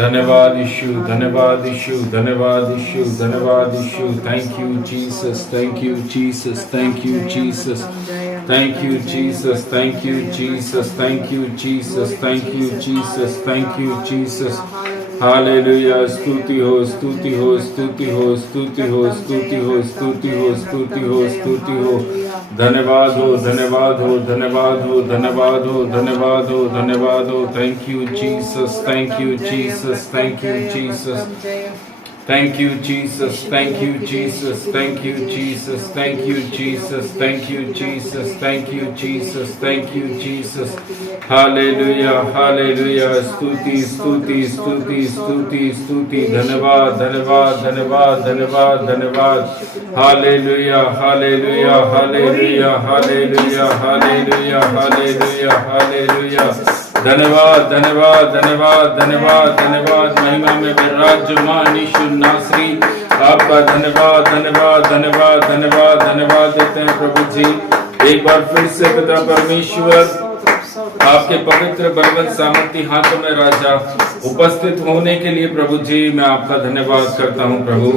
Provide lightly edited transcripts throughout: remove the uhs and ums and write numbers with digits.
धन्यवाद यीशु, धन्यवाद यीशु, धन्यवाद यीशु, धन्यवाद यीशु। Thank you Jesus, thank you Jesus, thank you Jesus, thank you Jesus, thank you Jesus, thank you Jesus, thank you Jesus, thank you Jesus. Hallelujah. स्तुति हो, स्तुति हो, स्तुति हो, स्तुति हो, स्तुति हो, स्तुति हो, स्तुति हो, स्तुति हो। धन्यवाद हो, धन्यवाद हो, धन्यवाद हो, धन्यवाद हो, धन्यवाद हो, धन्यवाद हो। Thank you Jesus, thank you Jesus, thank you Jesus, thank you Jesus, thank you Jesus, thank you Jesus, thank you Jesus, thank you Jesus, thank you Jesus, thank you Jesus। Hallelujah, hallelujah. स्तुति, स्तुति, स्तुति, स्तुति, स्तुति। धन्यवाद, धन्यवाद, धन्यवाद, धन्यवाद, धन्यवाद। Hallelujah, hallelujah, hallelujah, hallelujah, hallelujah, hallelujah, hallelujah. धन्यवाद, धन्यवाद, धन्यवाद, धन्यवाद, धन्यवाद। महिमा में विराजमान यीशु नासरी, आपका धन्यवाद, धन्यवाद, धन्यवाद, धन्यवाद, धन्यवाद देते हैं प्रभु जी। एक बार फिर से पिता परमेश्वर आपके पवित्र बलवंत सामर्थी हाथों में राजा उपस्थित होने के लिए प्रभु जी मैं आपका धन्यवाद करता हूं प्रभु।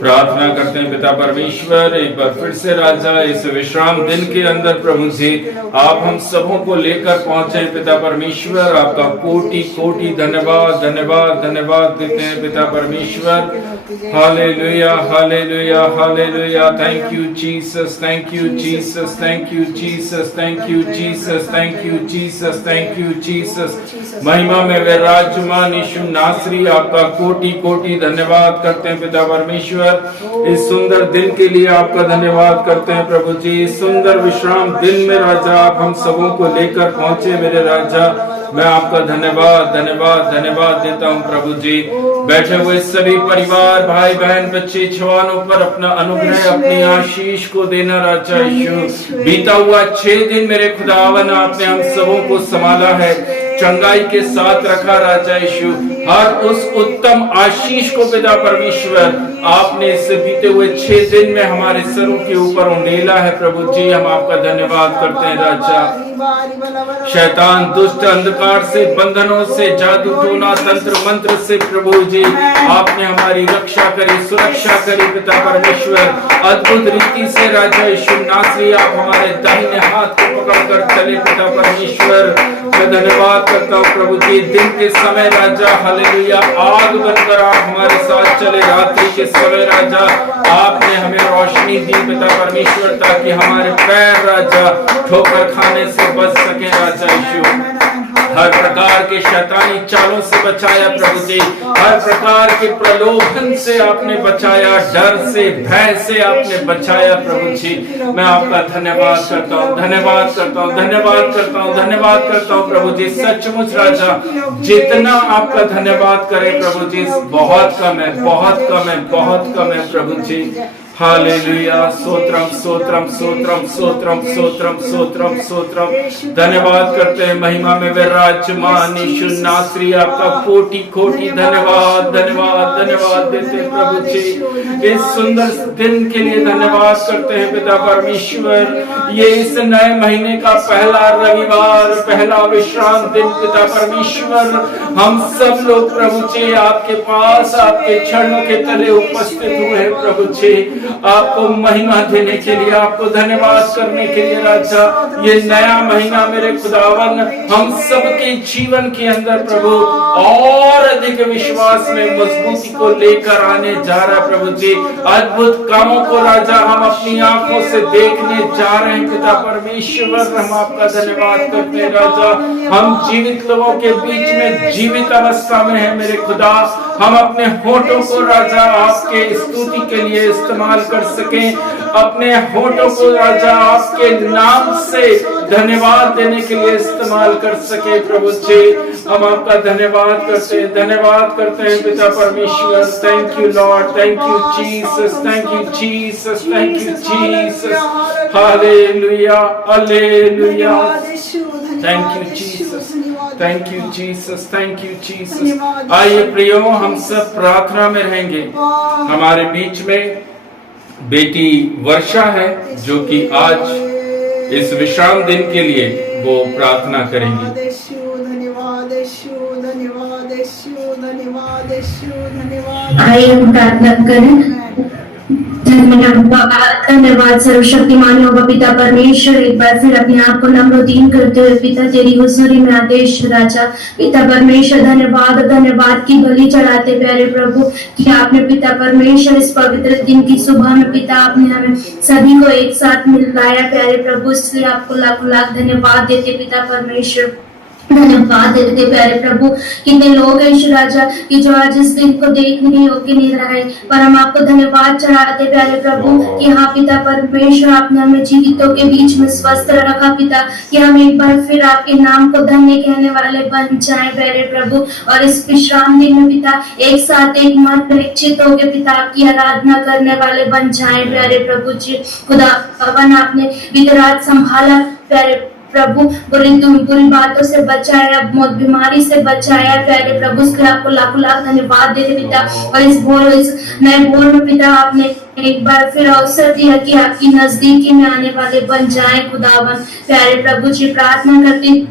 प्रार्थना करते हैं पिता परमेश्वर एक बार फिर से राजा इस विश्राम दिन के अंदर प्रभु जी आप हम सबों को लेकर पहुंचे पिता परमेश्वर। आपका कोटि कोटि धन्यवाद, धन्यवाद, धन्यवाद देते हैं पिता परमेश्वर। Hallelujah, hallelujah, hallelujah. Thank you Jesus, thank you Jesus, thank you Jesus, thank you Jesus, thank you Jesus, thank you Jesus. महिमा में विराजमान यीशु नासरी आपका कोटि कोटि धन्यवाद करते हैं पिता परमेश्वर। इस सुंदर दिन के लिए आपका धन्यवाद करते हैं प्रभु जी। इस सुंदर विश्राम दिन में राजा आप हम सबों को लेकर पहुंचे मेरे राजा। मैं आपका धन्यवाद, धन्यवाद, धन्यवाद देता हूं प्रभु जी। बैठे हुए सभी परिवार भाई बहन बच्चे जवानों पर अपना अनुग्रह अपनी आशीष को देना राजा यीशु। बीता हुआ 6 दिन मेरे खुदावन आपने हम सबों को संभाला है, चंगाई के साथ रखा राजा यीशु। हर उस उत्तम आशीष को पिता परमेश्वर आपने इस बीते हुए 6 दिन में हमारे सरों के ऊपर उंडेला है प्रभु जी। हम आपका धन्यवाद करते हैं राजा। शैतान दुष्ट अंधकार से बंधनों से जादू टोना तंत्र मंत्र से प्रभु जी आपने हमारी रक्षा करी, सुरक्षा करी पिता परमेश्वर। अद्भुत रीति से राजा यीशु नासरी आप हमारे दाहिने हाथ को पकड़कर चले पिता परमेश्वर। मैं धन्यवाद करता हूँ प्रभु जी। दिन के समय राजा हालेलुया आग बनकर आप हमारे साथ चले। रात्रि के समय राजा आपने हमें रोशनी दी पिता परमेश्वर ताकि हमारे पैर राजा ठोकर खाने से बच सके राजा यीशु। हर प्रकार के शैतानी चालों से बचाया प्रभु जी। हर प्रकार के प्रलोभन से आपने बचाया, डर से भय से आपने बचाया प्रभु जी। मैं आपका धन्यवाद करता हूँ, धन्यवाद करता हूँ, धन्यवाद करता हूँ, धन्यवाद करता हूँ प्रभु जी। सचमुच राजा जितना आपका धन्यवाद करें प्रभु जी बहुत कम है, बहुत कम है, बहुत कम है प्रभु जी। हालेलुया। स्तोत्रम स्तोत्रम स्तोत्रम स्तोत्रम स्तोत्रम स्तोत्रम स्तोत्रम। धन्यवाद करते हैं महिमा में विराजमान यीशु नासरी आपका कोटि कोटि धन्यवाद, धन्यवाद, धन्यवाद देते हैं प्रभु जी। इस सुंदर दिन के लिए धन्यवाद करते हैं पिता परमेश्वर। ये इस नए महीने का पहला रविवार, पहला विश्राम दिन पिता परमेश्वर। हम सब लोग प्रभु जी आपके पास आपके चरणों के तले उपस्थित हुए हैं प्रभु जी। आपको महिमा देने के लिए, आपको धन्यवाद करने के लिए राजा। ये नया महीना मेरे खुदावन हम सबके जीवन के अंदर प्रभु और अधिक विश्वास में मजबूती को लेकर आने जा रहा है प्रभु जी। अद्भुत कामों को राजा हम अपनी आंखों से देखने जा रहे हैं पिता परमेश्वर। हम आपका धन्यवाद करते हैं राजा। हम जीवित लोगों के बीच में जीवित अवस्था में है मेरे खुदा। हम अपने होठों को राजा आपके स्तुति के लिए इस्तेमाल कर सकें, अपने होठों को राजा आपके नाम से धन्यवाद देने के लिए इस्तेमाल कर सके प्रभु जी। हम आपका धन्यवाद करते हैं, धन्यवाद करते हैं पिता परमेश्वर। Thank you lord, thank you Jesus, thank you Jesus, thank you Jesus. Hallelujah, hallelujah. Thank you Jesus. Thank you Jesus, thank you Jesus. आइए प्रियो, हम सब प्रार्थना में रहेंगे। हमारे बीच में बेटी वर्षा है जो कि आज इस विश्राम दिन के लिए वो प्रार्थना करेंगी। आइए हम प्रार्थना करें। धन्यवाद सर्वशक्तिमान यहोवा पिता परमेश्वर, एक बार फिर अपने आप को नम्र करते हुए पिता तेरी हुजूरी में आदेश राजा पिता परमेश्वर धन्यवाद धन्यवाद की बलि चढ़ाते प्यारे प्रभु कि आपने पिता परमेश्वर इस पवित्र दिन की सुबह में पिता आपने हमें सभी को एक साथ मिलाया प्यारे प्रभु, इसलिए आपको लाखों लाख धन्यवाद देते पिता परमेश्वर। धन्यवाद देते प्यारे प्रभु। कितने लोग हैं ईश्वर राजा कि जो आज इस दिन को देखने योग्य नहीं रहे, पर हम आपको धन्यवाद चढ़ाते प्यारे प्रभु कि हाँ पिता परमेश्वर आपने हमें जीवितों के बीच में स्वस्थ रखा पिता, कि हम एक बार फिर आपके नाम को धन्य कहने वाले बन जाए प्यारे प्रभु। और इस विश्राम दिन में पिता एक साथ एक मन एक चित होकर पिता आपकी आराधना करने वाले बन जाए प्यारे प्रभु जी। खुदा आपने बीते रात संभाला प्यारे प्रभु, बुरी बातों से बचाया, मौत बीमारी से बचाया प्यारे प्रभु, उसके आपको लाखों लाख धन्यवाद देते पिता। और इस नए भोर में पिता आपने एक बार फिर अवसर दिया कि आपकी नजदीकी में आने वाले बन जाए खुदावन प्यारे प्रभु जी। प्रार्थना करती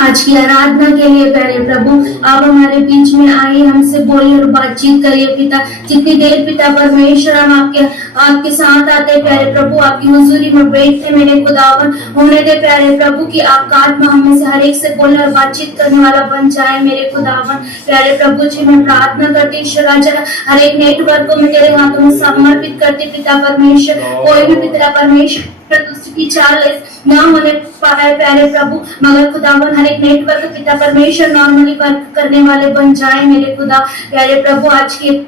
आज की आराधना के लिए प्यारे प्रभु आप हमारे बीच में आए, हमसे बोलिए और बातचीत करिए पिता। जितनी देर पिता परमेश्वर हम आपके साथ आते प्यारे प्रभु, आपकी हुजूरी में बैठते मेरे खुदावन, होने दे प्यारे प्रभु कि आपका आत्मा हम में से हर एक से बोलने और बातचीत करने वाला बन जाए मेरे खुदावन प्यारे प्रभु जी। मैं प्रार्थना करती ईश्वर राजा हर एक नेटवर्क को मैं तेरे हाथों में समर्पित करती पिता परमेश्वर। कोई भी पिता परमेश्वर की चाल ना होने पाए प्यारे प्रभु, मगर खुदावन हर एक नेटवर्क पिता परमेश्वर नॉर्मली वर्क करने वाले बन जाए मेरे खुदा प्यारे प्रभु। आज के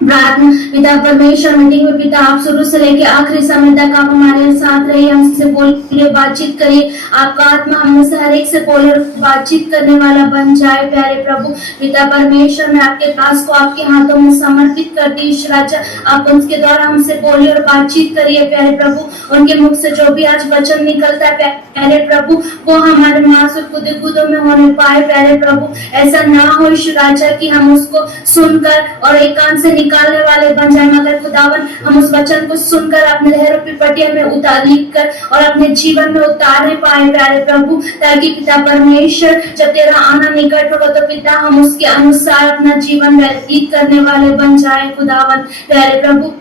प्रार्थना पिता परमेश्वर मीटिंग में पिता आप शुरू से लेके आखिरी समय तक आप हमारे साथ रहिए, हमसे बोलिए बातचीत करिए, आपका आत्मा हम से हर एक से बोले बातचीत करने वाला बन जाए प्यारे प्रभु पिता परमेश्वर। मैं आपके पास को आपके हाथों में समर्पित करती ईश्वर राजा, आप उनके द्वारा हमसे बोलिए और बातचीत करिए प्यारे प्रभु। उनके मुख से जो भी आज वचन निकलता है प्यारे प्रभु वो हमारे मांस और गुदगुदों में होने पाए प्यारे प्रभु। ऐसा ना हो ईश्वर राजा कि हम उसको सुनकर और एक कान से निकालने वाले बन जाए, मगर खुदावन हम उस वचन को सुनकर अपने लहरों की पटिया में उतार लिख कर और अपने जीवन में उतारने पाए प्यारे प्रभु, ताकि पिता परमेश्वर जब तेरा आना निकट होगा तो पिता हम उसके अनुसार अपना जीवन व्यतीत करने वाले बन जाए खुदावन प्यारे प्रभु।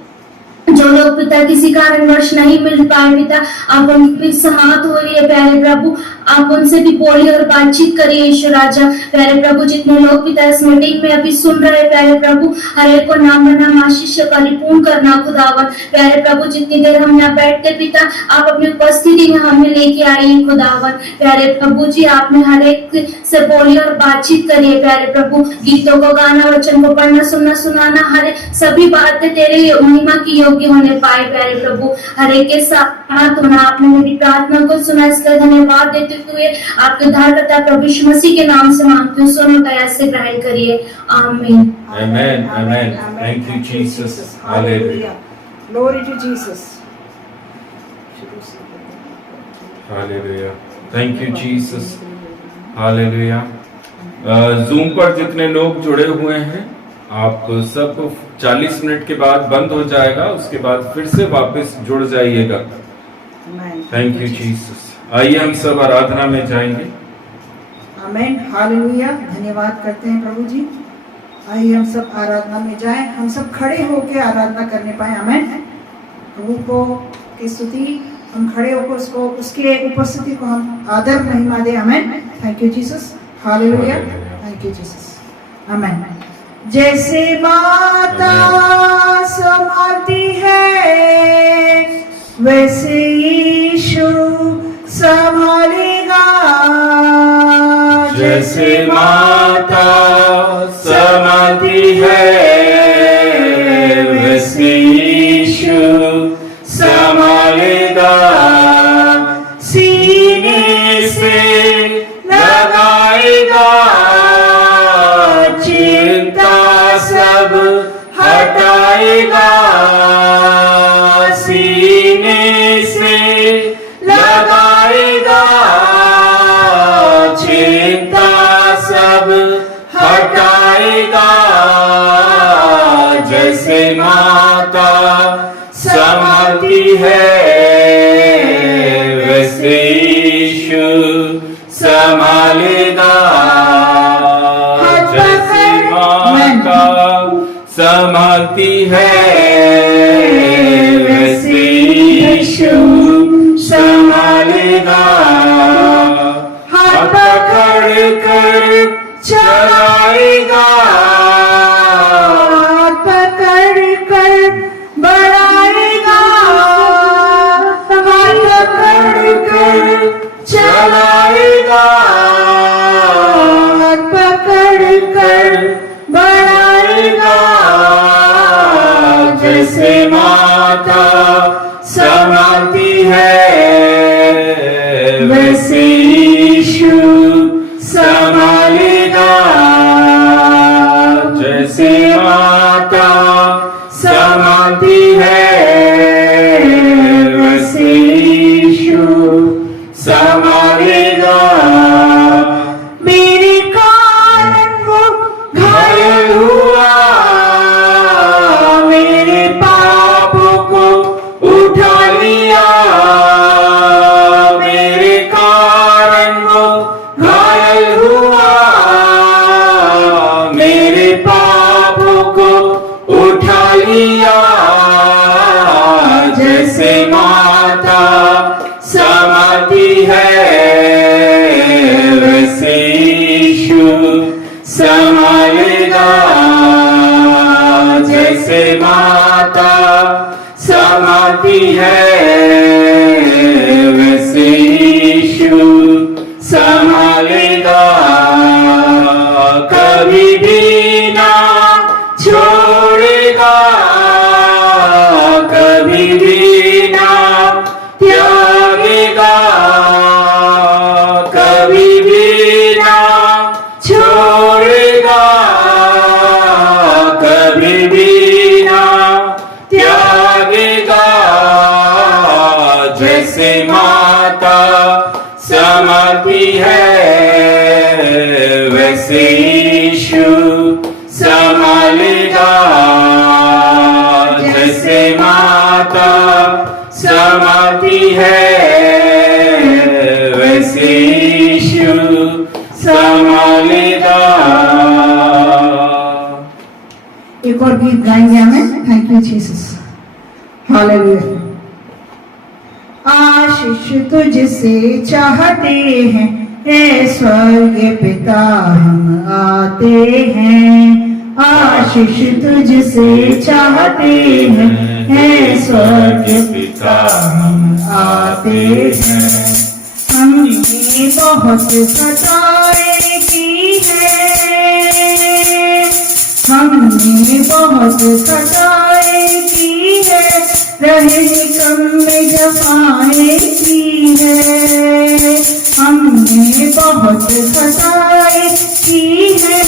जो लोग पिता किसी कारणवश नहीं मिल पाए पिता आप उनके साथ हो रही है प्यारे प्रभु, आप उनसे भी बोलिए और बातचीत करिए ईश्वर राजा प्यारे प्रभु। जितने लोग पिता इस मीटिंग में अभी सुन रहे प्यारे प्रभु हर एक को नाम नाम आशीष से परिपूर्ण करना खुदावन प्यारे प्रभु। जितनी देर हम यहाँ बैठते पिता आप अपनी उपस्थिति में हमें लेके आइए खुदावन प्यारे प्रभु जी। आपने हर एक से बोलिए और बातचीत करिए प्यारे प्रभु। गीतों को गाना, वचन को पढ़ना, सुनना, सुनाना, हर सभी बातें तेरे महिमा की योग्य होने पाए प्यारे प्रभु। हर एक के साथ होना, आपने मेरी प्रार्थना को सुना, इसका धन्यवाद देते हुए आपके उद्धारकर्ता प्रभु यीशु मसीह के नाम से मांगती हूँ, सुनो दया से ग्रहण करिए, आमीन आमेन आमेन। Thank you Jesus, hallelujah, glory to Jesus, hallelujah, thank you Jesus, hallelujah. Zoom पर जितने लोग जुड़े हुए हैं आप सब 40 मिनट के बाद बंद हो जाएगा, उसके बाद फिर से वापस जुड़ जाइएगा। Thank you Jesus. आइए हम सब आराधना में जाएंगे। आमेन, हालेलुया। धन्यवाद करते हैं प्रभु जी। आइए हम सब आराधना में जाएं, हम सब खड़े होकर आराधना करने पाए। आमेन। प्रभु को की स्तुति हम खड़े होकर उसको उसके उपस्थिति को हम आदर महिमा दे। Amen. Thank you Jesus, hallelujah, thank you Jesus, amen. जैसे माता संभालती है वैसे यीशु संभालेगा। जैसे माता संभालती है वैसे यीशु संभालेगा। सीने से लगाएगा चिंता सब हटाएगा। सीने से लगाएगा चिंता माता संभालती है वैसे यीशु संभालेगा। जैसे माता संभालती है वैसे यीशु संभालेगा। हाथ पकड़ कर चलाएगा, हाथ पकड़ कर बढ़ाएगा, हाथ पकड़ कर चलाएगा। हाथ पकड़ कर बढ़ाएगा। जैसे माता संभालती है वैसे यीशु संभालेगा। जैसे माता संभालती है वैसे यीशु संभालेगा। मेरे कारण वो घायल हुआ, मेरे पापों को उठा लिया। मेरे कारण वो घायल हुआ, मेरे पापों को उठा लिया। जैसे माता संभालती है वैसे यीशु संभालेगा। जैसे माता संभालती है वैसे यीशु संभालेगा। कभी भी ना छोड़ेगा, कभी भी ना त्यागेगा, कभी भी ना छोड़ेगा, कभी भी ना त्यागेगा। जैसे माता संभालती है वैसे यीशु संभालेगा। जैसे माता संभालती है वैसे यीशु संभालेगा। एक और गीत गाएंगे हमें। Thank you Jesus. हालेलुया। आशीष तुझसे चाहते हैं हे स्वर्ग पिता हम आते हैं। आशीष तुझसे चाहते हैं हे स्वर्ग पिता हम आते हैं। हमने बहुत खताएं की है, हमने बहुत खताएं की है, रहे निकम में जफाएं की है। हमने बहुत खताएं की है,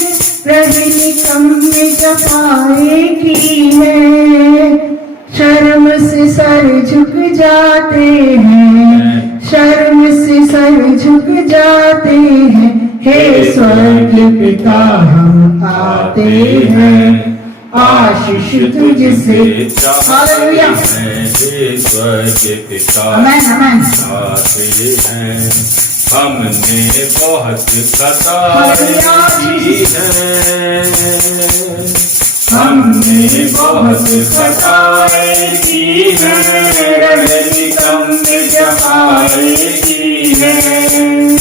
रहे निकम में जफाएं की है। शर्म से सर झुक जाते हैं, शर्म से सर झुक जाते हैं, हे स्वर्ग पिता हम आते हैं। आशीष तुझसे हालेलुया। स्वर्ग पिता आमेन आमेन। आते हैं। हमने बहुत खताएं की हैं, हमने बहुत खताएं की हैं, रहे निकम में जफाएं की हैं।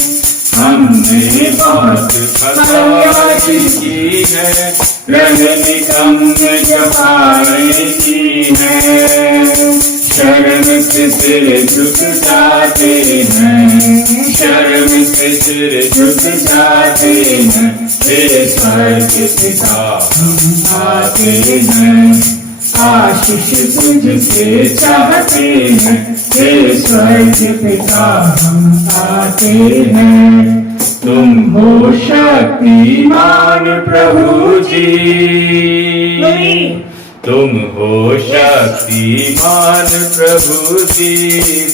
हमने बहुत खताएं की हैं, रहे निकम में जफाएं की हैं। शर्म से सिर झुक जाते हैं, शर्म से सिर झुक जाते हैं, हे स्वर्ग पिता हम आते हैं। आशीष तुझसे चाहते हैं, हे स्वर्ग पिता हम आते हैं। तुम हो शक्तिमान प्रभु जी, तुम हो शक्तिमान प्रभु जी,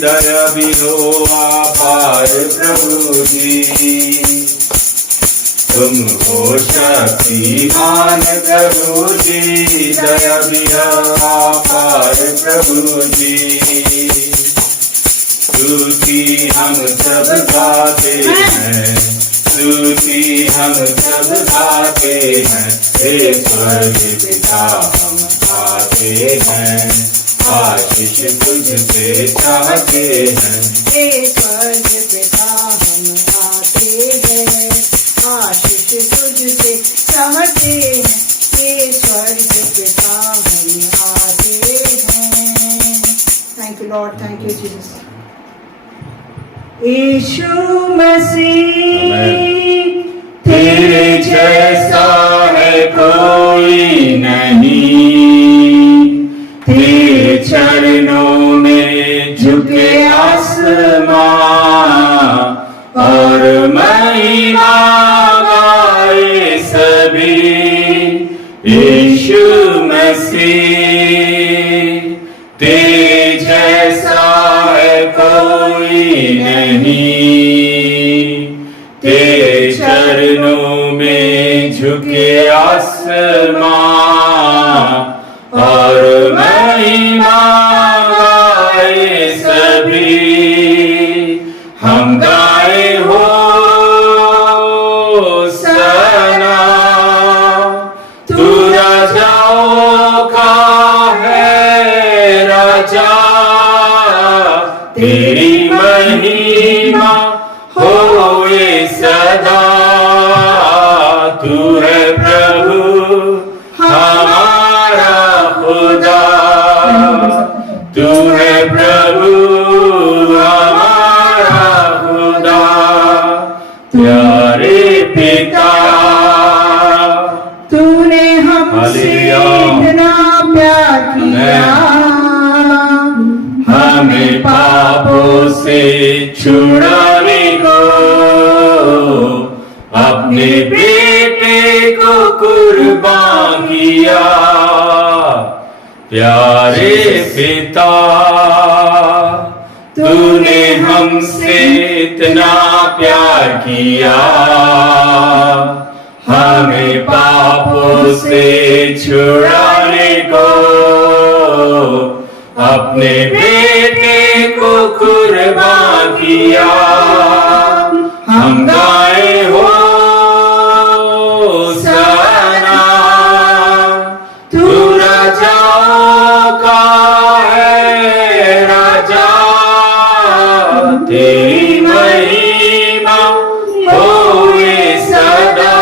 दया भी हो अपार प्रभु जी। तुम हो शक्तिमान प्रभु जी, दया भी अपार प्रभु जी। स्तुति हम सब गाते हैं, स्तुति हम सब गाते हैं, हे स्वर्ग पिता हम आते हैं, आशीष तुझसे चाहते हैं, हे स्वर्ग पिता हम आते हैं, आशीष तुझसे चाहते हैं, हे स्वर्ग पिता हम आते हैं। Thank you lord, thank you Jesus. यीशु मसीह तेरे जैसा है कोई नहीं, तेरे चरणों में झुके आसमां और महिमा गाए सभी। यीशु मसीह तेरे जैसा है कोई नहीं, तेरे चरणों में झुके आसमां और महिमा गाए सभी। हम गाए हो सना, तू राजाओं का है राजा, तेरी महिमा होए सदा। तू है प्रभु हमारा खुदा, तू है प्रभु हमारा खुदा। प्यारे पिता तूने हमसे इतना प्यार किया, हमें पापों से छुड़ाने को अपने बेटे को कुर्बान किया। प्यारे पिता तूने हमसे इतना प्यार किया, हमें पापों से छुड़ाने को अपने बेटे को कुर्बान किया। हम गाए हो सना, तू राजाओं का है राजा, तेरी महिमा होए सदा।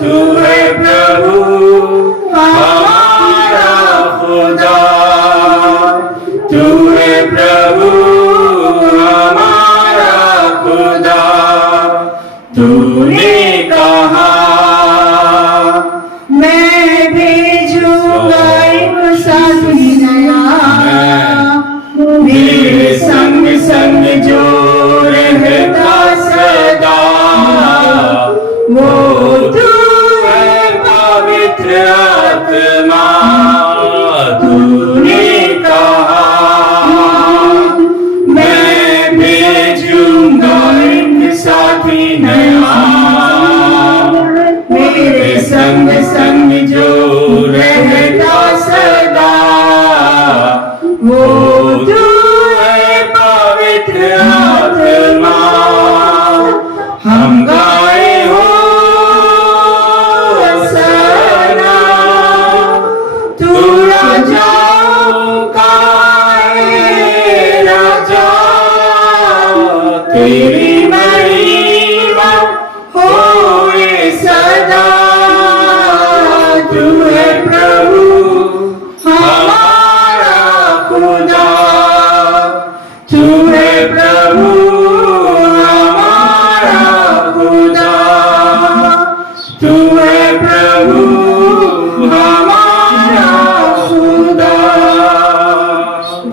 तू है प्रभु हमारा खुदा, तू है प्रभु हमारा खुदा। तूने कहा मैं भेजूंगा एक साथी नया, मेरे संग संग जो रहता सदा। वो तू है पवित्र आत्मा, तूने कहा मैं भेजूंगा एक साथी नया, मेरे संग संग जो रहता सदा। वो तू है पवित्र आत्मा। हम गाए हो सना, तू राजाओं का है राजा, तेरी महिमा होए सदा। तू है प्रभु हमारा खुदा, तू है प्रभु हमारा खुदा, तू है प्रभु हमारा खुदा।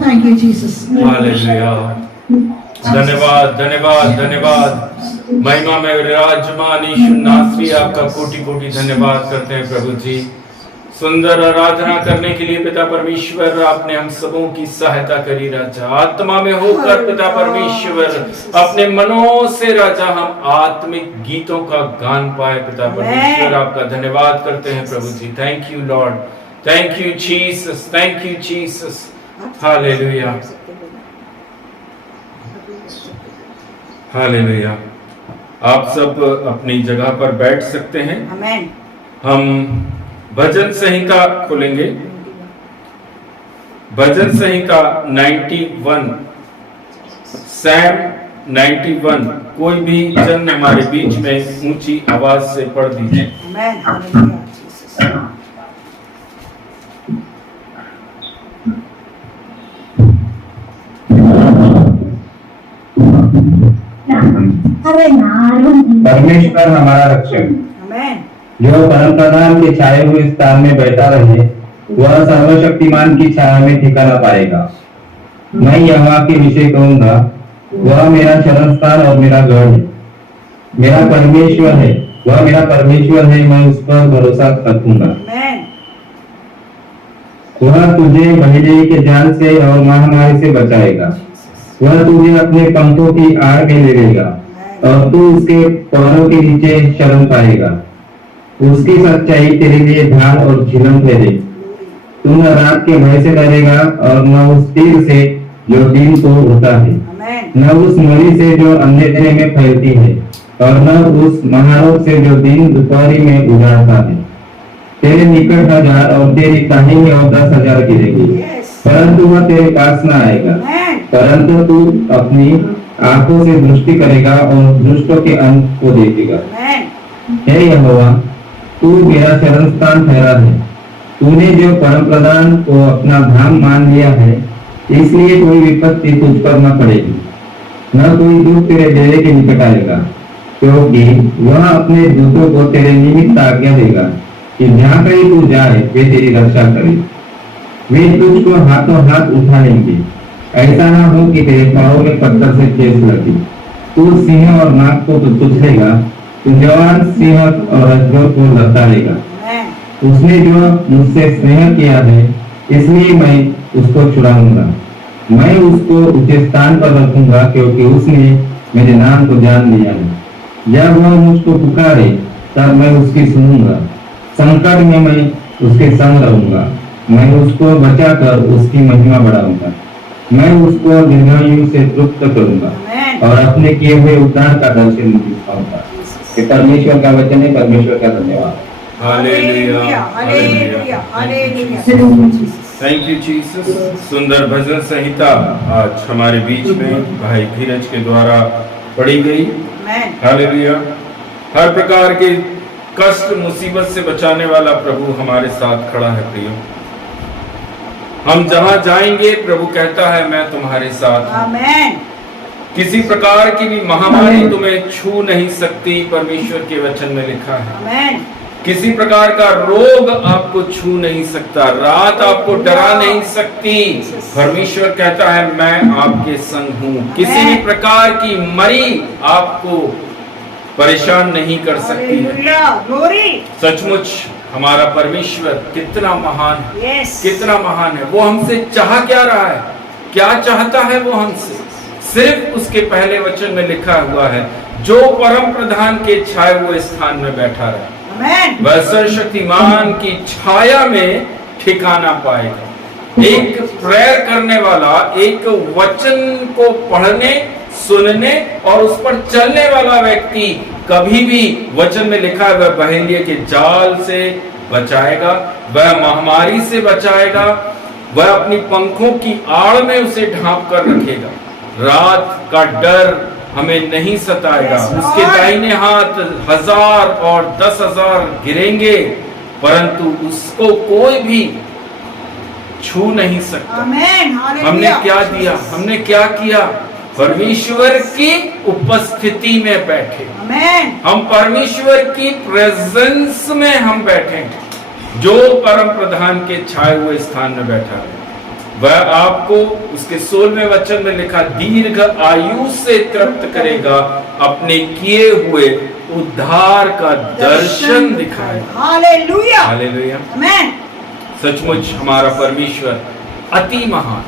Thank you Jesus. हालेलुया। धन्यवाद धन्यवाद धन्यवाद। महिमा में विराजमान यीशु नासरी, आपका कोटि कोटि धन्यवाद करते हैं प्रभु जी। सुंदर आराधना करने के लिए पिता परमेश्वर आपने हम सबों की सहायता करी राजा। आत्मा में होकर पिता परमेश्वर अपने मनों से राजा हम आत्मिक गीतों का गान पाए पिता परमेश्वर, आपका धन्यवाद करते हैं प्रभु जी। Thank you lord, thank you Jesus, thank you Jesus, hallelujah hallelujah. आप सब अपनी जगह पर बैठ सकते हैं। आमेन। हम भजन संहिता खोलेंगे। भजन संहिता 91, सैम 91। कोई भी जन हमारे बीच में ऊंची आवाज से पढ़ दीजिए। आमेन, हालेलुया जीसस। परमेश्वर हमारा रक्षक, आमेन। जो परम प्रधान के छाए हुए स्थान में बैठा रहे, वह सर्वशक्तिमान की छाया में ठिकाना पाएगा। मैं यहोवा के विषय कहूंगा, वह मेरा शरण स्थान और मेरा गढ़ है, मेरा परमेश्वर है, वह मेरा परमेश्वर है, मैं उस पर भरोसा रखूंगा। आमेन। वह तुझे बहेलिये के जाल से और महामारी से बचाएगा। वह तुझे अपने पंखों की आड़ में ले लेगा और तू उसके पैरों के नीचे शरण पाएगा। उसकी सच्चाई तेरे लिए ढाल और झिलम ठहरे। तू न रात के भय से डरेगा और न उस तीर से जो दिन को उड़ता है, न उस मरी से जो अंधेरे में फैलती है, और न उस महारोग से जो दिन दोपहरी में उजाड़ता है। तेरे निकट 1000 और तेरी दाहिनी ओर 10,000 गिरेगी, परंतु वह तेरे पास न आएगा। परंतु तू अपनी आंखों से दृष्टि करेगा और दुष्टों के अंत को देखेगा। हे यहोवा, तू मेरा शरण स्थान ठहरा है। तूने जो परम प्रधान को अपना धाम मान लिया है, इसलिए कोई विपत्ति तुझ पर न पड़ेगी, न कोई दुख तेरे डेरे के निकट आएगा, क्योंकि वह अपने दूतों को तेरे निमित्त आज्ञा देगा कि जहाँ कहीं तू जाए वे तेरी रक्षा करे। वे तुझको हाथों हाथ उठा लेंगे, ऐसा ना हो कि तेरे पाँव में पत्थर से ठेस लगे। तू सिंह और नाग को कुचलेगा, तू जवान सिंह और अजगर को लताड़ेगा। उसने जो मुझसे स्नेह किया है, इसलिए मैं उसको छुड़ाऊंगा। मैं उसको ऊंचे स्थान पर रखूंगा, क्योंकि उसने मेरे नाम को जान लिया है। जब वह मुझको पुकारे, तब मैं उसकी सुनूंगा। संकट में मैं उसके संग रहूंगा, मैं उसको बचाकर उसकी महिमा बढ़ाऊंगा। मैं उसको दीर्घायु से तृप्त करूंगा और अपने किए हुए उद्धार का दर्शन दिखाऊंगा। ये परमेश्वर का वचन है। परमेश्वर का धन्यवाद। Hallelujah hallelujah hallelujah. Thank you Jesus. सुंदर भजन संहिता आज हमारे बीच में भाई धीरज के द्वारा पढ़ी गई। हालेलुया। हर प्रकार के कष्ट मुसीबत से बचाने वाला प्रभु हमारे साथ खड़ा है। प्रियो, हम जहां जाएंगे प्रभु कहता है मैं तुम्हारे साथ। आमेन। किसी प्रकार की भी महामारी तुम्हें छू नहीं सकती, परमेश्वर के वचन में लिखा है। आमेन। किसी प्रकार का रोग आपको छू नहीं सकता, रात आपको डरा नहीं सकती। परमेश्वर कहता है मैं आपके संग हूँ। किसी भी प्रकार की मरी आपको परेशान नहीं कर सकती है। सचमुच हमारा परमेश्वर कितना महान है, कितना महान है। वो हमसे चाह क्या रहा है, क्या चाहता है वो हमसे? सिर्फ उसके पहले वचन में लिखा हुआ है, जो परम प्रधान के छाए हुए स्थान में बैठा रहे वह सर्वशक्तिमान की छाया में ठिकाना पाएगा। एक प्रेयर करने वाला, एक वचन को पढ़ने, सुनने और उस पर चलने वाला व्यक्ति कभी भी वचन में लिखा है वह बहेलिये के जाल से बचाएगा, वह महामारी से बचाएगा, वह अपनी पंखों की आड़ में उसे ढांप कर रखेगा। रात का डर हमें नहीं सताएगा। उसके दाहिने हाथ 1000 और 10,000 गिरेंगे, परंतु उसको कोई भी छू नहीं सकता। हमने क्या दिया, हमने क्या किया? परमेश्वर की उपस्थिति में बैठे। हम परमेश्वर की प्रेजेंस में हम बैठे। जो परम प्रधान के छाए हुए स्थान में बैठा है वह आपको उसके 16वें वचन में लिखा दीर्घ आयु से तृप्त करेगा, अपने किए हुए उद्धार का दर्शन दिखाएगा। Hallelujah hallelujah. सचमुच हमारा परमेश्वर अति महान,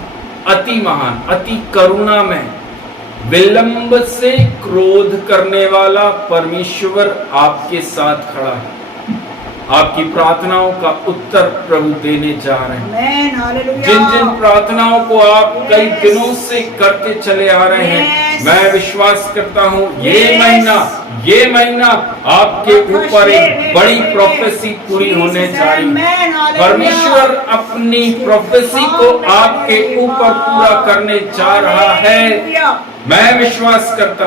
अति महान, अति करुणामय, विलंब से क्रोध करने वाला परमेश्वर आपके साथ खड़ा है। आपकी प्रार्थनाओं का उत्तर प्रभु देने जा रहे हैं। Amen, hallelujah. जिन जिन प्रार्थनाओं को आप कई दिनों से करते चले आ रहे हैं, मैं विश्वास करता हूं ये महीना आपके ऊपर एक बड़ी प्रोफेसी पूरी होने जा रही है। परमेश्वर अपनी प्रोफेसी को आपके ऊपर पूरा करने जा रहा है। मैं विश्वास करता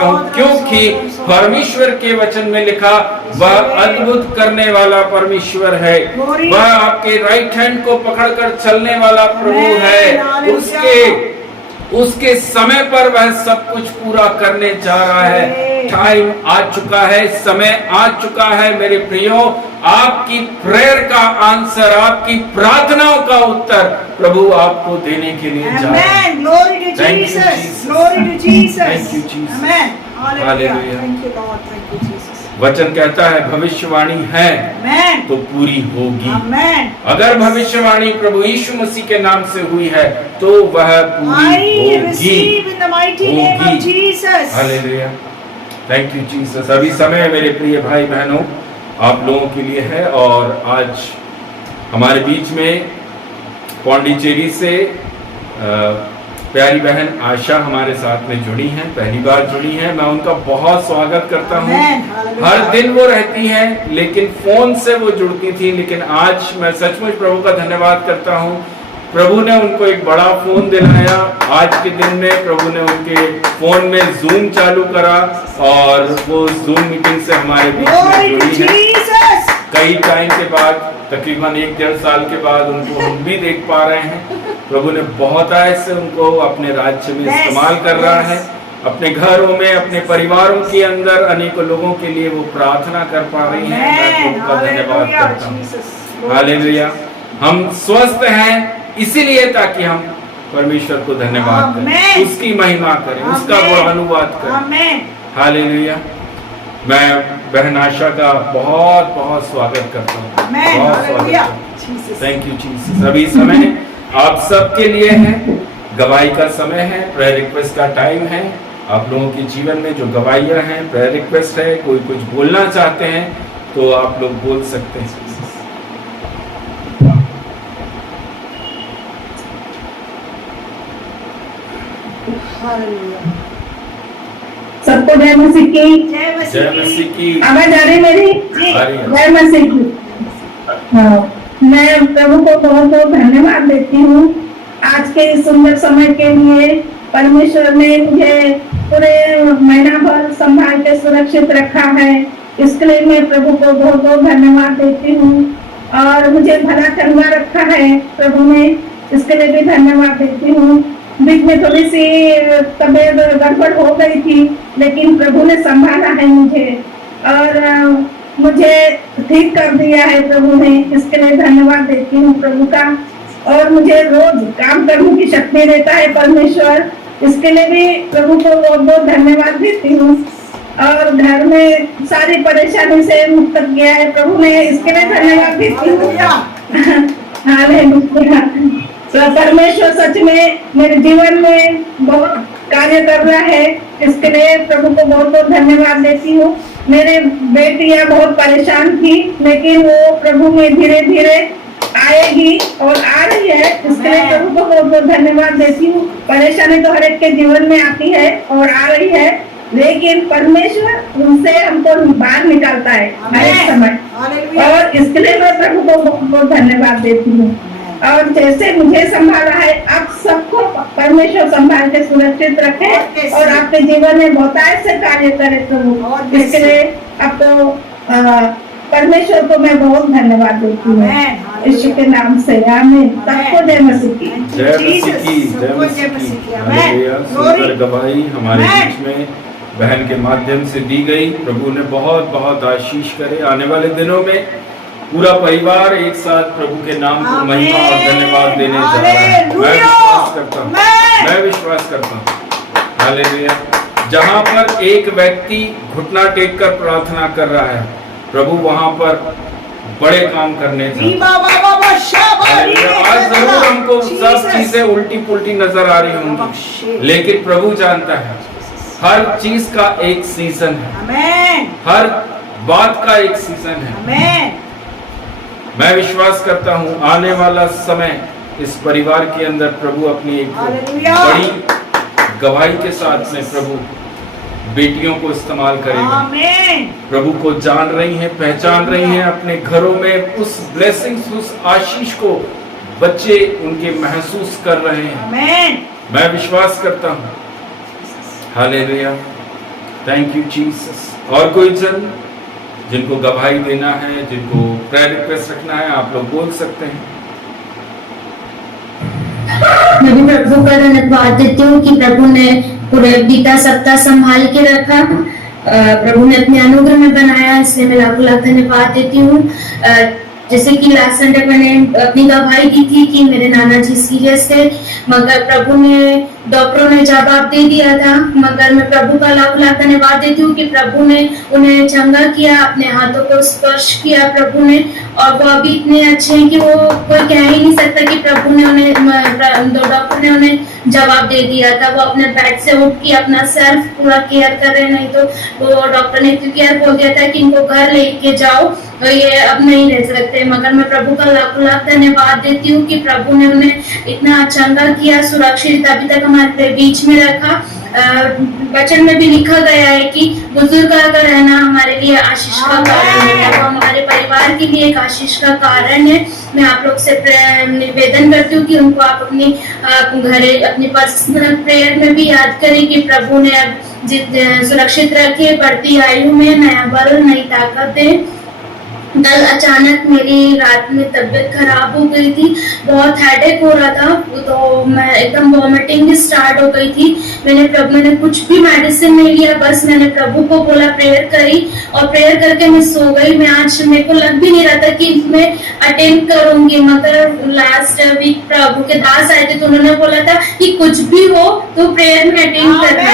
हूं क्योंकि परमेश्वर के वचन में लिखा वह अद्भुत करने वाला परमेश्वर है। वह आपके राइट हैंड को पकड़कर चलने वाला प्रभु है। उसके समय पर वह सब कुछ पूरा करने जा रहा है। टाइम आ चुका है, समय आ चुका है मेरे प्रियो। आपकी प्रेयर का आंसर, आपकी प्रार्थनाओं का उत्तर प्रभु आपको देने के लिए जा रहा है। Glory to Jesus. Glory to Jesus. Thank you, Jesus. Amen. Hallelujah. Hallelujah. Thank you, Lord. Thank you, Jesus. वचन कहता है भविष्यवाणी है Amen. तो पूरी होगी। Amen. अगर भविष्यवाणी प्रभु यीशु मसीह के नाम से हुई है तो वह पूरी I होगी। receive in the mighty name of Jesus. Hallelujah. Thank you Jesus. अभी समय मेरे प्रिय भाई बहनों आप लोगों के लिए है और आज हमारे बीच में पौंडीचेरी से प्यारी बहन आशा हमारे साथ में जुड़ी हैं, पहली बार जुड़ी हैं। मैं उनका बहुत स्वागत करता हूं। हर दिन वो रहती हैं लेकिन फोन से वो जुड़ती थी, लेकिन आज मैं सचमुच प्रभु का धन्यवाद करता हूं। प्रभु ने उनको एक बड़ा फोन दिलाया। आज के दिन में प्रभु ने उनके फोन में जूम चालू करा और वो जूम मीटिंग से हमारे बीच में जुड़ी है। कई टाइम के बाद, तकरीबन 1-1.5 साल के बाद उनको हम भी देख पा रहे हैं। प्रभु ने बहुत आय से उनको अपने राज्य में इस्तेमाल कर रहा है। अपने घरों में, अपने परिवारों के अंदर अनेकों लोगों के लिए वो प्रार्थना कर पा रही हैं। मैं प्रभु का धन्यवाद करता हूँ। हालेलुया। हम स्वस्थ हैं इसीलिए ताकि हम परमेश्वर को धन्यवाद करें, उसकी महिमा करें, उसका गुणानुवाद करें। हालेलुया। मैं बहन आशा का बहुत बहुत स्वागत करता हूँ। बहुत स्वागत। Thank you Jesus. अभी समय आप सबके लिए है, गवाही का समय है, प्रेयर रिक्वेस्ट का टाइम है। आप लोगों के जीवन में जो गवाहियां हैं, प्रेयर रिक्वेस्ट है, कोई कुछ बोलना चाहते हैं तो आप लोग बोल सकते हैं। सबको जय मसीह की। जय मसीह की। आवाज आ रही मेरी? जय मसीह की। हाँ, मैं प्रभु को बहुत बहुत धन्यवाद देती हूँ आज के इस सुंदर समय के लिए। परमेश्वर ने मुझे पूरे महीना भर संभाल के सुरक्षित रखा है, इसके लिए मैं प्रभु को बहुत बहुत धन्यवाद देती हूँ। और मुझे भला चंगा रखा है प्रभु ने, इसके लिए भी धन्यवाद देती हूँ। बीच में थोड़ी सी तबीयत गड़बड़ हो गई थी, लेकिन प्रभु ने संभाला है मुझे और मुझे ठीक कर दिया है प्रभु ने, इसके लिए धन्यवाद देती हूँ प्रभु का। और मुझे रोज काम करने की शक्ति देता है परमेश्वर, इसके लिए भी प्रभु को बहुत बहुत धन्यवाद देती हूँ। और घर में सारी परेशानी से मुक्त किया है प्रभु ने, इसके लिए धन्यवाद देती हूँ। हालेलुया। तो परमेश्वर सच में मेरे जीवन में बहुत कार्य कर रहा है, इसके लिए प्रभु को बहुत बहुत धन्यवाद देती हूँ। मेरे बेटियां बहुत परेशान थी, लेकिन वो प्रभु में धीरे धीरे आएगी और आ रही है, इसके लिए प्रभु को बहुत बहुत धन्यवाद देती हूँ। परेशानी तो हर एक के जीवन में आती है और आ रही है, लेकिन परमेश्वर उनसे हमको बाहर निकालता है हर एक समय, और इसके लिए मैं प्रभु को बहुत बहुत धन्यवाद देती हूँ। और जैसे मुझे संभाला है, आप सबको परमेश्वर संभाल के सुरक्षित रखे और आपके जीवन में बहुत ऐसे कार्य करे प्रभु, इसके लिए आपको परमेश्वर को मैं बहुत धन्यवाद देती हूँ यीशु के नाम से। आमीन। सबको जय मसीह की। जय मसीह की। जय मसीह की। हालेलुया। सुंदर गवाही हमारे बीच में बहन के माध्यम से दी गई। प्रभु ने बहुत बहुत आशीष करे। आने वाले दिनों में पूरा परिवार एक साथ प्रभु के नाम को महिमा और धन्यवाद देने जा रहा है। मैं विश्वास करता हूँ। हालेलुया। जहाँ पर एक व्यक्ति घुटना टेक कर प्रार्थना कर रहा है, प्रभु वहां पर बड़े काम करने जाता रीबा बाबा बाशाबा आज जरूर हमको सब चीजें उल्टी पुल्टी नजर आ रही होंगी, लेकिन प्रभु जानता है हर चीज का एक सीजन है, आमेन, हर बात का एक सीजन है। आमेन। मैं विश्वास करता हूँ आने वाला समय इस परिवार के अंदर प्रभु अपनी एक हालेलुया। बड़ी गवाही के साथ में प्रभु बेटियों को इस्तेमाल करेगा। आमेन। प्रभु को जान रही हैं, पहचान रही हैं, अपने घरों में उस ब्लेसिंग्स, उस आशीष को बच्चे उनके महसूस कर रहे हैं। आमेन। मैं विश्वास करता हूँ। Hallelujah, thank you Jesus. और कोई जन जिनको गवाही देना है, जिनको प्रेयर रिक्वेस्ट रखना है, आप लोग बोल सकते हैं। मैं भी प्रभु का धन्यवाद देती हूँ कि प्रभु ने पूरे बीता सप्ताह संभाल के रखा, प्रभु ने अपने अनुग्रह में बनाया, इसलिए मैं लाखों लाख धन्यवाद देती हूँ। जैसे कि लास्ट संडे मैंने अपनी गवाही दी थी कि मेरे नाना जी सीरियस थे, मगर प्रभु ने, डॉक्टरों ने जवाब दे दिया था, मगर मैं प्रभु का लाख लाख धन्यवाद देती हूँ कि प्रभु ने उन्हें चंगा किया, अपने हाथों को स्पर्श किया प्रभु ने, और वो अभी इतने अच्छे हैं कि वो कोई कह ही नहीं सकता कि प्रभु ने उन्हें, डॉक्टर ने उन्हें जवाब दे दिया था। वो अपने बेड से उठ के अपना सेल्फ पूरा केयर कर रहे, नहीं तो वो डॉक्टर ने केयर बोल दिया था कि इनको घर लेके जाओ, तो ये अब नहीं रह सकते। मगर मैं प्रभु का लाख लाख धन्यवाद देती हूँ कि प्रभु ने उन्हें इतना चंगा किया, सुरक्षित अभी तक हमारे बीच में रखा। वचन में भी लिखा गया है कि बुजुर्ग का रहना हमारे लिए आशीष का कारण है, वो हमारे परिवार के लिए एक आशीष का कारण है। मैं आप लोग से निवेदन करती हूँ कि उनको आप अपनी घरे, अपनी पर्सनल प्रेयर में भी याद करें कि प्रभु ने अब सुरक्षित रखे, बढ़ती आयु में नया बल, नई ताकत दे। कल अचानक मेरी रात में तबीयत खराब हो गई थी, बहुत हेडेक हो रहा था, तो मैं एकदम वॉमिटिंग स्टार्ट हो गई थी। मैंने कुछ भी मेडिसिन नहीं लिया, बस मैंने प्रभु को बोला, प्रेयर करी, और प्रेयर करके मैं सो गई। मैं आज, मेरे को लग भी नहीं रहा था कि मैं अटेंड करूंगी, मगर लास्ट वीक प्रभु के दास आए थे तो उन्होंने बोला था कि कुछ भी हो तो प्रेयर में अटेंड करना।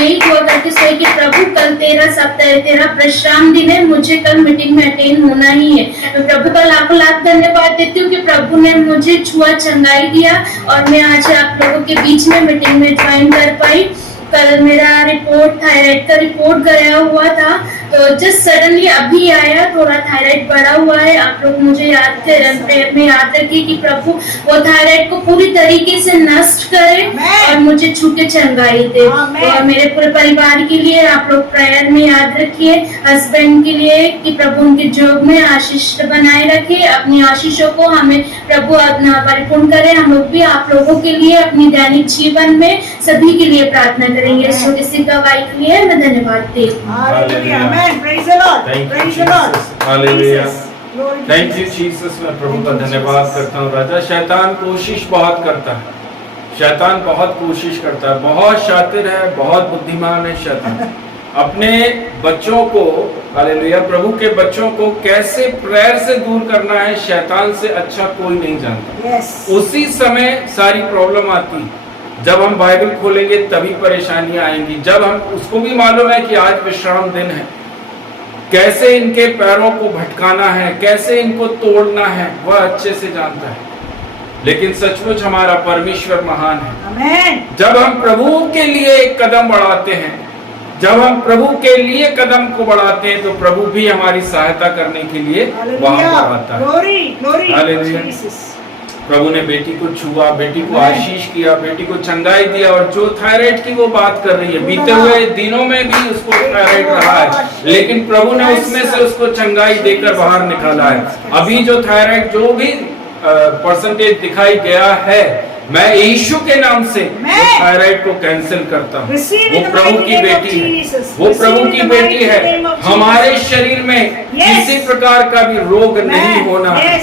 यही हुआ करके सोई कि प्रभु कल तेरा सप्ताह, तेरा विश्राम दिन है, मुझे कल मीटिंग में होना ही है। मैं प्रभु का लाखों लाख धन्यवाद देती हूँ कि प्रभु ने मुझे छुआ, चंगाई दिया, और मैं आज आप लोगों के बीच में मीटिंग में ज्वाइन कर पाई। कल मेरा रिपोर्ट, थायराइड का रिपोर्ट गया हुआ था, तो जस्ट सडनली अभी आया, थोड़ा थायराइड बढ़ा हुआ है। आप लोग मुझे प्रेयर में याद रखिए कि प्रभु वो थायराइड को पूरी तरीके से नष्ट करे और मुझे छूटे चंगाई दे। और मेरे पूरे परिवार के लिए आप लोग प्रेयर में याद रखिए, हस्बैंड के लिए कि प्रभु उनके जॉब में आशीष बनाए रखे, अपनी आशीषों को हमें प्रभु अपना परिपूर्ण करे। हम लोग भी आप लोगों के लिए अपनी दैनिक जीवन में सभी के लिए प्रार्थना करेंगे। इस छोटी सी गवाही के लिए मैं धन्यवाद देती हूँ। Praise the Lord. Praise the Lord. Hallelujah, Glory to thank you Jesus. Jesus. मैं प्रभु का धन्यवाद करता हूँ। राजा, शैतान कोशिश बहुत करता है, शैतान बहुत कोशिश करता है, बहुत शातिर है, बहुत बुद्धिमान है शैतान। अपने बच्चों को, हालेलुया, प्रभु के बच्चों को कैसे प्रेयर से दूर करना है, शैतान से अच्छा कोई नहीं जानता। Yes. उसी समय सारी प्रॉब्लम आती, जब हम बाइबल खोलेंगे तभी परेशानियां आएंगी। जब हम, उसको भी मालूम है कि आज विश्राम दिन है, कैसे इनके पैरों को भटकाना है, कैसे इनको तोड़ना है, वह अच्छे से जानता है। लेकिन सचमुच हमारा परमेश्वर महान है। Amen. जब हम प्रभु के लिए एक कदम बढ़ाते हैं, जब हम प्रभु के लिए कदम को बढ़ाते हैं, तो प्रभु भी हमारी सहायता करने के लिए वहां पर आता है। Glory, glory. Hallelujah. Jesus. प्रभु ने बेटी को छुआ, बेटी को आशीष किया, बेटी को चंगाई दिया। और जो थायराइड की वो बात कर रही है, बीते हुए दिनों में भी उसको थायराइड रहा है, लेकिन प्रभु ने उसमें से उसको चंगाई देकर बाहर निकाला है। अभी जो थायराइड, जो भी परसेंटेज दिखाई गया है, मैं यीशु के नाम से थायराइड को कैंसिल करता हूँ। वो प्रभु की बेटी है, वो प्रभु की बेटी है। हमारे शरीर में किसी प्रकार का भी रोग नहीं होना है।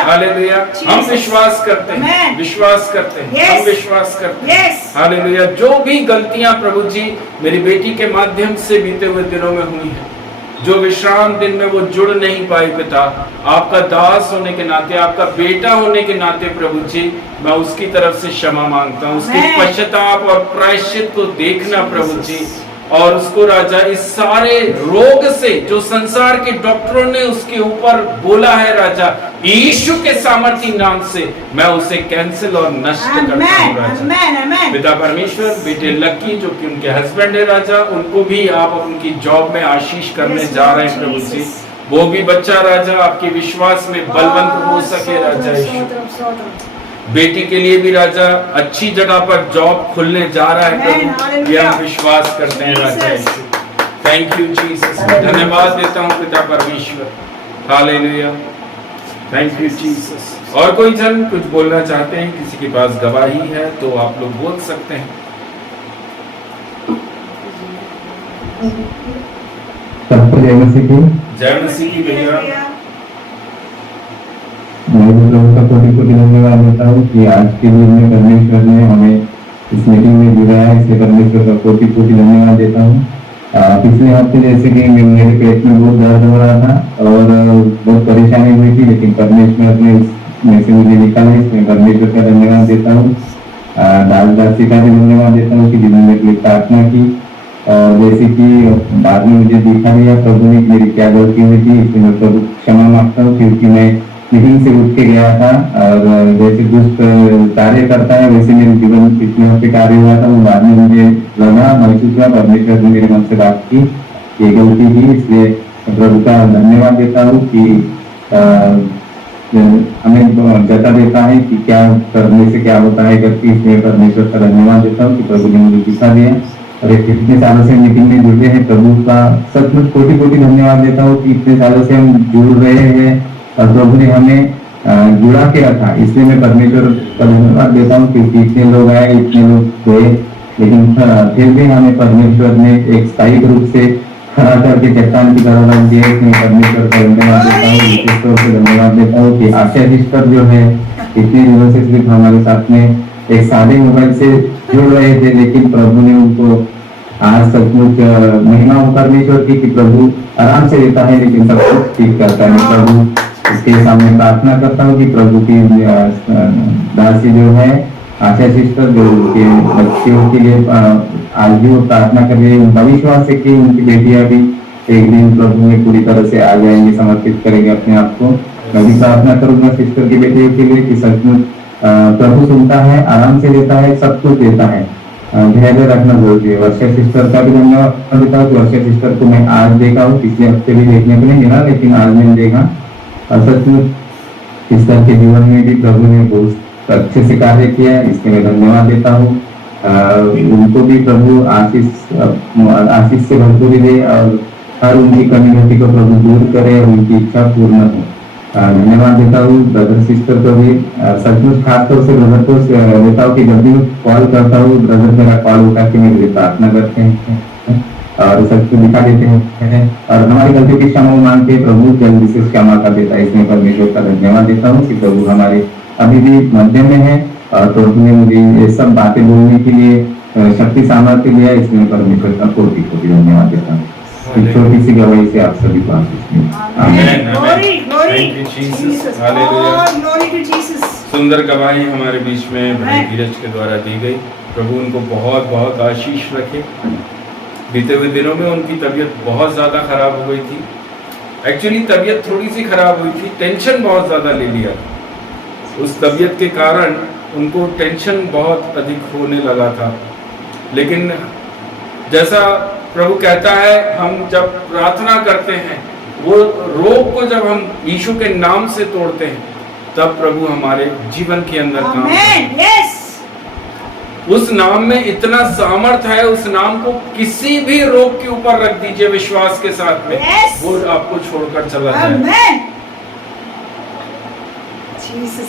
हालेलुया, हम विश्वास करते हैं, विश्वास करते हैं, हम विश्वास करते हैं। हालेलुया, जो भी गलतियां प्रभु जी मेरी बेटी के माध्यम से बीते हुए दिनों में हुई है, जो विश्राम दिन में वो जुड़ नहीं पाई, पिता आपका दास होने के नाते, आपका बेटा होने के नाते प्रभु जी मैं उसकी तरफ से क्षमा मांगता हूँ। उसके पश्चाताप और प्रायश्चित को देखना प्रभु जी, और उसको राजा इस सारे रोग से जो संसार के डॉक्टरों ने उसके ऊपर बोला है राजा, यीशु के सामर्थी नाम से मैं उसे कैंसिल और नष्ट करता हूं राजा। पिता परमेश्वर, बेटे लकी जो कि उनके हस्बैंड है राजा, उनको भी आप उनकी जॉब में आशीष करने जा रहे हैं प्रभु जी। वो भी बच्चा राजा आपके विश्वास में बलवंत हो सके राजा यीशु। बेटी के लिए भी राजा अच्छी जगह पर जॉब खुलने जा रहा है प्रभु, ये हम विश्वास करते हैं राजा यीशु। थैंक यू जीसस, धन्यवाद देता हूँ पिता परमेश्वर। Hallelujah, thank you Jesus. और कोई जन कुछ बोलना चाहते हैं, किसी के पास गवाही है तो आप लोग बोल सकते हैं। सबको जय मसीह की। जय मसीह की भैया। मैं भी प्रभु का कोटि कोटि धन्यवाद देता हूँ कि आज के दिन में परमेश्वर ने हमें इस मीटिंग में बुलाया है, इसलिए परमेश्वर का कोटि कोटि धन्यवाद देता हूँ। पिछले हफ्ते जैसे कि मेरे पेट में बहुत दर्द हो रहा था और बहुत परेशानी हुई थी, लेकिन परमेश्वर ने इसमें से मुझे निकाला, इसमें परमेश्वर का धन्यवाद देता हूँ। दासी का भी धन्यवाद देता हूँ कि जिन्होंने मेरी प्रार्थना की और जैसे कि बाद में मुझे दिखा दिया प्रभु ने मेरी क्या गलती हुई थी, इसलिए मैं प्रभु क्षमा मांगता हूँ, क्योंकि मैं मीटिंग से उठ के गया था और जैसे दुष्ट कार्य करता है वैसे मेरे जीवन पिछले हफ्ते कार्य हुआ था। वो बाद में मुझे लगा, महसूस हुआ, परमेश्वर ने मेरे मन से बात की, ये गलती की, इसलिए प्रभु का धन्यवाद देता हूँ कि हमें जता देता है कि क्या करने से क्या होता है करके, इसलिए परमेश्वर का धन्यवाद देता हूँ कि प्रभु ने मुझे दिखा दिया और इतने सालों से मीटिंग में जुड़े हैं। प्रभु का सचमुच कोटि कोटि धन्यवाद देता हूँ कि इतने सालों से हम जुड़ रहे हैं और प्रभु ने हमें जुड़ा के रखा, इसलिए मैं परमेश्वर का धन्यवाद देता हूँ क्योंकि इतने लोग आए, इतने लोग गए, लेकिन फिर भी हमें परमेश्वर ने एक स्थायी रूप से खड़ा करके चट्टान की तरह रख दिया। इसमें परमेश्वर का धन्यवाद देता हूँ, विशेष तौर से धन्यवाद देता हूँ कि आशा सिस्टर जो है इतने दिनों से सिर्फ हमारे साथ में एक सादे मोबाइल से जुड़ रहे थे, लेकिन प्रभु ने उनको आज सचमुच महिमा हो परमेश्वर की कि प्रभु आराम से देता है लेकिन सब कुछ ठीक करता है। प्रभु इसके सामने प्रार्थना करता हूँ कि प्रभु की दासी जो है आशा सिस्टर जो उनके बच्चियों के लिए आज भी वो प्रार्थना कर रही है, उनका विश्वास है कि उनकी बेटियां भी एक दिन प्रभु में पूरी तरह से आ जाएंगे, समर्पित करेंगे अपने आप को। मैं भी प्रार्थना करूंगा सिस्टर की बेटियों के लिए कि सचमुच प्रभु सुनता है, आराम से देता है, सब कुछ देता है, धैर्य रखना जरूरी है। वर्षा सिस्टर का भी धन्यवाद देता हूँ। वर्षा सिस्टर को मैं आज देखा हूँ, पिछले हफ्ते भी देखने को नहीं मिला, लेकिन आज मैंने देखा और सचमुच सिस्टर के जीवन में भी प्रभु ने बहुत अच्छे से कार्य किया, इसके मैं धन्यवाद देता हूँ। उनको भी प्रभु आशीष से भरपूरी दे और हर उनकी कमी घटी को प्रभु दूर करे और उनकी इच्छा पूर्ण हो। धन्यवाद देता हूँ ब्रदर सिस्टर को भी, सचमुच खासतौर से ब्रदर को देता हूँ कि जब भी कॉल करता हूँ ब्रदर मेरा कॉल उठा के मेरे लिए प्रार्थना करते हैं और सब कुछ दिखा देते हैं और हमारी गलती की क्षमा मांगते हैं, प्रभु जल्दी से क्षमा कर देता है। इसमें परमेश्वर का धन्यवाद देता हूँ कि प्रभु हमारे अभी भी मध्य में है और प्रभु ने मुझे ये सब बातें बोलने के लिए शक्ति सामर्थ्य दिया, इसमें परमेश्वर का कोटि कोटि धन्यवाद देता हूँ। छोटी सी गवाही से आप सभी को सुंदर गवाही हमारे बीच में भाई धीरज के द्वारा दी गई। प्रभु उनको बहुत बहुत आशीष रखे। बीते हुए दिनों में उनकी तबीयत बहुत ज़्यादा खराब हो गई थी। एक्चुअली तबीयत थोड़ी सी खराब हुई थी, टेंशन बहुत ज़्यादा ले लिया। उस तबीयत के कारण उनको टेंशन बहुत अधिक होने लगा था, लेकिन जैसा प्रभु कहता है हम जब प्रार्थना करते हैं वो रोग को जब हम यीशु के नाम से तोड़ते हैं तब प्रभु हमारे जीवन के अंदर काम करते हैं। उस नाम में इतना सामर्थ है, उस नाम को किसी भी रोग के ऊपर रख दीजिए विश्वास के साथ में, वो आपको छोड़कर चला जाए।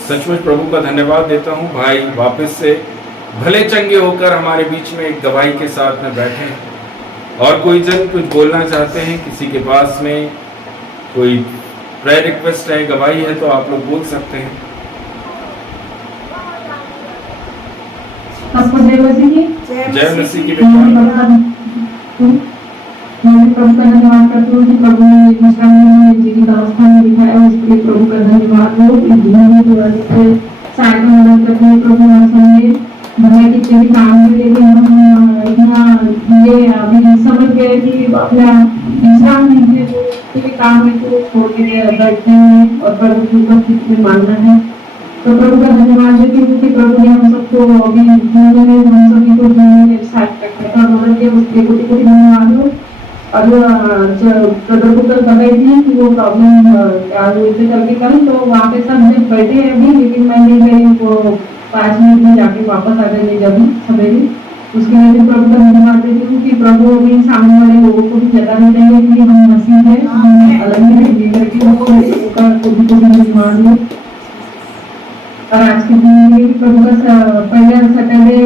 सचमुच प्रभु का धन्यवाद देता हूँ। भाई वापस से भले चंगे होकर हमारे बीच में एक गवाही के साथ में बैठे हैं। और कोई जन कुछ बोलना चाहते हैं, किसी के पास में कोई प्रेयर रिक्वेस्ट है, गवाही है तो आप लोग बोल सकते हैं। आपको जय मसीह की। जय मसीह की। मैं प्रभु का धन्यवाद करती हूँ कि प्रभु ने विश्राम में जीवित अवस्था में दिखाया, उसके लिए प्रभु का धन्यवाद हो। इस जीवन में जो सहायता मदद करते हैं प्रभु हमारे सामने भले कितने भी काम में, लेकिन हम इतना ये अभी समझ गए कि अपना विश्राम लीजिए, जो कोई काम है तो छोड़ के बैठते हैं और प्रभु के ऊपर कितने मानना है। तो प्रभु का धन्यवाद है क्योंकि प्रभु ने हम सबको अभी जीवन में हम सभी को जीवन में साथ रखा था, मदद के उसके कोटि धन्यवाद हो। और प्रभु कल बताई थी कि वो प्रॉब्लम इसे करके कल, तो वहाँ पे सब जब बैठे हैं अभी, लेकिन मैं नहीं गई, वो 5 मिनट में जाके वापस आ गए जब सवेरे। उसके लिए भी प्रभु का धन्यवाद देती हूँ कि प्रभु अभी सामने वाले लोगों को भी जता नहीं देंगे कि हम मसीह है, हम अलग नहीं जी करके उनका कोटि धन्यवाद हो। और आज के दिन में भी प्रभु का पहला सैटरडे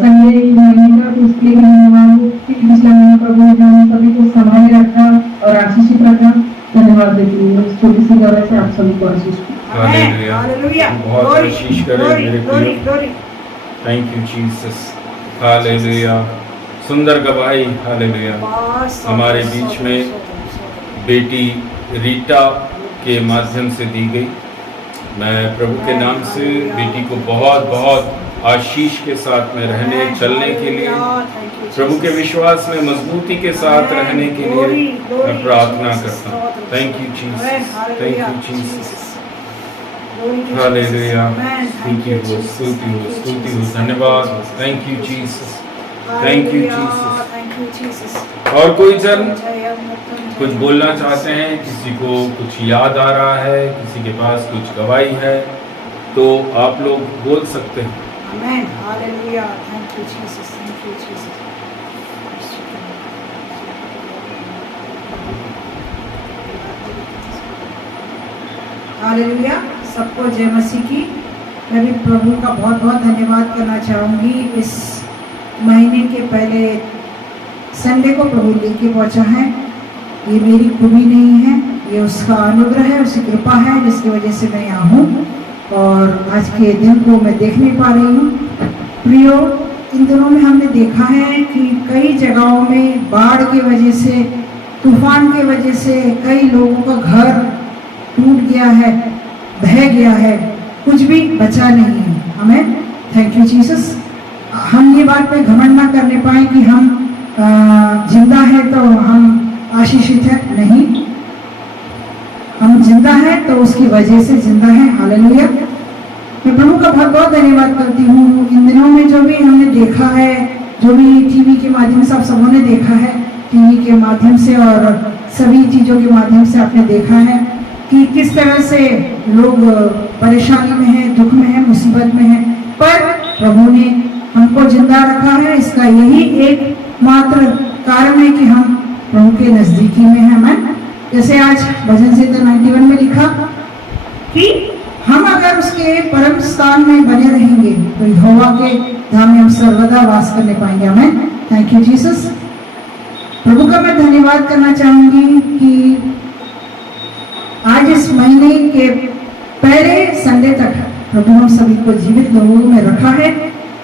संडे महीने का, तो उसके लिए धन्यवाद हो कि पिछला महीना प्रभु ने हम सभी को संभाले रखा और आशीषित रखा। धन्यवाद देती हूँ इस छोटी सी गवाह से आप सभी को आशीष। हालेलुया, बहुत आशीष करे मेरे प्रिय। Thank you Jesus, hallelujah. सुंदर गवाही, हालेलुया। हमारे बीच में बेटी रीटा के माध्यम से दी गई। मैं प्रभु के नाम से बेटी को बहुत बहुत आशीष के साथ में रहने चलने के लिए, प्रभु के विश्वास में मजबूती के साथ रहने के लिए मैं प्रार्थना करता हूँ। Thank you Jesus, thank you Jesus, hallelujah. स्तुति हो, स्तुति हो, स्तुति हो, धन्यवाद हो। Thank you Jesus, thank you Jesus. और कोई जन कुछ बोलना चाहते हैं, किसी को कुछ याद आ रहा है, किसी के पास कुछ गवाही है, तो आप लोग बोल सकते हैं। Amen, hallelujah. Thank you Jesus, thank you Jesus. Hallelujah. सबको जय मसीह की। मैं भी प्रभु का बहुत बहुत धन्यवाद करना चाहूँगी। इस महीने के पहले संडे को प्रभु लेके पहुँचा है। ये मेरी खूबी नहीं है, ये उसका अनुग्रह है, उसकी कृपा है, जिसकी वजह से मैं यहाँ हूँ और आज के दिन को मैं देख नहीं पा रही हूँ। प्रियो, इन दिनों में हमने देखा है कि कई जगहों में बाढ़ की वजह से, तूफान की वजह से कई लोगों का घर टूट गया है, बह गया है, कुछ भी बचा नहीं है। हमें थैंक यू जीसस। हम ये बात पे घमंड ना करने पाए कि हम जिंदा है तो हम आशीषित है, नहीं, हम जिंदा है तो उसकी वजह से जिंदा है। हालेलुया। मैं प्रभु का बहुत बहुत धन्यवाद करती हूँ। इन दिनों में जो भी हमने देखा है, जो भी टीवी के माध्यम से आप सबों ने देखा है, टीवी के माध्यम से और सभी चीज़ों के माध्यम से आपने देखा है कि किस तरह से लोग परेशानी में हैं, दुख में हैं, मुसीबत में हैं, पर प्रभु ने हमको जिंदा रखा है। इसका यही एक मात्र कारण है कि हम प्रभु के नजदीकी में हैं। मैं जैसे आज भजन संहिता 91 में लिखा कि हम अगर उसके परम स्थान में बने रहेंगे तो यहोवा के धाम में हम सर्वदा वास करने पाएंगे। हमें थैंक यू जीसस। प्रभु का मैं धन्यवाद करना चाहूंगी कि आज इस महीने के पहले संडे तक प्रभु हम सभी को जीवित लोगों में रखा है।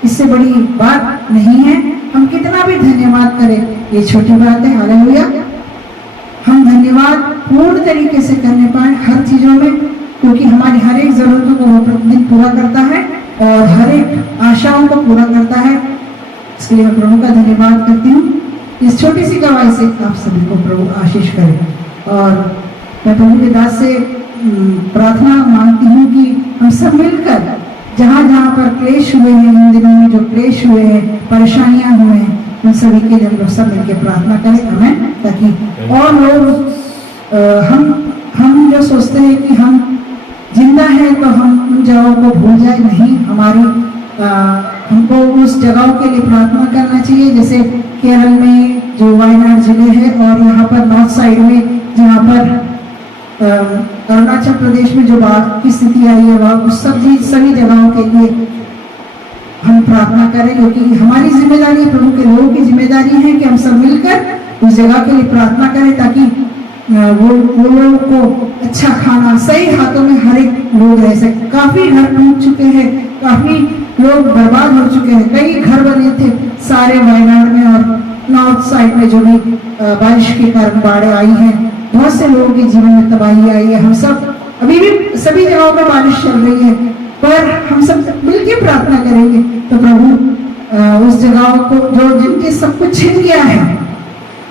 इससे बड़ी बात नहीं है। हम कितना भी धन्यवाद करें, ये छोटी बात है। हालेलुया। हम धन्यवाद पूर्ण तरीके से करने पाए हर चीजों में, क्योंकि हमारी हर एक जरूरतों को वो प्रतिदिन पूरा करता है और हर एक आशाओं को पूरा करता है। इसके लिए मैं प्रभु का धन्यवाद करती हूँ। इस छोटी सी गवाही से आप सभी को प्रभु आशीष करे। और मैं प्रभु के दास से प्रार्थना मांगती हूँ कि हम सब मिलकर जहाँ जहाँ पर क्लेश हुए हैं, इन दिनों में जो क्लेश हुए हैं, परेशानियां हुए हैं, उन सभी के लिए हम लोग सब मिलकर प्रार्थना करें। हमें ताकि और लोग हम जो सोचते हैं कि हम जिंदा हैं तो हम उन जगहों को भूल जाए, नहीं, हमारी हमको उस जगहों के लिए प्रार्थना करना चाहिए। जैसे केरल में जो वायनाड जिले है और यहाँ पर नॉर्थ साइड में जहाँ पर अरुणाचल प्रदेश में जो बाढ़ की स्थिति आई है, वह उस सभी जगहों के लिए हम प्रार्थना करें, क्योंकि हमारी जिम्मेदारी, प्रभु के लोगों की जिम्मेदारी है कि हम सब मिलकर उस जगह के लिए प्रार्थना करें ताकि वो लोगों को अच्छा खाना सही हाथों में हर एक लोग रह सके। काफी घर टूट चुके हैं, काफी लोग बर्बाद हो चुके हैं, कई घर बने थे सारे वायनाड में और नॉर्थ साइड में जो भी बारिश के कारण बाढ़ आई है, बहुत से लोगों के जीवन में तबाही आई है। हम सब अभी भी सभी जगहों में बारिश चल रही है, पर हम सब मिलके प्रार्थना करेंगे तो प्रभु उस जगह को जो जिनके सब कुछ छिन गया है,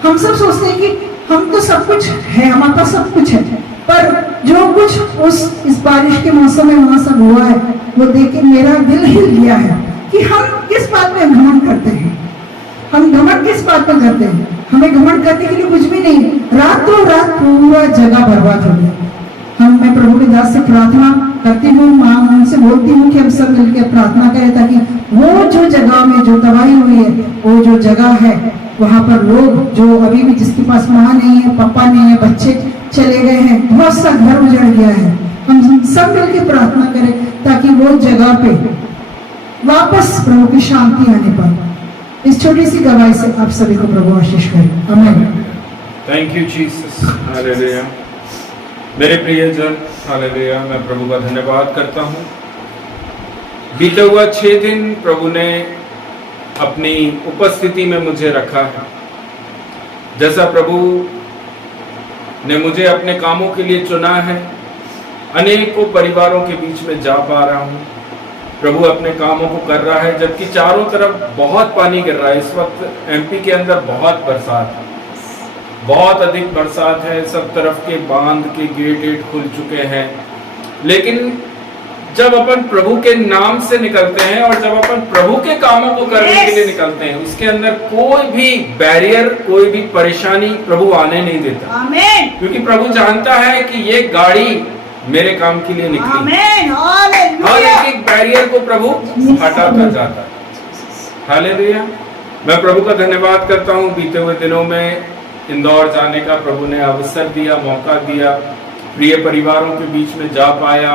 हम सब सोचते हैं कि हम तो सब कुछ है, हमारे पास सब कुछ है, पर जो कुछ इस बारिश के मौसम में वहां सब हुआ है वो देख के मेरा दिल हिल गया है कि हम किस बात में घमंड करते हैं। हम घमंड किस बात में करते हैं? हमें घमंड करने के लिए कुछ भी नहीं। रातों रात पूरा जगह बर्बाद हो गया। मैं प्रभु के दास से प्रार्थना करती हूँ, माँ उनसे बोलती हूँ कि हम सब मिलकर प्रार्थना करें ताकि वो जो जगह में जो तबाही हुई है, वो जो जगह है वहां पर लोग जो अभी भी जिसके पास माँ नहीं है, पापा नहीं है, बच्चे चले गए हैं, बहुत सा घर उजड़ गया है, हम सब मिलकर प्रार्थना करें ताकि वो जगह पे वापस प्रभु की शांति आने पाए। इस छोटी सी गवाही से आप सभी को प्रभु आशीष करे। आमीन। Thank you Jesus, hallelujah. मेरे प्रियजन, हालेलुया, मैं प्रभु का धन्यवाद करता हूँ। बीते हुआ 6 दिन प्रभु ने अपनी उपस्थिति में मुझे रखा है। जैसा प्रभु ने मुझे अपने कामों के लिए चुना है, अनेकों परिवारों के बीच में जा पा रहा हूँ। प्रभु अपने कामों को कर रहा है, जबकि चारों तरफ बहुत पानी गिर रहा है। इस वक्त एमपी के अंदर बहुत बरसात है, बहुत अधिक बरसात है। सब तरफ के बांध के गेट खुल चुके हैं। लेकिन जब अपन प्रभु के नाम से निकलते हैं और जब अपन प्रभु के कामों को करने के लिए निकलते हैं, उसके अंदर कोई भी बैरियर, कोई भी परेशानी प्रभु आने नहीं देता। आमीन। क्योंकि प्रभु जानता है कि ये गाड़ी मेरे काम के लिए निकली। आमीन। हर एक बैरियर को प्रभु हटाता जाता है। हालेलुया। मैं प्रभु का धन्यवाद करता हूँ। बीते हुए दिनों में इंदौर जाने का प्रभु ने अवसर दिया, मौका दिया। प्रिय परिवारों के बीच में जा पाया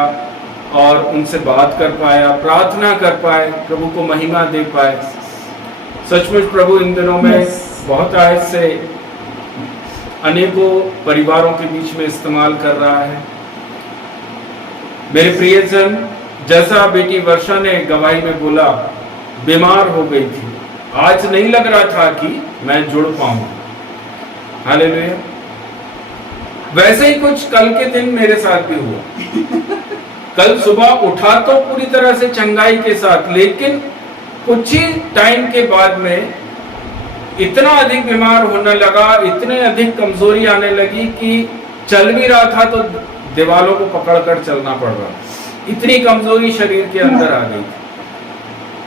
और उनसे बात कर पाया, प्रार्थना कर पाए, प्रभु को महिमा दे पाए। सचमुच प्रभु इन दिनों में बहुत आयत से अनेकों परिवारों के बीच में इस्तेमाल कर रहा है। मेरे प्रियजन, जैसा बेटी वर्षा ने गवाही में बोला, बीमार हो गई थी, आज नहीं लग रहा था कि मैं जुड़ पाऊं। हालेलुया। वैसे ही कुछ कल के दिन मेरे साथ भी हुआ। कल सुबह उठा तो पूरी तरह से चंगाई के साथ, लेकिन कुछ ही टाइम के बाद में इतना अधिक बीमार होने लगा, इतने अधिक कमजोरी आने लगी कि चल भी रहा था तो दीवारों को पकड़कर चलना पड़ रहा। इतनी कमजोरी शरीर के अंदर आ गई।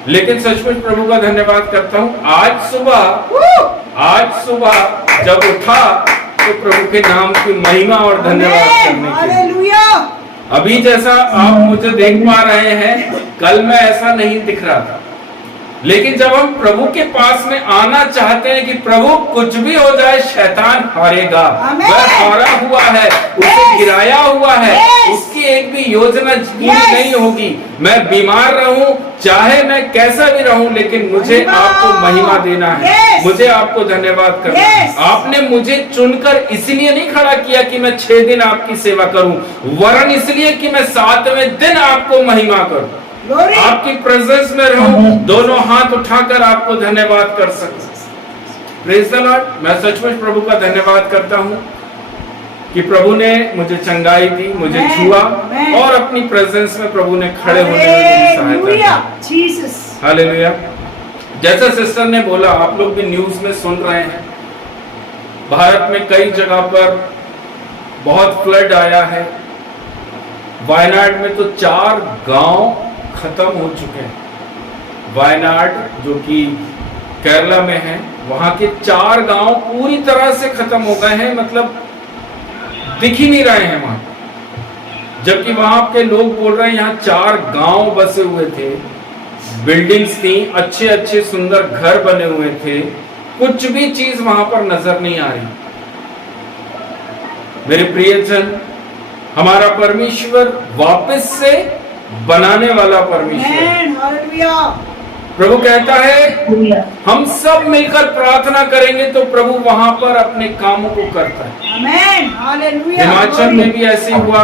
लेकिन सचमुच प्रभु का धन्यवाद करता हूँ। आज सुबह जब उठा तो प्रभु के नाम की महिमा और धन्यवाद करने के लिए। अभी जैसा आप मुझे देख पा रहे हैं, कल मैं ऐसा नहीं दिख रहा था। लेकिन जब हम प्रभु के पास में आना चाहते हैं कि प्रभु कुछ भी हो जाए, शैतान हारेगा, वह हारा हुआ है, उसे गिराया हुआ है, उसकी एक भी योजना पूरी नहीं होगी। मैं बीमार रहूं, चाहे मैं कैसा भी रहूं, लेकिन मुझे आपको महिमा देना है, मुझे आपको धन्यवाद करना है। आपने मुझे चुनकर इसलिए नहीं खड़ा किया कि मैं 6 दिन आपकी सेवा करूं, वरन इसलिए कि मैं 7वें दिन आपको महिमा करूं, आपकी प्रेजेंस में रहूं, दोनों हाथ उठाकर आपको धन्यवाद कर सकूं। Praise the Lord. मैं सचमुच प्रभु का धन्यवाद करता हूं कि प्रभु ने मुझे चंगाई दी, मुझे छुआ और अपनी प्रेजेंस में प्रभु ने खड़े होने में मेरी सहायता की। हालेलुया। जैसा सिस्टर ने बोला, आप लोग भी न्यूज में सुन रहे हैं, भारत में कई जगह पर बहुत फ्लड आया है। वायनाड में तो 4 गांव खत्म हो चुके हैं। वायनाड जो कि केरला में है, वहां के 4 गांव पूरी तरह से खत्म हो गए हैं, मतलब दिख ही नहीं रहे हैं वहां। जबकि वहां के लोग बोल रहे हैं यहाँ 4 गांव बसे हुए थे, बिल्डिंग्स थी, अच्छे अच्छे सुंदर घर बने हुए थे, कुछ भी चीज वहां पर नजर नहीं आ रही। मेरे प्रियजन, हमारा परमेश्वर वापस से बनाने वाला परमेश्वर। प्रभु कहता है हम सब मिलकर प्रार्थना करेंगे तो प्रभु वहां पर अपने कामों को करता है। हिमाचल में भी ऐसे हुआ।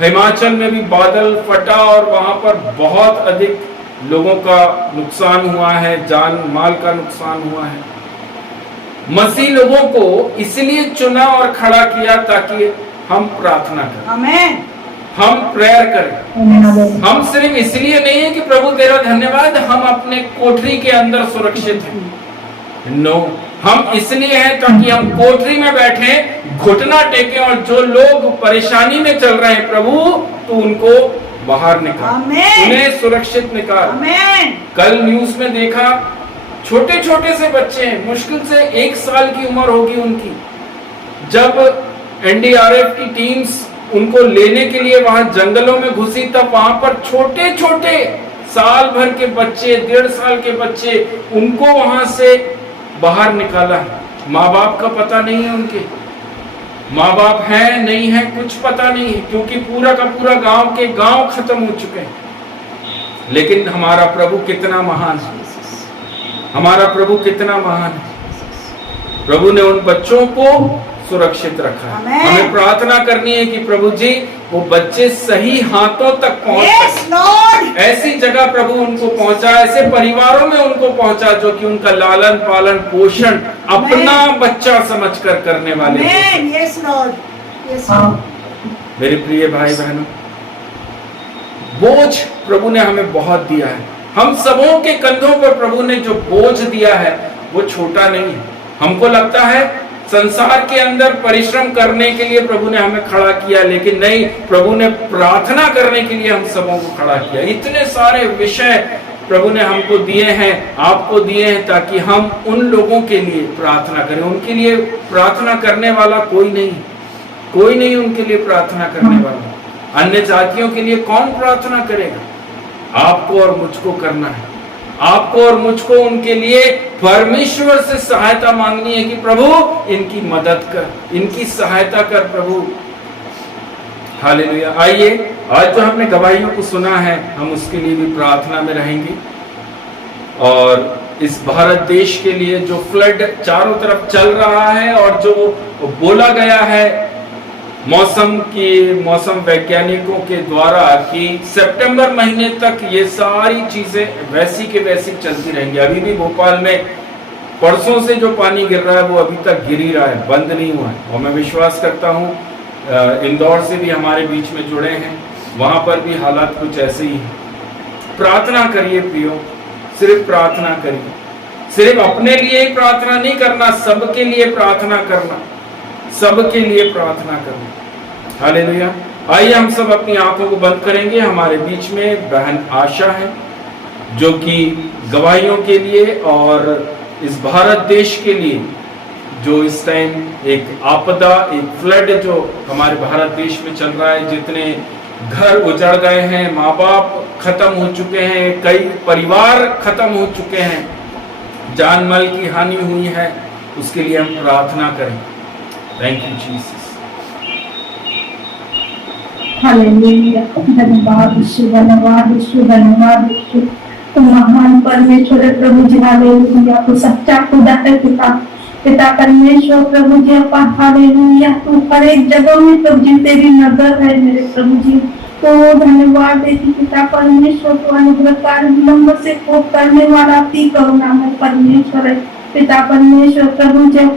हिमाचल में भी बादल फटा और वहां पर बहुत अधिक लोगों का नुकसान हुआ है, जान माल का नुकसान हुआ है। मसीह लोगों को इसलिए चुना और खड़ा किया ताकि हम प्रार्थना करें। हम प्रेयर करें। हम सिर्फ इसलिए नहीं है कि प्रभु तेरा धन्यवाद हम अपने कोठरी के अंदर सुरक्षित हैं, नो, हम इसलिए हैं ताकि हम कोठरी में बैठे, घुटना टेके, और जो लोग परेशानी में चल रहे हैं प्रभु तो उनको बाहर निकाल, उन्हें सुरक्षित निकाल। कल न्यूज में देखा, छोटे छोटे से बच्चे हैं, मुश्किल से 1 साल की उम्र होगी उनकी, जब एनडीआरएफ की टीम्स उनको लेने के लिए वहां जंगलों में घुसी, तब वहां पर छोटे छोटे साल भर के बच्चे, 1.5 साल के बच्चे, उनको वहां से बाहर निकाला है। माँ बाप का पता नहीं है, उनके माँ बाप हैं नहीं है कुछ पता नहीं है, क्योंकि पूरा का पूरा गांव के गांव खत्म हो चुके हैं। लेकिन हमारा प्रभु कितना महान है, हमारा प्रभु कितना महान है। प्रभु ने उन बच्चों को सुरक्षित रखा है। हमें प्रार्थना करनी है कि प्रभु जी वो बच्चे सही हाथों तक पहुंच, ऐसी जगह प्रभु उनको पहुंचा, ऐसे परिवारों में उनको पहुंचा जो कि उनका लालन पालन पोषण अपना बच्चा समझकर करने वाले। मेरे प्रिय भाई बहनों, बोझ प्रभु ने हमें बहुत दिया है। हम सबों के कंधों पर प्रभु ने जो बोझ दिया है वो छोटा नहीं है। हमको लगता है संसार के अंदर परिश्रम करने के लिए प्रभु ने हमें खड़ा किया, लेकिन नहीं, प्रभु ने प्रार्थना करने के लिए हम सबों को खड़ा किया। इतने सारे विषय प्रभु ने हमको दिए हैं, आपको दिए हैं, ताकि हम उन लोगों के लिए प्रार्थना करें। उनके लिए प्रार्थना करने वाला कोई नहीं उनके लिए प्रार्थना करने वाला। अन्य जातियों के लिए कौन प्रार्थना करेगा? आपको और मुझको करना है। आपको और मुझको उनके लिए परमेश्वर से सहायता मांगनी है कि प्रभु इनकी मदद कर, इनकी सहायता कर प्रभु। हालेलुया। आइए, आज जो हमने गवाहियों को सुना है, हम उसके लिए भी प्रार्थना में रहेंगे। और इस भारत देश के लिए जो फ्लड चारों तरफ चल रहा है और जो बोला गया है मौसम वैज्ञानिकों के द्वारा कि सितंबर महीने तक ये सारी चीजें वैसी के वैसी चलती रहेंगी। अभी भी भोपाल में परसों से जो पानी गिर रहा है वो अभी तक गिर ही रहा है, बंद नहीं हुआ है। और मैं विश्वास करता हूँ इंदौर से भी हमारे बीच में जुड़े हैं, वहां पर भी हालात कुछ ऐसे ही हैं। प्रार्थना करिए प्रियो, सिर्फ प्रार्थना करिए, सिर्फ अपने लिए ही प्रार्थना नहीं करना, सबके लिए प्रार्थना करना, सबके लिए प्रार्थना करना। हालेलुया। आइए हम सब अपनी आंखों को बंद करेंगे। हमारे बीच में बहन आशा है जो कि गवाहियों के लिए और इस भारत देश के लिए जो इस टाइम एक आपदा, एक फ्लड जो हमारे भारत देश में चल रहा है, जितने घर उजड़ गए हैं, माँ बाप खत्म हो चुके हैं, कई परिवार खत्म हो चुके हैं, जान माल की हानि हुई है, उसके लिए हम प्रार्थना करें। Thank you Jesus. हालेलुया। धन्यवाद यीशु, धन्यवाद यीशु, धन्यवाद यीशु। तो महान परमेश्वर है प्रभु जी। हालेलुया। तो सच्चा खुदा है पिता परमेश्वर प्रभु जी। हालेलुया। तू हर एक जगह में प्रभु जी तेरी नजर है मेरे प्रभु जी। तो धन्यवाद देती पिता परमेश्वर। तो अनुग्रहकारी विलंब से कोप करने वाला अति करुणामय परमेश्वर है पिता परमेश्वर प्रभु जी।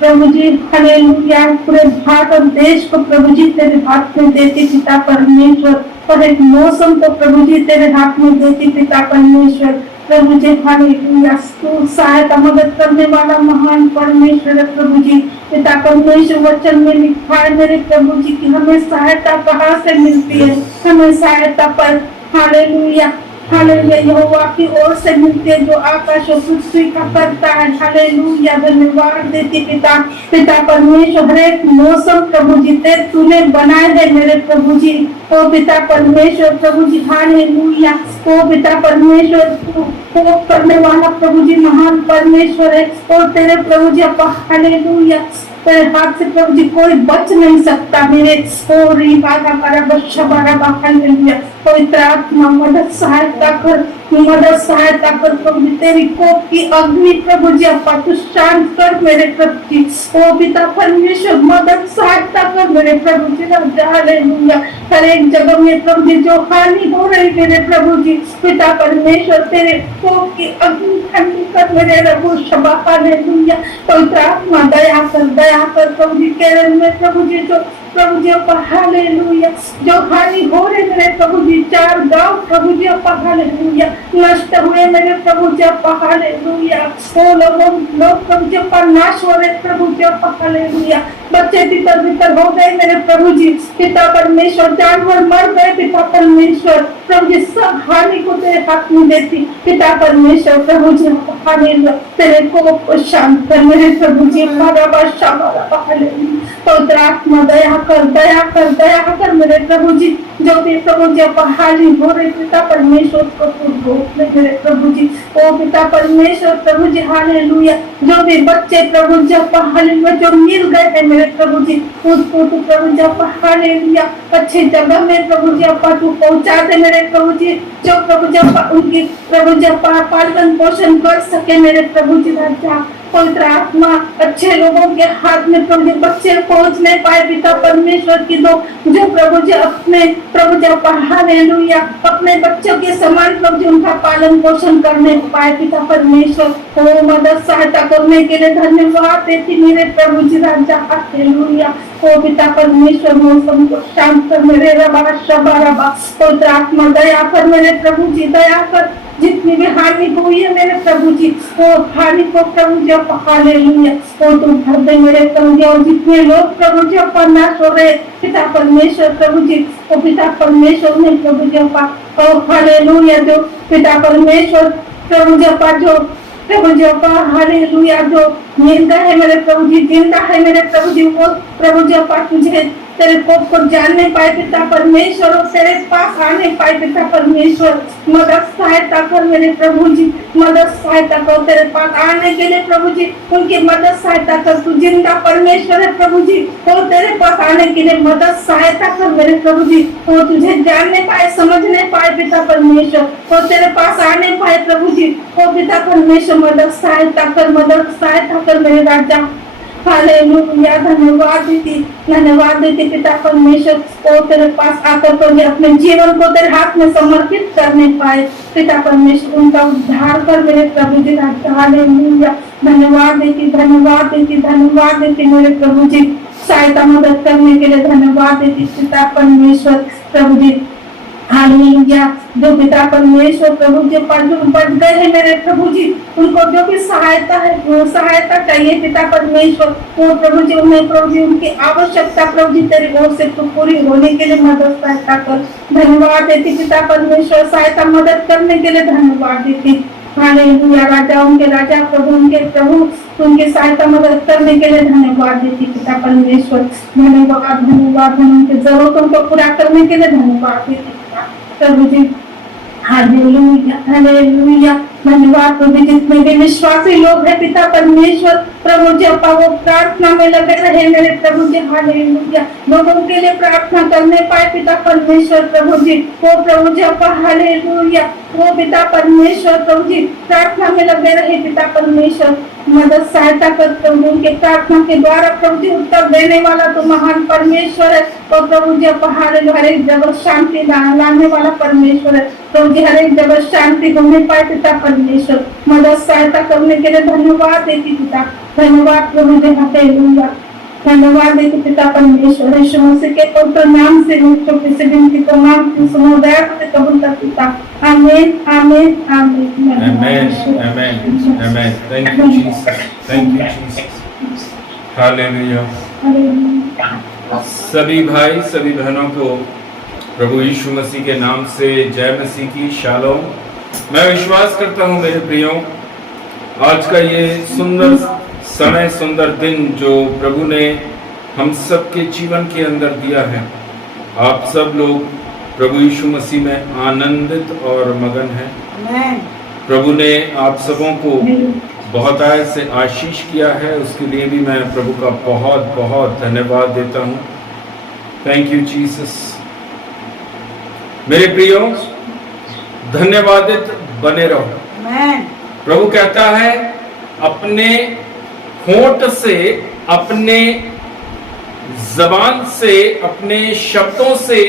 प्रभु जी हालेलुया। पूरे भारत और देश को प्रभु जी तेरे हाथ में देती पिता परमेश्वर, और एक मौसम को प्रभु जी तेरे हाथ में देती पिता परमेश्वर प्रभु जी। हालेलुया। तू सहायता मदद करने वाला महान परमेश्वर है प्रभु जी पिता परमेश्वर। वचन में लिखा है मेरे प्रभु जी कि हमें सहायता कहाँ से मिलती है? हमें सहायता पर हालेलुया हालेलुया यहोवा की ओर से मिलते जो आकाश और पृथ्वी का करता है। हालेलुया। धन्यवाद देती पिता परमेश्वर। हर एक मौसम प्रभु जी तेरे तूने बनाए है मेरे प्रभु जी। ओ पिता परमेश्वर प्रभु जी। हालेलुया। ओ पिता परमेश्वर को करने वाला प्रभु जी महान परमेश्वर है। और तेरे प्रभु जी हालेलुया तेरे हाथ से प्रभु जी कोई बच नहीं सकता मेरे। पवित्र आत्मा मदद सहायता कर प्रभु जी। तेरी कोप की अग्नि प्रभु जी तू शांत कर मेरे प्रभु जी। ओ पिता परमेश्वर मदद सहायता कर मेरे प्रभु जी। हालेलुया। हर एक जगह में प्रभु जी जो हानि हो रही मेरे प्रभु जी पिता परमेश्वर तेरे कोप की अग्नि ठंडी कर मेरे प्रभु शबा। हालेलुया। पवित्र आत्मा दया कर प्रभु जी। केरल में प्रभु जी जो प्रभु जी अप्पा हालेलुया। जो हानि हो रहे मेरे प्रभु जी, 4 गांव प्रभु जी अप्पा हालेलुया नष्ट हुए मेरे प्रभु जी अप्पा हालेलुया। वो लोग प्रभु जी अप्पा नाश हो रहे प्रभु जी अप्पा हालेलुया। बच्चे तितर बितर हो गए मेरे प्रभु जी, पिता परमेश्वर, जानवर मर गए पिता परमेश्वर, प्रभु जी सब हानि को तेरे हाथ में देती पिता परमेश्वर, प्रभु जी हालेलुया। तेरे को शांत कर मेरे प्रभु जी, पवित्र आत्मा दया कर, दया कर, दया कर मेरे प्रभु जी। जो भी प्रभु जी अप्पा हानि हो रही पिता परमेश्वर को रोक ले मेरे प्रभु जी। ओ पिता परमेश्वर प्रभु जी हालेलुया। जो भी बच्चे प्रभु जी अप्पा हालेलुया जो मिल गए हैं मेरे प्रभु जी, उसको तू प्रभु जी अप्पा हालेलुया अच्छी जगह में प्रभु जी अप्पा तू पहुंचा दे मेरे प्रभु जी। जो प्रभु जी अप्पा उनकी प्रभु जी अप्पा पालन पोषण कर सके मेरे प्रभु जी राजा। पवित्र आत्मा अच्छे लोगों के हाथ में प्रभु जी बच्चे पहुंच नहीं पाए पिता परमेश्वर की दो, जो प्रभु जी अपने प्रभु जी हालेलुया अपने बच्चों के समान प्रभु जी उनका पालन पोषण करने पाए पिता परमेश्वर। ओ मदद सहायता करने के लिए धन्यवाद देती मेरे प्रभु जी राजा हालेलुया। ओ पिता परमेश्वर मौसम को शांत कर मेरे रबा शबा रबा। पवित्र आत्मा दया कर मेरे प्रभु जी, दया कर जितनी भी हानि हुई है मेरे प्रभु जी, वो हानि को प्रभु जी हालेलुया वो तुम भर दे मेरे प्रभु जी। और जितने लोग प्रभु जी नाश हो रहे पिता परमेश्वर प्रभु जी, वो पिता परमेश्वर ने प्रभु जी हालेलुया जो पिता परमेश्वर प्रभु जी जो प्रभु जी हालेलुया जो जिंदा है मेरे प्रभु जी, जिंदा है मेरे प्रभु जी, वो प्रभु जी तुझे तेरे कोप को जानने पाए पिता परमेश्वर और तेरे पास आने पाए पिता परमेश्वर। मदद सहायता कर मेरे प्रभु जी, मदद सहायता कर तेरे पास आने के लिए प्रभु जी, उनकी मदद सहायता कर। तू जिंदा परमेश्वर है प्रभु जी, और तेरे पास आने के लिए मदद सहायता कर मेरे प्रभु जी। वो तुझे जानने पाए, समझने पाए पिता परमेश्वर, और तेरे पास आने पाए प्रभु जी। ओ पिता परमेश्वर मदद सहायता कर, मदद सहायता कर मेरे राजा हालेलुया। धन्यवाद देती पिता परमेश्वर को तेरे पास आकर तो अपने जीवन को तेरे हाथ में समर्पित करने पाए पिता परमेश्वर, उनका उद्धार कर मेरे प्रभु जी हालेलुया। धन्यवाद देती मेरे प्रभु जी, सहायता मदद करने के लिए धन्यवाद देती पिता परमेश्वर प्रभु जी हालेलुया। जो पिता परमेश्वर प्रभु जी बढ़ गए हैं मेरे प्रभु जी, उनको जो भी सहायता है वो सहायता चाहिए पिता परमेश्वर, वो प्रभु जी उन्हें प्रभु जी उनकी आवश्यकता प्रभु जी तेरी ओर से तो पूरी होने के लिए मदद सहायता कर। धन्यवाद देती पिता परमेश्वर, सहायता मदद करने के लिए धन्यवाद देती हालेलुया। राजाओं के राजा प्रभु उनके प्रभु उनकी सहायता मदद करने के लिए धन्यवाद देती पिता परमेश्वर। धन्यवाद उनकी जरूरतों को पूरा करने के लिए धन्यवाद देती प्रभु जी हालेलुया। धन्यवाद प्रभु। जितने भी विश्वासी लोग हैं पिता परमेश्वर प्रभु जी वो प्रार्थना में लगे रहे मेरे प्रभु जी हालेलुया। लोगों के लिए प्रार्थना करने पाए पिता परमेश्वर प्रभु जी, वो प्रभु जी हालेलुया वो पिता परमेश्वर प्रभु जी प्रार्थना में लगे रहे पिता परमेश्वर। मदद सहायता कर प्रभु उनके प्रार्थना के द्वारा प्रभु जी उत्तर देने वाला तो महान परमेश्वर है, और प्रभु जी हालेलुया हर एक जगह शांति लाने वाला परमेश्वर है। प्रभु जी हर एक जगह शांति होने पाए पिता परमेश्वर। मदद सहायता करने के लिए धन्यवाद देती पिता, धन्यवाद प्रभु जी हालेलुया। धन्यवाद देती पिता परमेश्वर। यीशु मसीह के पवित्र नाम से छोटी सी विनती को मांगती हूं, सुनो दया से कबूल कर पिता। आमीन आमीन आमीन आमेन आमेन आमेन। Thank you Jesus, thank you Jesus, hallelujah. सभी भाई सभी बहनों को प्रभु यीशु मसीह के नाम से जय मसीह की शालोम। मैं विश्वास करता हूं मेरे प्रियो, आज का ये सुंदर समय सुंदर दिन जो प्रभु ने हम सब के जीवन के अंदर दिया है, आप सब लोग प्रभु यीशु मसीह में आनंदित और मगन हैं। प्रभु ने आप सबों को बहुत आय से आशीष किया है, उसके लिए भी मैं प्रभु का बहुत बहुत धन्यवाद देता हूँ। Thank you Jesus. मेरे प्रियो, धन्यवादित बने रहो। प्रभु कहता है अपने होंठ से, अपने जबान से, अपने शब्दों से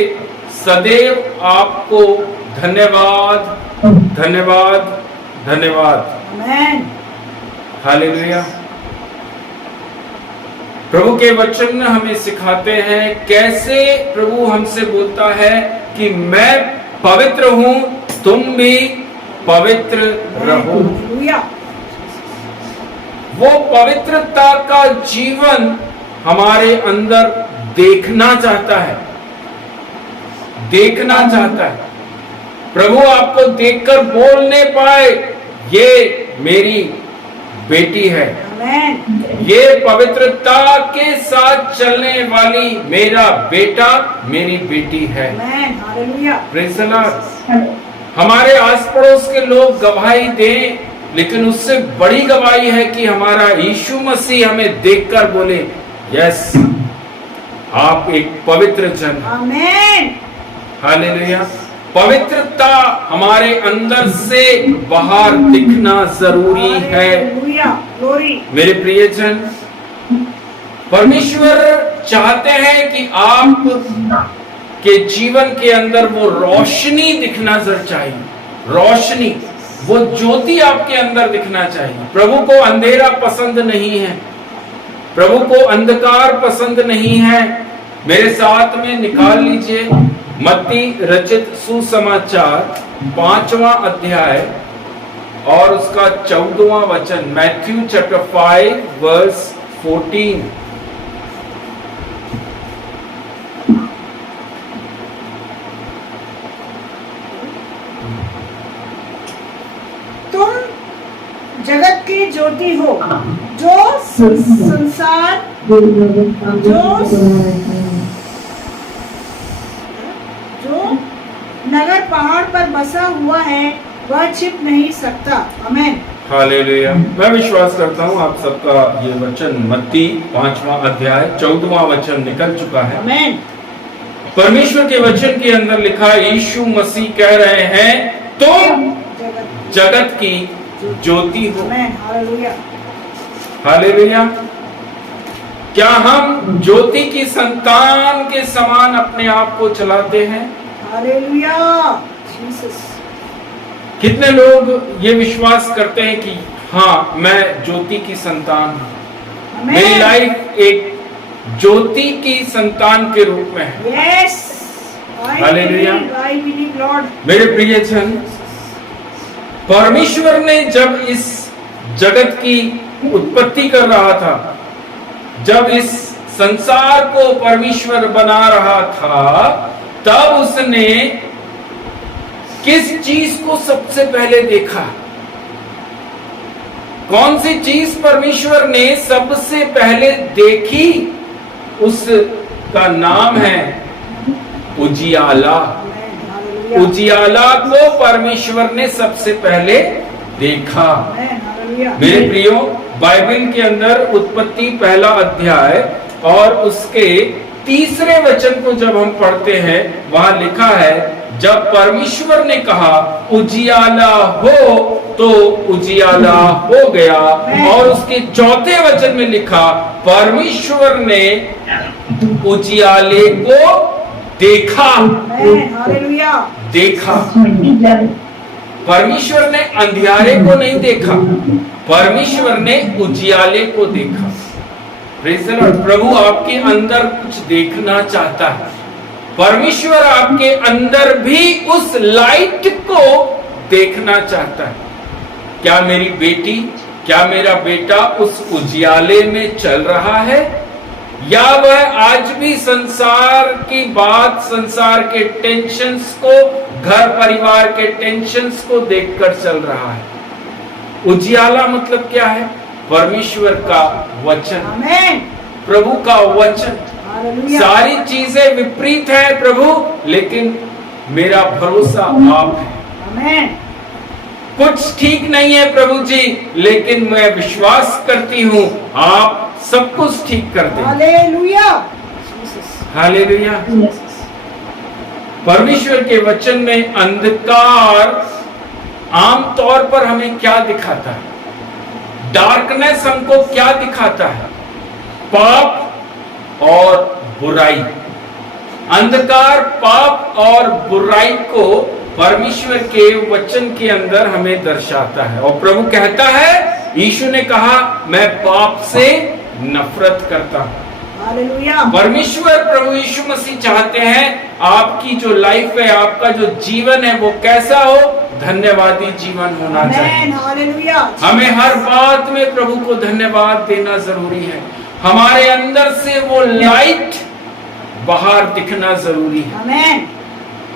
सदैव आपको धन्यवाद धन्यवाद धन्यवाद। हालेलुया। प्रभु के वचन हमें सिखाते हैं कैसे प्रभु हमसे बोलता है कि मैं पवित्र हूं, तुम भी पवित्र रहो। हालेलुया। वो पवित्रता का जीवन हमारे अंदर देखना चाहता है, देखना चाहता है। प्रभु आपको देखकर बोल नहीं पाए, ये मेरी बेटी है, आमेन। ये पवित्रता के साथ चलने वाली मेरा बेटा, मेरी बेटी है। आमेन। हालेलुया। Praise the Lord. हमारे आस पड़ोस के लोग गवाही दें, लेकिन उससे बड़ी गवाही है कि हमारा यीशु मसीह हमें देखकर बोले, यस, आप एक पवित्र जन। आमेन। हालेलुया। पवित्रता हमारे अंदर से बाहर दिखना जरूरी है। हालेलुया। ग्लोरी। मेरे प्रियजन, परमेश्वर चाहते हैं कि आप के जीवन के अंदर वो रोशनी दिखना चाहिए, रोशनी, वो ज्योति आपके अंदर दिखना चाहिए। प्रभु को अंधेरा पसंद नहीं है, प्रभु को अंधकार पसंद नहीं है। मेरे साथ में निकाल लीजिए मत्ती रचित सुसमाचार 5वां अध्याय और उसका 14वां वचन, मैथ्यू चैप्टर 5 वर्स 14। तुम जगत की ज्योति हो, जो संसार जो नगर पहाड़ पर बसा हुआ है वह छिप नहीं सकता। आमेन। हालेलुया। मैं विश्वास करता हूँ आप सबका ये वचन मत्ती 5वां अध्याय 14वां वचन निकल चुका है। आमेन। परमेश्वर के वचन के अंदर लिखा, यीशु मसीह कह रहे हैं, तुम जगत की ज्योति हो। आमेन। हालेलुया। हालेलुया। क्या हम ज्योति की संतान के समान अपने आप को चलाते हैं? हालेलुया। जीसस। कितने लोग ये विश्वास करते हैं कि हाँ, मैं ज्योति की संतान हूं, आमेन। मेरी लाइफ एक ज्योति की संतान के रूप में है। Yes. Hallelujah. I believe Lord. मेरे प्रियजन, परमेश्वर ने जब इस जगत की उत्पत्ति कर रहा था, जब इस संसार को परमेश्वर बना रहा था, तब उसने किस चीज को सबसे पहले देखा? कौन सी चीज परमेश्वर ने सबसे पहले देखी? उसका नाम है उजियाला। हालेलुया। उजियाला को परमेश्वर ने सबसे पहले देखा। आमेन। हालेलुया। मेरे प्रियो, बाइबल के अंदर उत्पत्ति 1 अध्याय और उसके 3 वचन को जब हम पढ़ते हैं, वहां लिखा है, जब परमेश्वर ने कहा उजियाला हो, तो उजियाला हो गया। और उसके 4 वचन में लिखा, परमेश्वर ने उजियाले को देखा। आमेन। हालेलुया। देखा। परमेश्वर ने अंधियारे को नहीं देखा, परमेश्वर ने उजियाले को देखा। Praise the Lord. प्रभु आपके अंदर कुछ देखना चाहता है। परमेश्वर आपके अंदर भी उस लाइट को देखना चाहता है। क्या मेरी बेटी, क्या मेरा बेटा उस उजियाले में चल रहा है, या वह आज भी संसार की बात, संसार के टेंशन्स को, घर परिवार के टेंशन्स को देखकर चल रहा है? उजियाला मतलब क्या है? परमेश्वर का वचन, आमेन। प्रभु का वचन। हालेलुया। सारी चीजें विपरीत है प्रभु, लेकिन मेरा भरोसा आप है। आमेन। कुछ ठीक नहीं है प्रभु जी, लेकिन मैं विश्वास करती हूँ आप सब कुछ ठीक कर दें। हालेलुया। हालेलुया। परमेश्वर के वचन में अंधकार आमतौर पर हमें क्या दिखाता है? डार्कनेस हमको क्या दिखाता है? पाप और बुराई। अंधकार पाप और बुराई को परमेश्वर के वचन के अंदर हमें दर्शाता है। और प्रभु कहता है, यीशु ने कहा, मैं पाप से नफरत करता हूं। हालेलुया। परमेश्वर प्रभु यीशु मसीह चाहते हैं आपकी जो लाइफ है, आपका जो जीवन है वो कैसा हो, धन्यवादी जीवन होना चाहिए। आमेन। हालेलुया। हमें हर बात में प्रभु को धन्यवाद देना जरूरी है। हमारे अंदर से वो लाइट बाहर दिखना जरूरी है। आमेन।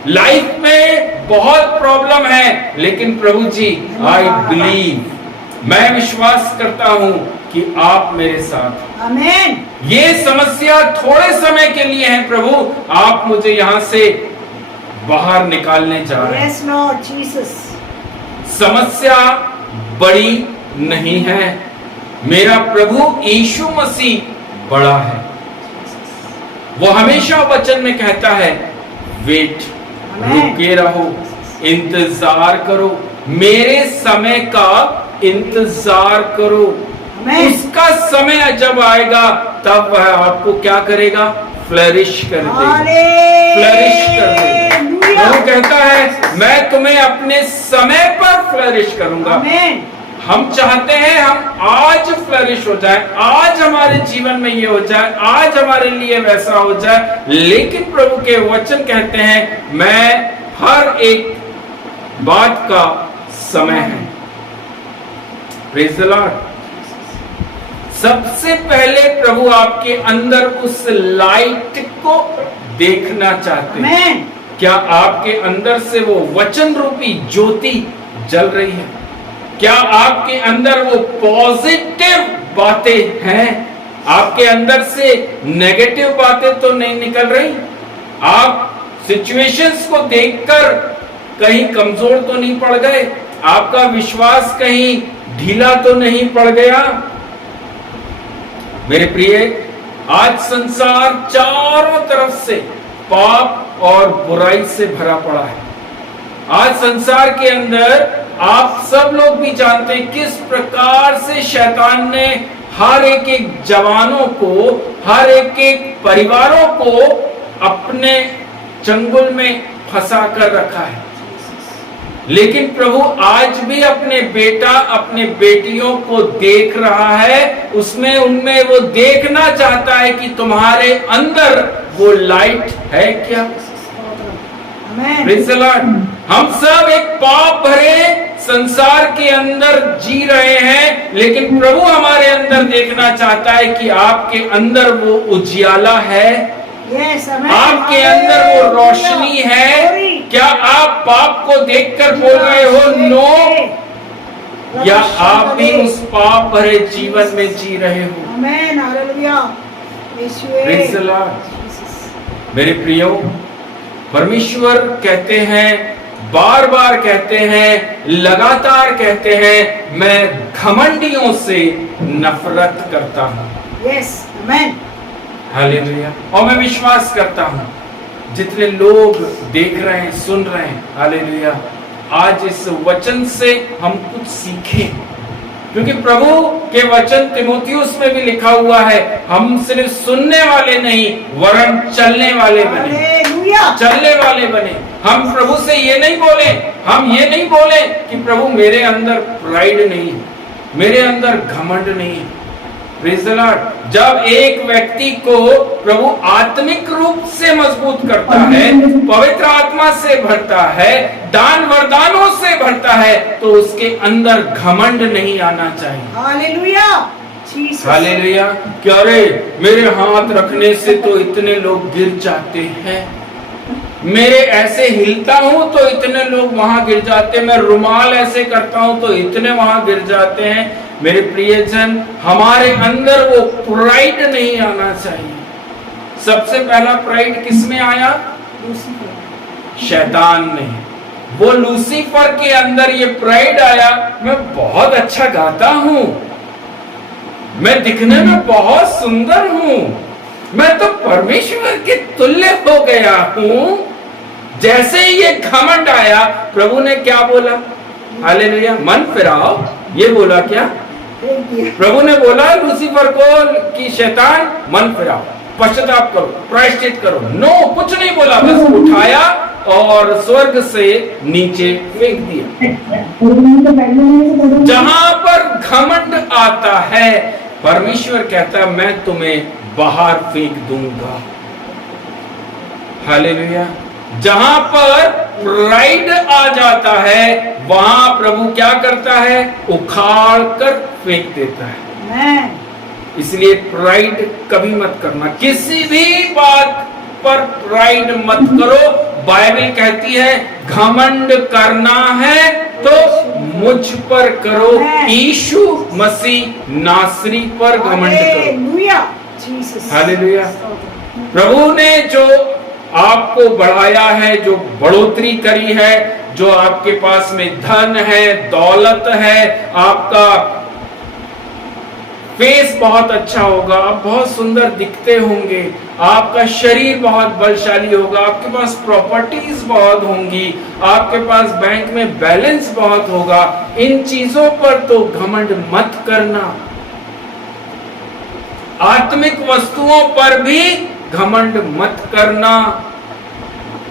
लाइफ में बहुत प्रॉब्लम है, लेकिन प्रभु जी आई बिलीव, मैं विश्वास करता हूं कि आप मेरे साथ। आमेन। ये समस्या थोड़े समय के लिए है प्रभु, आप मुझे यहां से बाहर निकालने जा रहे हैं। Yes Lord Jesus. समस्या बड़ी नहीं है, मेरा प्रभु यीशु मसीह बड़ा है। वो हमेशा वचन में कहता है वेट, रुके रहो, इंतजार करो, मेरे समय का इंतजार करो। उसका समय जब आएगा तब वह आपको क्या करेगा, फ्लरिश कर देगा, फ्लरिश कर देगा। वो कहता है मैं तुम्हें अपने समय पर फ्लरिश करूंगा। हम चाहते हैं हम आज फ्लरिश हो जाए, आज हमारे जीवन में ये हो जाए, आज हमारे लिए वैसा हो जाए, लेकिन प्रभु के वचन कहते हैं मैं हर एक बात का समय है। Praise the Lord. सबसे पहले प्रभु आपके अंदर उस लाइट को देखना चाहते हैं। क्या आपके अंदर से वो वचन रूपी ज्योति जल रही है? क्या आपके अंदर वो पॉजिटिव बातें हैं? आपके अंदर से नेगेटिव बातें तो नहीं निकल रही? आप सिचुएशंस को देखकर कहीं कमजोर तो नहीं पड़ गए? आपका विश्वास कहीं ढीला तो नहीं पड़ गया? मेरे प्रिय, आज संसार चारों तरफ से पाप और बुराई से भरा पड़ा है। आज संसार के अंदर आप सब लोग भी जानते हैं किस प्रकार से शैतान ने हर एक जवानों को, हर एक परिवारों को अपने चंगुल में फंसा कर रखा है। लेकिन प्रभु आज भी अपने बेटा, अपने बेटियों को देख रहा है, उसमें उनमें वो देखना चाहता है कि तुम्हारे अंदर वो लाइट है क्या? Praise the Lord. हम सब एक पाप भरे संसार के अंदर जी रहे हैं, लेकिन प्रभु हमारे अंदर देखना चाहता है कि आपके अंदर वो उजियाला है, आपके अंदर वो रोशनी है। क्या आप पाप को देखकर बोल रहे हो नो, या आप भी उस पाप भरे जीवन में जी रहे हो? आमेन। हालेलुया। Praise the Lord. मेरे प्रियो, परमेश्वर कहते हैं, बार बार कहते हैं, लगातार कहते हैं, मैं घमंडियों से नफरत करता हूं। यस। आमेन। हालेलुया। और मैं विश्वास करता हूं जितने लोग देख रहे हैं, सुन रहे हैं, हालेलुया, आज इस वचन से हम कुछ सीखें, क्योंकि प्रभु के वचन तीमुथियुस में भी लिखा हुआ है, हम सिर्फ सुनने वाले नहीं वरन चलने वाले बने, चलने वाले बने। हम प्रभु से ये नहीं बोले, हम ये नहीं बोले कि प्रभु मेरे अंदर प्राइड नहीं है, मेरे अंदर घमंड नहीं है। Praise the Lord. जब एक व्यक्ति को प्रभु आत्मिक रूप से मजबूत करता है, पवित्र आत्मा से भरता है, दान वरदानों से भरता है, तो उसके अंदर घमंड नहीं आना चाहिए। हालेलुया। हालेलुया। क्या रे, मेरे हाथ रखने से तो इतने लोग गिर जाते हैं, मेरे ऐसे हिलता हूं तो इतने लोग वहां गिर जाते हैं, मैं रुमाल ऐसे करता हूं तो इतने वहां गिर जाते हैं। मेरे प्रियजन, हमारे अंदर वो प्राइड नहीं आना चाहिए। सबसे पहला प्राइड किस में आया? शैतान ने। वो लूसीफर के अंदर ये प्राइड आया, मैं बहुत अच्छा गाता हूं, मैं दिखने में बहुत सुंदर हूं, मैं तो परमेश्वर के तुल्य हो गया हूं। जैसे ही ये घमंड आया, प्रभु ने क्या बोला? हालेलुया। मन फिराओ। ये बोला क्या? प्रभु ने बोला लूसीफर को कि शैतान मन फिराओ, पश्चाताप करो, प्रायश्चित करो। नो, कुछ नहीं बोला, बस उठाया और स्वर्ग से नीचे फेंक दिया। जहां पर घमंड आता है, परमेश्वर कहता है मैं तुम्हें बाहर फेंक दूंगा। हालेलुया। जहां पर प्राइड आ जाता है वहां प्रभु क्या करता है? उखाड़ कर फेंक देता है। इसलिए प्राइड कभी मत करना, किसी भी बात पर प्राइड मत करो। बाइबल कहती है घमंड करना है तो मुझ पर करो, यीशु मसीह नासरी पर घमंड करो। हालेलुया। प्रभु ने जो आपको बढ़ाया है, जो बढ़ोतरी करी है, जो आपके पास में धन है, दौलत है, आपका फेस बहुत अच्छा होगा, आप बहुत सुंदर दिखते होंगे, आपका शरीर बहुत बलशाली होगा, आपके पास प्रॉपर्टीज बहुत होंगी, आपके पास बैंक में बैलेंस बहुत होगा, इन चीजों पर तो घमंड मत करना। आत्मिक वस्तुओं पर भी घमंड मत करना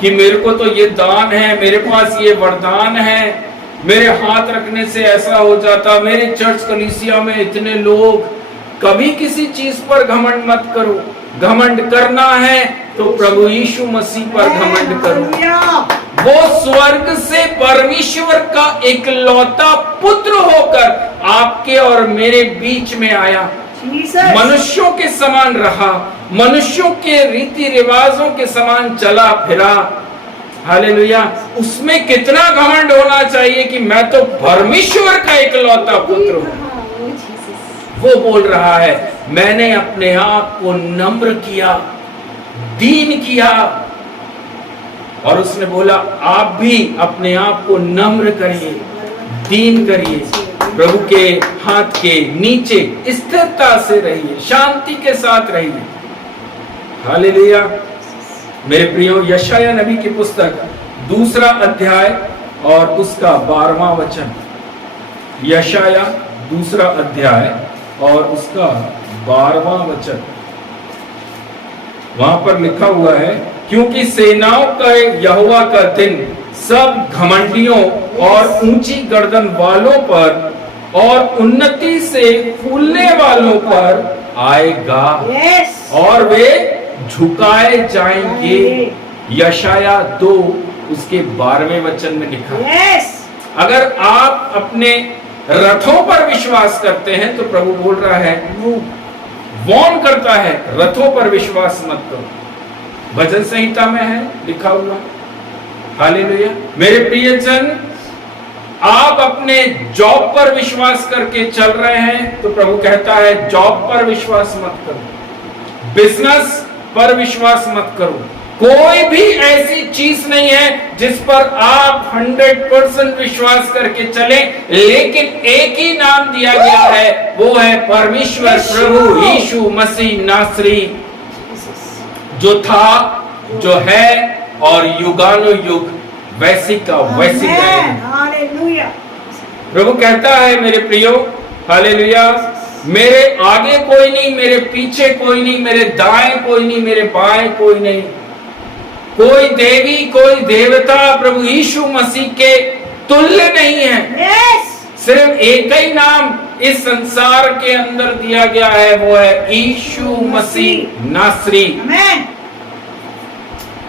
कि मेरे को तो ये दान है, मेरे पास ये वरदान है, मेरे हाथ रखने से ऐसा हो जाता, मेरे चर्च कलीसिया में इतने लोग। कभी किसी चीज पर घमंड मत करो। घमंड करना है तो प्रभु यीशु मसीह पर घमंड करो। वो स्वर्ग से परमेश्वर का इकलौता पुत्र होकर आपके और मेरे बीच में आया, मनुष्यों के समान रहा, मनुष्यों के रीति रिवाजों के समान चला फिरा। हालेलुया। उसमें कितना घमंड होना चाहिए कि मैं तो परमेश्वर का इकलौता पुत्र हूं। वो बोल रहा है मैंने अपने आप को नम्र किया, दीन किया, और उसने बोला आप भी अपने आप को नम्र करिए, दीन करिए, प्रभु के हाथ के नीचे स्थिरता से रहिए, शांति के साथ रहिए। हालेलुया। मेरे प्रियो, यशाया नबी की पुस्तक 2 अध्याय और उसका 12वां वचन। यशाया 2 अध्याय और उसका 12वां वचन। वहां पर लिखा हुआ है क्योंकि सेनाओं का यहोवा का दिन सब घमंडियों और ऊंची गर्दन वालों पर और उन्नति से फूलने वालों पर आएगा, और वे झुकाए जाएंगे। यशाया 2 उसके 12वें वचन में लिखा है। अगर आप अपने रथों पर विश्वास करते हैं तो प्रभु बोल रहा है, वार्न करता है, रथों पर विश्वास मत करो। भजन संहिता में है लिखा हुआ। हालेलुया। मेरे प्रियजन, आप अपने जॉब पर विश्वास करके चल रहे हैं तो प्रभु कहता है जॉब पर विश्वास मत करो, बिजनेस पर विश्वास मत करो। कोई भी ऐसी चीज नहीं है जिस पर आप 100% विश्वास करके चले, लेकिन एक ही नाम दिया गया है, वो है परमेश्वर प्रभु यीशु मसीह नासरी, जो था, जो है और युगानुयुग वैसी का वैसी रहेगा। प्रभु कहता है मेरे प्रियो, हालेलुया, मेरे आगे कोई नहीं, मेरे पीछे कोई नहीं, मेरे दाएं कोई नहीं, मेरे बाएं कोई नहीं, कोई देवी कोई देवता प्रभु यीशु मसीह के तुल्य नहीं है। सिर्फ एक ही नाम इस संसार के अंदर दिया गया है, वो है यीशु मसीह नासरी।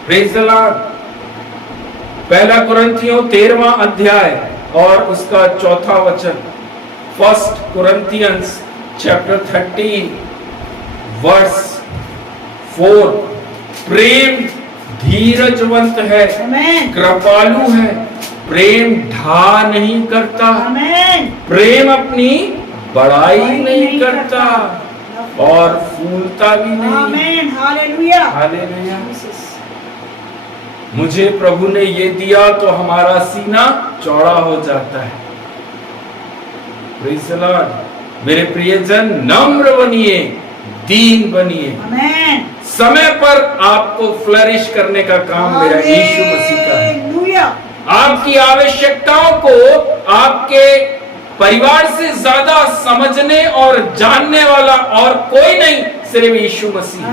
Praise the Lord. 1 कुरिन्थियों 13वां अध्याय और उसका 4था वचन। 1 Corinthians chapter 13 verse 4। प्रेम धीरजवंत है, कृपालु है, प्रेम ढा नहीं करता, प्रेम अपनी बड़ाई नहीं करता और फूलता भी नहीं। हालेलुया। हालेलुया। मुझे प्रभु ने ये दिया तो हमारा सीना चौड़ा हो जाता है। Praise the Lord. मेरे प्रियजन, नम्र बनिए, दीन बनिए। समय पर आपको फ्लरिश करने का काम मेरा यीशु मसीह का है। आपकी आवश्यकताओं को आपके परिवार से ज्यादा समझने और जानने वाला और कोई नहीं, सिर्फ यीशु मसीह।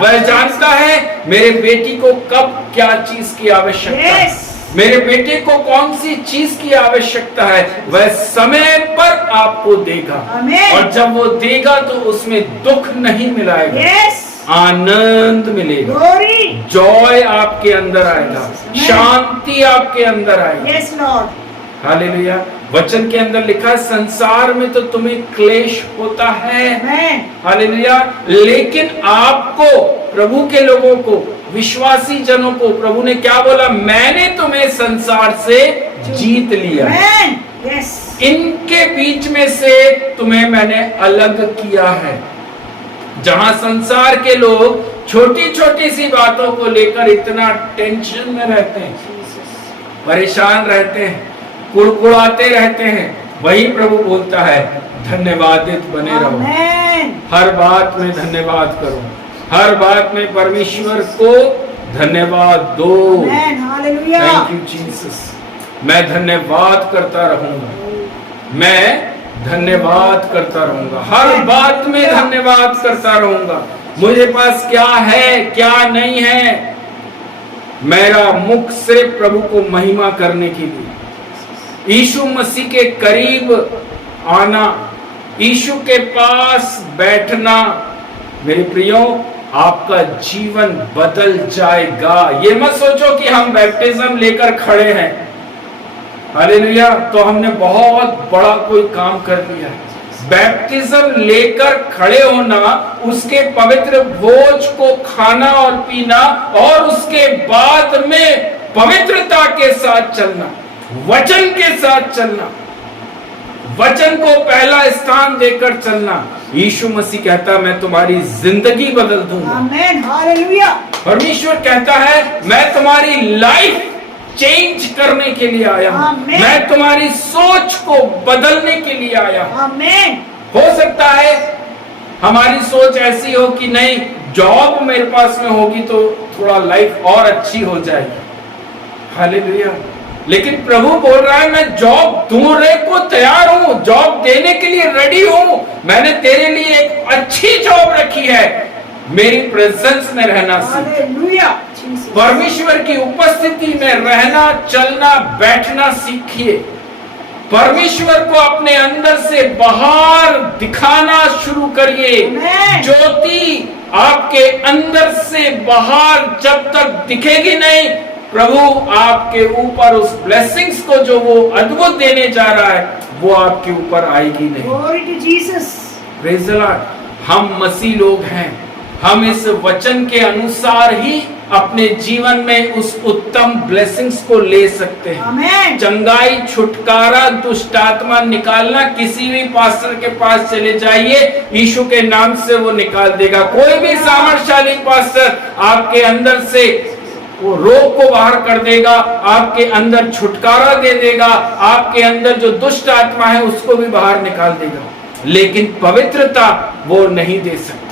वह जानता है मेरे बेटी को कब क्या चीज की आवश्यकता है, मेरे बेटे को कौन सी चीज की आवश्यकता है, वह समय पर आपको देगा। आमीन। और जब वो देगा तो उसमें दुख नहीं मिलाएगा, यस, आनंद मिलेगा, ग्लोरी, जॉय आपके अंदर आएगा, शांति आपके अंदर आएगी। Yes Lord, hallelujah. वचन के अंदर लिखा है, संसार में तो तुम्हें क्लेश होता है, आमीन, हालेलुया, लेकिन आपको, प्रभु के लोगों को, विश्वासी जनों को प्रभु ने क्या बोला, मैंने तुम्हें संसार से जीत लिया, आमीन, यस, इनके बीच में से तुम्हें मैंने अलग किया है। जहां संसार के लोग छोटी छोटी सी बातों को लेकर इतना टेंशन में रहते हैं, परेशान रहते हैं, कुड़कुड़ाते रहते हैं, वही प्रभु बोलता है धन्यवादित बने रहो, आमीन, हर बात में धन्यवाद करो, हर बात में परमेश्वर को धन्यवाद दो। आमीन, हालेलुया, थैंक यू जीसस। मैं धन्यवाद करता रहूंगा, मैं धन्यवाद करता रहूंगा, हर बात में धन्यवाद करता रहूंगा। मुझे पास क्या है क्या नहीं है, मेरा मुख सिर्फ प्रभु को महिमा करने के लिए, यीशु मसीह के करीब आना, यीशु के पास बैठना। मेरे प्रियो, आपका जीवन बदल जाएगा। ये मत सोचो कि हम बैप्टिज्म लेकर खड़े हैं, हालेलुया, तो हमने बहुत बड़ा कोई काम कर लिया है। बैप्टिज्म लेकर खड़े होना, उसके पवित्र भोज को खाना और पीना, और उसके बाद में पवित्रता के साथ चलना, वचन के साथ चलना, वचन को पहला स्थान देकर चलना। यीशु मसीह कहता, मैं तुम्हारी जिंदगी बदल दूंगा। आमीन, हालेलुया, परमेश्वर कहता है, मैं तुम्हारी लाइफ चेंज करने के लिए आया हूं, आमीन। मैं तुम्हारी सोच को बदलने के लिए आया हूं। आमीन, हो सकता है हमारी सोच ऐसी हो कि नहीं, जॉब मेरे पास में होगी तो थोड़ा लाइफ और अच्छी हो जाएगी, हालेलुया, लेकिन प्रभु बोल रहा है, मैं जॉब दूसरे को तैयार हूं, जॉब देने के लिए रेडी हूं, मैंने तेरे लिए एक अच्छी जॉब रखी है। मेरी प्रेजेंस में रहना सीख, हालेलुया, परमेश्वर की उपस्थिति में रहना, चलना, बैठना सीखिए। परमेश्वर को अपने अंदर से बाहर दिखाना शुरू करिए। आमीन। ज्योति आपके अंदर से बाहर जब तक दिखेगी नहीं, प्रभु आपके ऊपर उस ब्लेसिंग्स को जो वो अद्भुत देने जा रहा है, वो आपके ऊपर आएगी नहीं। Glory to Jesus, praise the Lord. हम मसीह लोग हैं, हम इस वचन के अनुसार ही अपने जीवन में उस उत्तम ब्लेसिंग्स को ले सकते हैं। आमीन, चंगाई, छुटकारा, दुष्ट आत्मा निकालना, किसी भी पास्टर के पास चले जाइए, यीशु के नाम से वो निकाल देगा। कोई भी सामर्थशाली पास्टर आपके अंदर से वो रोग को बाहर कर देगा, आपके अंदर छुटकारा दे देगा, आपके अंदर जो दुष्ट आत्मा है उसको भी बाहर निकाल देगा, लेकिन पवित्रता वो नहीं दे सकता।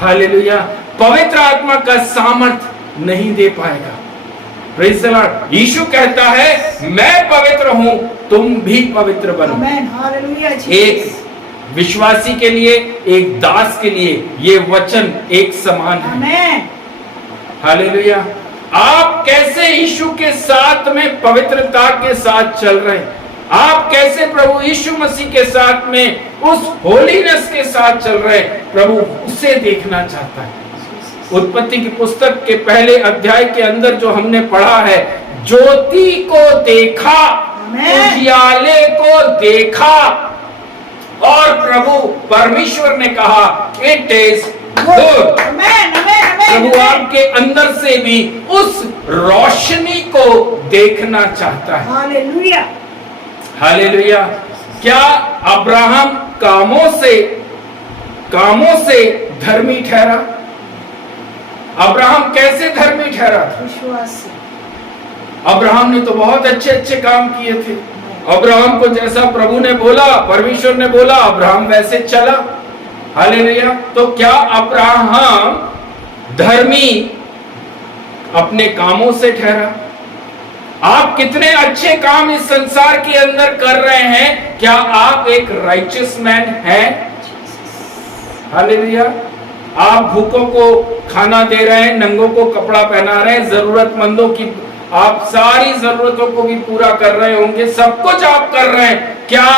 हालेलुया, पवित्र आत्मा का सामर्थ नहीं दे पाएगा। Praise the Lord. यीशु कहता है, मैं पवित्र हूं, तुम भी पवित्र बनो। आमीन, हालेलुया, एक विश्वासी के लिए, एक दास के लिए ये वचन एक समान है। आमीन, हालेलुया। आप कैसे यीशु के साथ में पवित्रता के साथ चल रहे हैं, आप कैसे प्रभु यीशु मसीह के साथ में उस होलीनेस के साथ चल रहे हैं, प्रभु उसे देखना चाहता है। उत्पत्ति की पुस्तक के पहले अध्याय के अंदर जो हमने पढ़ा है, ज्योति को देखा, उजियाले को देखा, और प्रभु परमेश्वर ने कहा, इट इज गुड। प्रभु आपके अंदर से भी उस रोशनी को देखना चाहता है। Hallelujah, hallelujah. क्या अब्राहम कामों से धर्मी ठहरा? अब्राहम कैसे धर्मी ठहरा था? विश्वास से। अब्राहम ने तो बहुत अच्छे अच्छे काम किए थे। अब्राहम को जैसा प्रभु ने बोला, परमेश्वर ने बोला, अब्राहम वैसे चला। हालेलुया। तो क्या अब्राहम धर्मी अपने कामों से ठहरा? आप कितने अच्छे काम इस संसार के अंदर कर रहे हैं, क्या आप एक राइचियस मैन हैं? हालेलुया। आप भूखों को खाना दे रहे हैं, नंगों को कपड़ा पहना रहे हैं, जरूरतमंदों की आप सारी जरूरतों को भी पूरा कर रहे होंगे, सब कुछ आप कर रहे हैं। क्या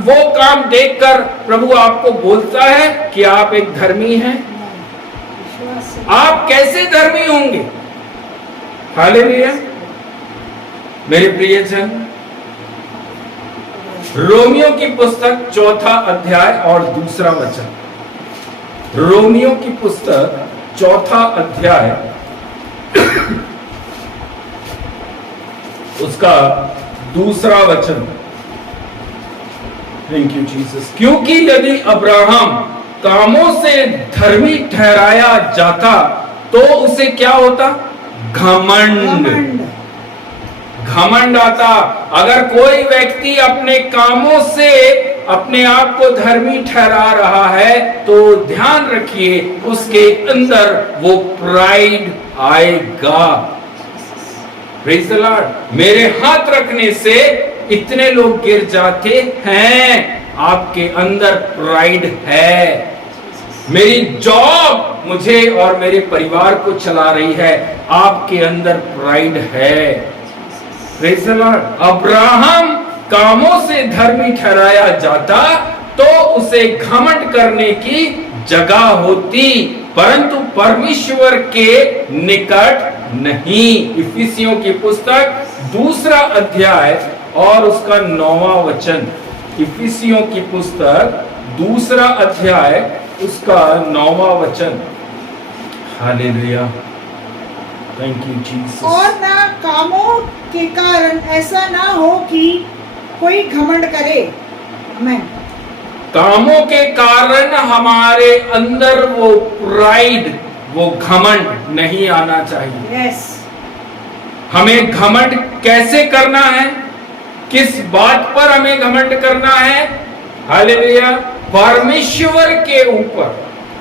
वो काम देखकर प्रभु आपको बोलता है कि आप एक धर्मी हैं? आप कैसे धर्मी होंगे? हालेलुया। मेरे प्रियजन, रोमियो की पुस्तक 4 अध्याय और 2 वचन। रोमियो की पुस्तक 4 अध्याय उसका 2 वचन। Thank you Jesus. क्योंकि यदि अब्राहम कामों से धर्मी ठहराया जाता तो उसे क्या होता? घमंड आता। अगर कोई व्यक्ति अपने कामों से अपने आप को धर्मी ठहरा रहा है तो ध्यान रखिए उसके अंदर वो प्राइड आएगा। Praise the Lord. मेरे हाथ रखने से इतने लोग गिर जाते हैं, आपके अंदर प्राइड है। मेरी जॉब मुझे और मेरे परिवार को चला रही है, आपके अंदर प्राइड है। Praise the Lord. अब्राहम कामों से धर्मी ठहराया जाता तो उसे घमंड करने की जगह होती, परंतु परमेश्वर के निकट नहीं। इफिसियों की पुस्तक 2 अध्याय और उसका 9वां वचन। इफिसियों की पुस्तक 2 अध्याय उसका 9वां वचन। हालेलुया। Thank you Jesus. और ना कामों के कारण ऐसा ना हो कि कोई घमंड करे। आमीन। कामों के कारण हमारे अंदर वो प्राइड, वो घमंड नहीं आना चाहिए। यस। हमें घमंड कैसे करना है? किस बात पर हमें घमंड करना है? हालेलुया। परमेश्वर के ऊपर,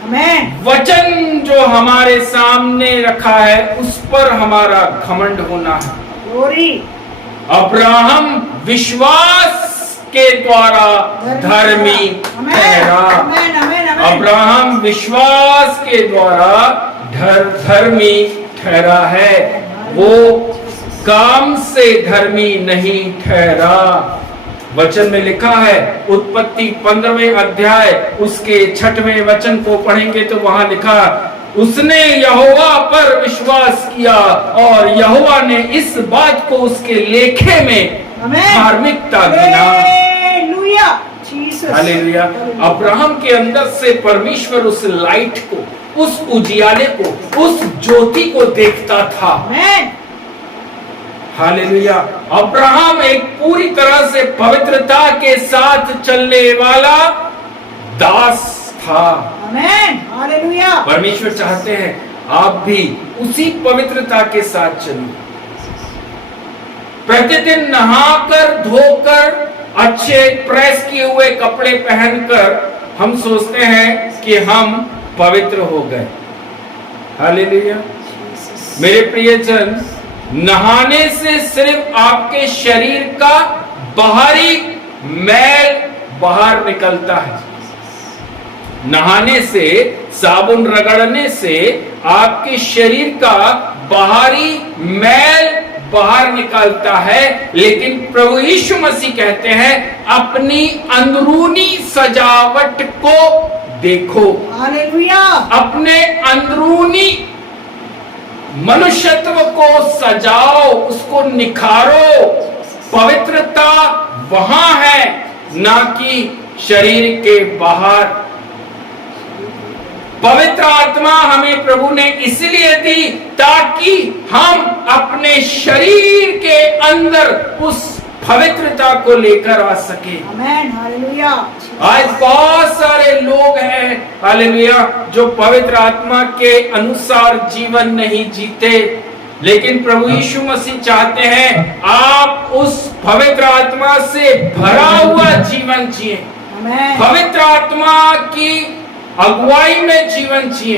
आमीन। वचन जो हमारे सामने रखा है उस पर हमारा घमंड होना है। ग्लोरी। अब्राहम विश्वास के द्वारा धर्मी ठहरा। अब्राहम विश्वास के द्वारा धर्मी ठहरा है, वो काम से धर्मी नहीं ठहरा। वचन में लिखा है, उत्पत्ति 15वें अध्याय उसके 6वें वचन को पढ़ेंगे तो वहां लिखा, उसने यहोवा पर विश्वास किया और यहोवा ने इस बात को उसके लेखे में धार्मिकता गिना। हालेलुया। अब्राहम के अंदर से परमेश्वर उस लाइट को, उस उजियाले को, उस ज्योति को देखता था। हालेलुया। अब्राहम एक पूरी तरह से पवित्रता के साथ चलने वाला दास था। आमीन। हालेलुया। परमेश्वर चाहते हैं आप भी उसी पवित्रता के साथ चलिए। प्रतिदिन नहाकर धोकर अच्छे प्रेस किए हुए कपड़े पहनकर हम सोचते हैं कि हम पवित्र हो गए। हालेलुया। मेरे प्रियजन, नहाने से सिर्फ आपके शरीर का बाहरी मैल बाहर निकलता है। नहाने से, साबुन रगड़ने से आपके शरीर का बाहरी मैल बाहर निकलता है, लेकिन प्रभु यीशु मसीह कहते हैं अपनी अंदरूनी सजावट को देखो। हालेलुया। अपने अंदरूनी मनुष्यत्व को सजाओ, उसको निखारो। पवित्रता वहां है, ना कि शरीर के बाहर। पवित्र आत्मा हमें प्रभु ने इसलिए दी ताकि हम अपने शरीर के अंदर उस पवित्रता को लेकर आ सके। आमीन। हालेलुया। आज बहुत सारे लोग हैं, हालेलुया, जो पवित्र आत्मा के अनुसार जीवन नहीं जीते, लेकिन प्रभु यीशु मसीह चाहते हैं आप उस पवित्र आत्मा से भरा हुआ जीवन जिए। पवित्र आत्मा की अगुवाई में जीवन जिए।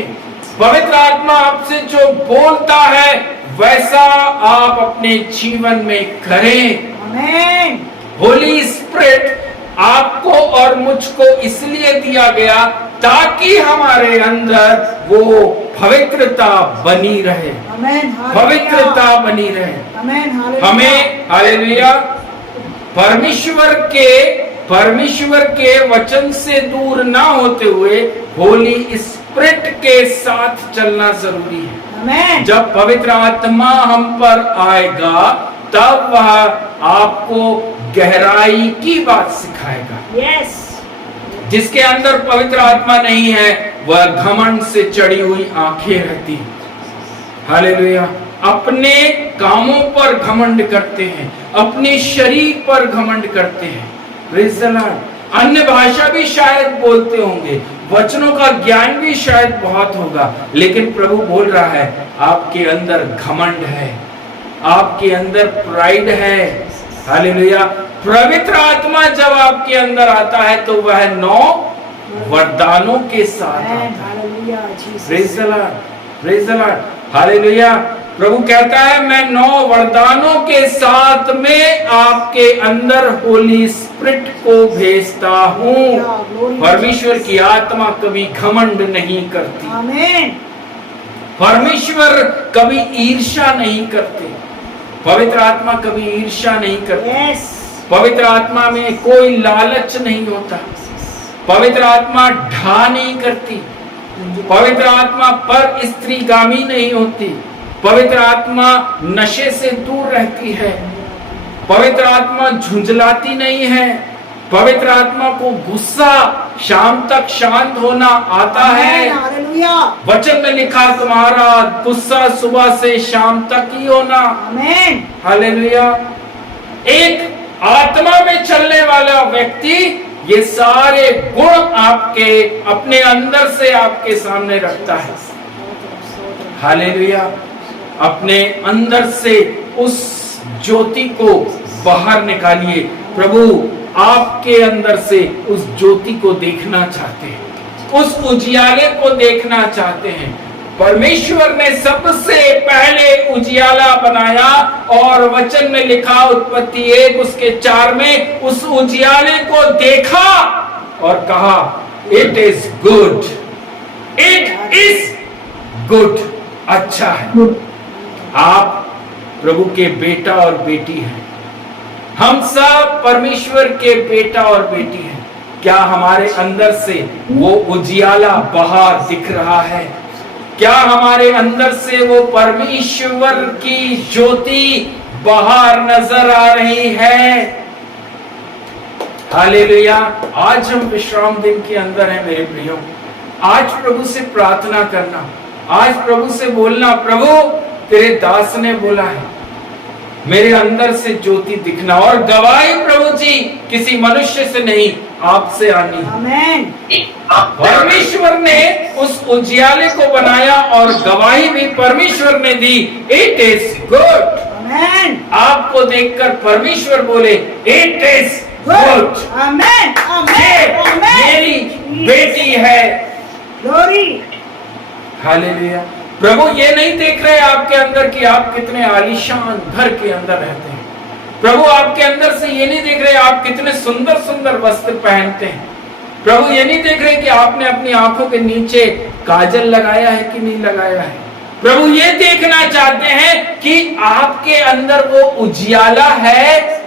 पवित्र आत्मा आपसे जो बोलता है वैसा आप अपने जीवन में करें। आमीन। होली स्पिरिट आपको और मुझको इसलिए दिया गया ताकि हमारे अंदर वो पवित्रता बनी रहे, आमेन, पवित्रता बनी रहे। आमेन, हालेलुया। हमें हालेलुया परमेश्वर के वचन से दूर ना होते हुए होली स्पिरिट के साथ चलना जरूरी है। आमेन, जब पवित्र आत्मा हम पर आएगा तब वह आपको गहराई की बात सिखाएगा। यस, जिसके अंदर पवित्र आत्मा नहीं है वह घमंड से चढ़ी हुई आंखें रहती हैं। हालेलुया। अपने कामों पर घमंड करते हैं, अपने शरीर पर घमंड करते हैं। Praise the Lord. अन्य भाषा भी शायद बोलते होंगे, वचनों का ज्ञान भी शायद बहुत होगा, लेकिन प्रभु बोल रहा है आपके अंदर घमंड है, आपके अंदर प्राइड है। हालेलुया। पवित्र आत्मा जब आपके अंदर आता है तो वह 9 वरदानों के साथ आता है। Hallelujah, Jesus. Praise the lord, praise the lord. Hallelujah. प्रभु कहता है मैं 9 वरदानों के साथ में आपके अंदर होली स्पिरिट को भेजता हूँ। परमेश्वर की आत्मा कभी घमंड नहीं करती, आमेन, परमेश्वर कभी ईर्ष्या नहीं करते, पवित्र आत्मा कभी ईर्ष्या नहीं करती। यस, पवित्र आत्मा में कोई लालच नहीं होता, पवित्र आत्मा ढा नहीं करती, पवित्र आत्मा पर स्त्रीगामी नहीं होती, पवित्र आत्मा नशे से दूर रहती है, पवित्र आत्मा झुंझलाती नहीं है, पवित्र आत्मा को गुस्सा शाम तक शांत होना आता है। हालेलुया, वचन में लिखा तुम्हारा गुस्सा सुबह से शाम तक ही होना। आमेन, हालेलुया। एक आत्मा में चलने वाला व्यक्ति ये सारे गुण आपके अपने अंदर से आपके सामने रखता है। हालेलुया। अपने अंदर से उस ज्योति को बाहर निकालिए। प्रभु आपके अंदर से उस ज्योति को देखना चाहते हैं, उस उजियाले को देखना चाहते हैं। परमेश्वर ने सबसे पहले उजियाला बनाया और वचन में लिखा उत्पत्ति 1 उसके 4 में उस उजियाले को देखा और कहा it is good, it is good, अच्छा है। आप प्रभु के बेटा और बेटी हैं, हम सब परमेश्वर के बेटा और बेटी हैं। क्या हमारे अंदर से वो उजियाला बाहर दिख रहा है? क्या हमारे अंदर से वो परमेश्वर की ज्योति बाहर नजर आ रही है? हालेलुया। आज हम विश्राम दिन के अंदर हैं मेरे प्रियो। आज प्रभु से प्रार्थना करना, आज प्रभु से बोलना, प्रभु तेरे दास ने बोला है मेरे अंदर से ज्योति दिखना, और गवाही प्रभु जी किसी मनुष्य से नहीं आपसे आनी। आमेन। परमेश्वर ने उस उजियाले को बनाया और गवाही भी परमेश्वर ने दी, इट इज गुड। आमेन। आपको देखकर परमेश्वर बोले इट इज गुड। आमेन, आमेन, आमेन। मेरी बेटी है। ग्लोरी। हालेलुया। प्रभु ये नहीं देख रहे आपके अंदर कि आप कितने आलीशान घर के अंदर रहते हैं। प्रभु आपके अंदर से ये नहीं देख रहे आप कितने सुंदर सुंदर वस्त्र पहनते हैं। प्रभु ये नहीं देख रहे कि आपने अपनी आंखों के नीचे काजल लगाया है कि नहीं लगाया है। प्रभु ये देखना चाहते हैं कि आपके अंदर वो उजियाला है,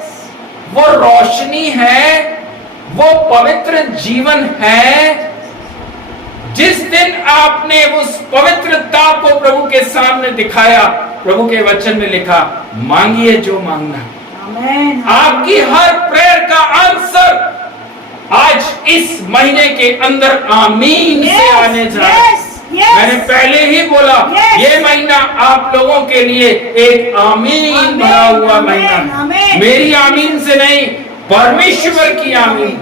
वो रोशनी है, वो पवित्र जीवन है। जिस दिन आपने उस पवित्रता को प्रभु के सामने दिखाया, प्रभु के वचन में लिखा मांगिए जो मांगना। आमेन। आपकी हर प्रेयर का आंसर आज इस महीने के अंदर आमीन से आने जा रहा है। मैंने पहले ही बोला ये महीना आप लोगों के लिए एक आमीन भरा हुआ महीना। मेरी आमीन से नहीं, परमेश्वर की आमीन,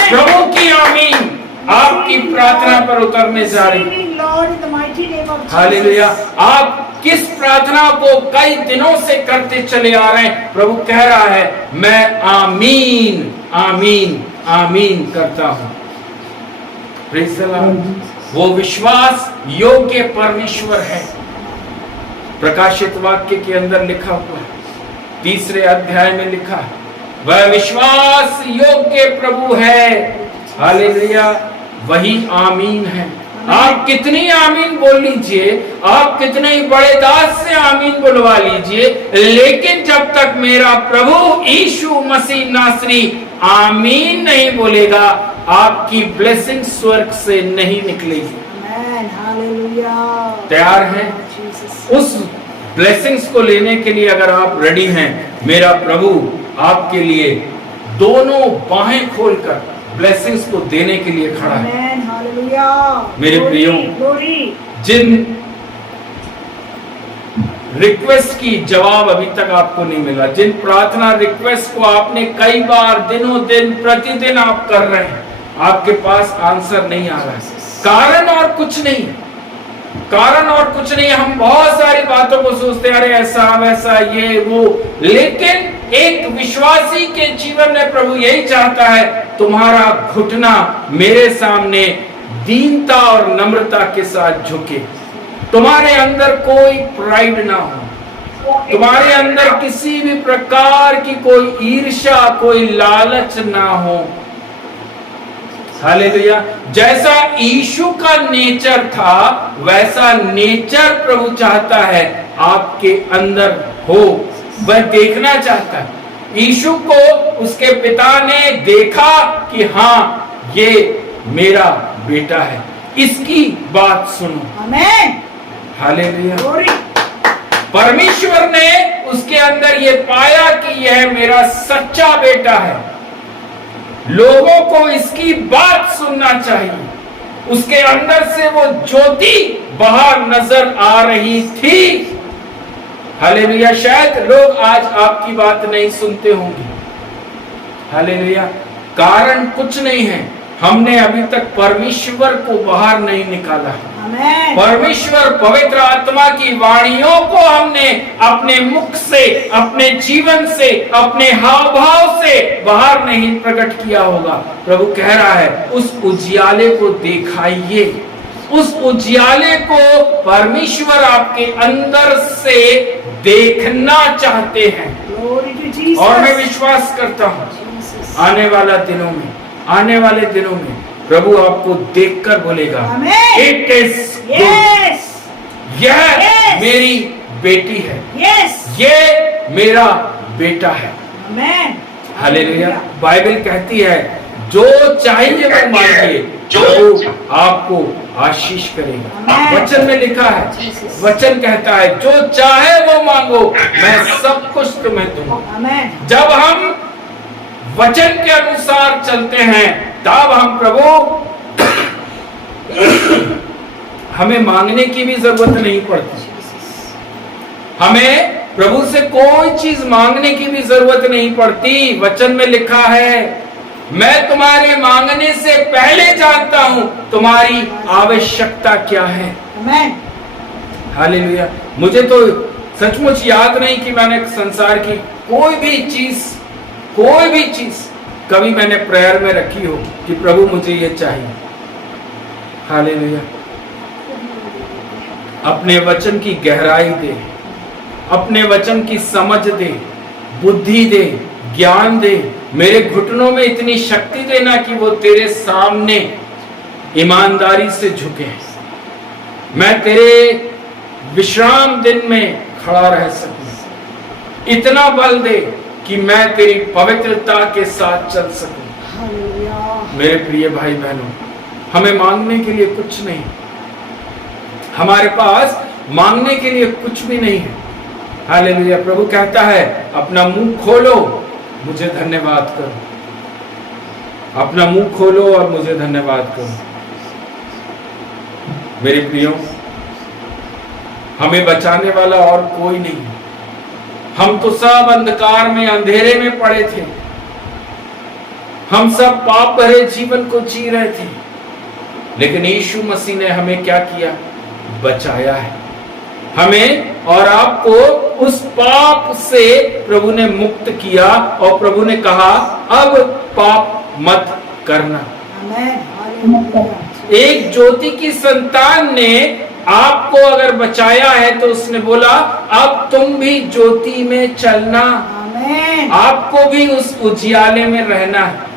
प्रभु की आमीन आपकी प्रार्थना पर उतरने जा रही। हालेलुया। आप किस प्रार्थना को कई दिनों से करते चले आ रहे हैं, प्रभु कह रहा है मैं आमीन आमीन आमीन करता हूं। Praise the Lord. वो विश्वास योग्य परमेश्वर है। प्रकाशित वाक्य के अंदर लिखा हुआ है, 3 अध्याय में लिखा वह विश्वास योग्य प्रभु है। हालेलुया, वही आमीन है। आप कितनी आमीन बोल लीजिए, आप कितने ही बड़े दास से आमीन बुलवा लीजिए, लेकिन जब तक मेरा प्रभु यीशु मसीह नासरी आमीन नहीं बोलेगा, आपकी ब्लेसिंग स्वर्ग से नहीं निकलेगी। तैयार हैं? उस ब्लेसिंग्स को लेने के लिए अगर आप रेडी हैं, मेरा प्रभु आपके लिए दोनों बाहें खोलकर ब्लेसिंग्स को देने के लिए खड़ा है। मेरे प्रियो, जिन रिक्वेस्ट की जवाब अभी तक आपको नहीं मिला, जिन प्रार्थना रिक्वेस्ट को आपने कई बार दिनों दिन प्रतिदिन आप कर रहे हैं, आपके पास आंसर नहीं आ रहा है, कारण और कुछ नहीं, कारण और कुछ नहीं। हम बहुत सारी बातों को सोचते हैं, अरे ऐसा वैसा ये वो, लेकिन एक विश्वासी के जीवन में प्रभु यही चाहता है, तुम्हारा घुटना मेरे सामने दीनता और नम्रता के साथ झुके, तुम्हारे अंदर कोई प्राइड ना हो, तुम्हारे अंदर किसी भी प्रकार की कोई ईर्ष्या, कोई लालच ना हो। हालेलुया, जैसा यीशु का नेचर था वैसा नेचर प्रभु चाहता है आपके अंदर हो, वह देखना चाहता है। यीशु को उसके पिता ने देखा कि हाँ ये मेरा बेटा है, इसकी बात सुनो। आमीन, हालेलुया। परमेश्वर ने उसके अंदर ये पाया कि यह मेरा सच्चा बेटा है, लोगों को इसकी बात सुनना चाहिए। उसके अंदर से वो ज्योति बाहर नजर आ रही थी। हालेलुया, शायद लोग आज आपकी बात नहीं सुनते होंगे। हालेलुया, कारण कुछ नहीं है, हमने अभी तक परमेश्वर को बाहर नहीं निकाला है। परमेश्वर पवित्र आत्मा की वाणियों को हमने अपने मुख से, अपने जीवन से, अपने हाव भाव से बाहर नहीं प्रकट किया होगा। प्रभु कह रहा है उस उजियाले को दिखाइए, उस उजियाले को परमेश्वर आपके अंदर से देखना चाहते हैं। और मैं विश्वास करता हूँ आने वाले दिनों में प्रभु आपको देखकर बोलेगा, इट इज गुड, यह मेरी बेटी है, ये मेरा बेटा है। हालेलुया, बाइबल कहती है जो चाहिए वो मांगिए, प्रभु आपको आशीष करेगा। वचन में लिखा है, वचन कहता है जो चाहे वो मांगो, मैं सब कुछ तुम्हें दूंगा। जब हम वचन के अनुसार चलते हैं तब हम प्रभु, हमें मांगने की भी जरूरत नहीं पड़ती, हमें प्रभु से कोई चीज मांगने की भी जरूरत नहीं पड़ती। वचन में लिखा है मैं तुम्हारे मांगने से पहले जानता हूं तुम्हारी आवश्यकता क्या है। हालेलुया, मुझे तो सचमुच याद नहीं कि मैंने संसार की कोई भी चीज कभी मैंने प्रेयर में रखी हो कि प्रभु मुझे ये चाहिए। हालेलुया, अपने वचन की गहराई दे, अपने वचन की समझ दे, बुद्धि दे, ज्ञान दे, मेरे घुटनों में इतनी शक्ति देना कि वो तेरे सामने ईमानदारी से झुके, मैं तेरे विश्राम दिन में खड़ा रह सकूं। इतना बल दे कि मैं तेरी पवित्रता के साथ चल सकूं। मेरे प्रिय भाई बहनों, हमें मांगने के लिए कुछ नहीं, हमारे पास मांगने के लिए कुछ भी नहीं है। हालेलुया, प्रभु कहता है अपना मुंह खोलो, मुझे धन्यवाद करो, अपना मुंह खोलो और मुझे धन्यवाद करो। मेरे प्रियो, हमें बचाने वाला और कोई नहीं। हम तो सब अंधकार में, अंधेरे में पड़े थे, हम सब पाप भरे जीवन को जी रहे थे, लेकिन यीशु मसीह ने हमें क्या किया? बचाया है। हमें और आपको उस पाप से प्रभु ने मुक्त किया और प्रभु ने कहा अब पाप मत करना। एक ज्योति की संतान ने आपको अगर बचाया है तो उसने बोला अब तुम भी ज्योति में चलना। आमेन। आपको भी उस उजियाले में रहना है।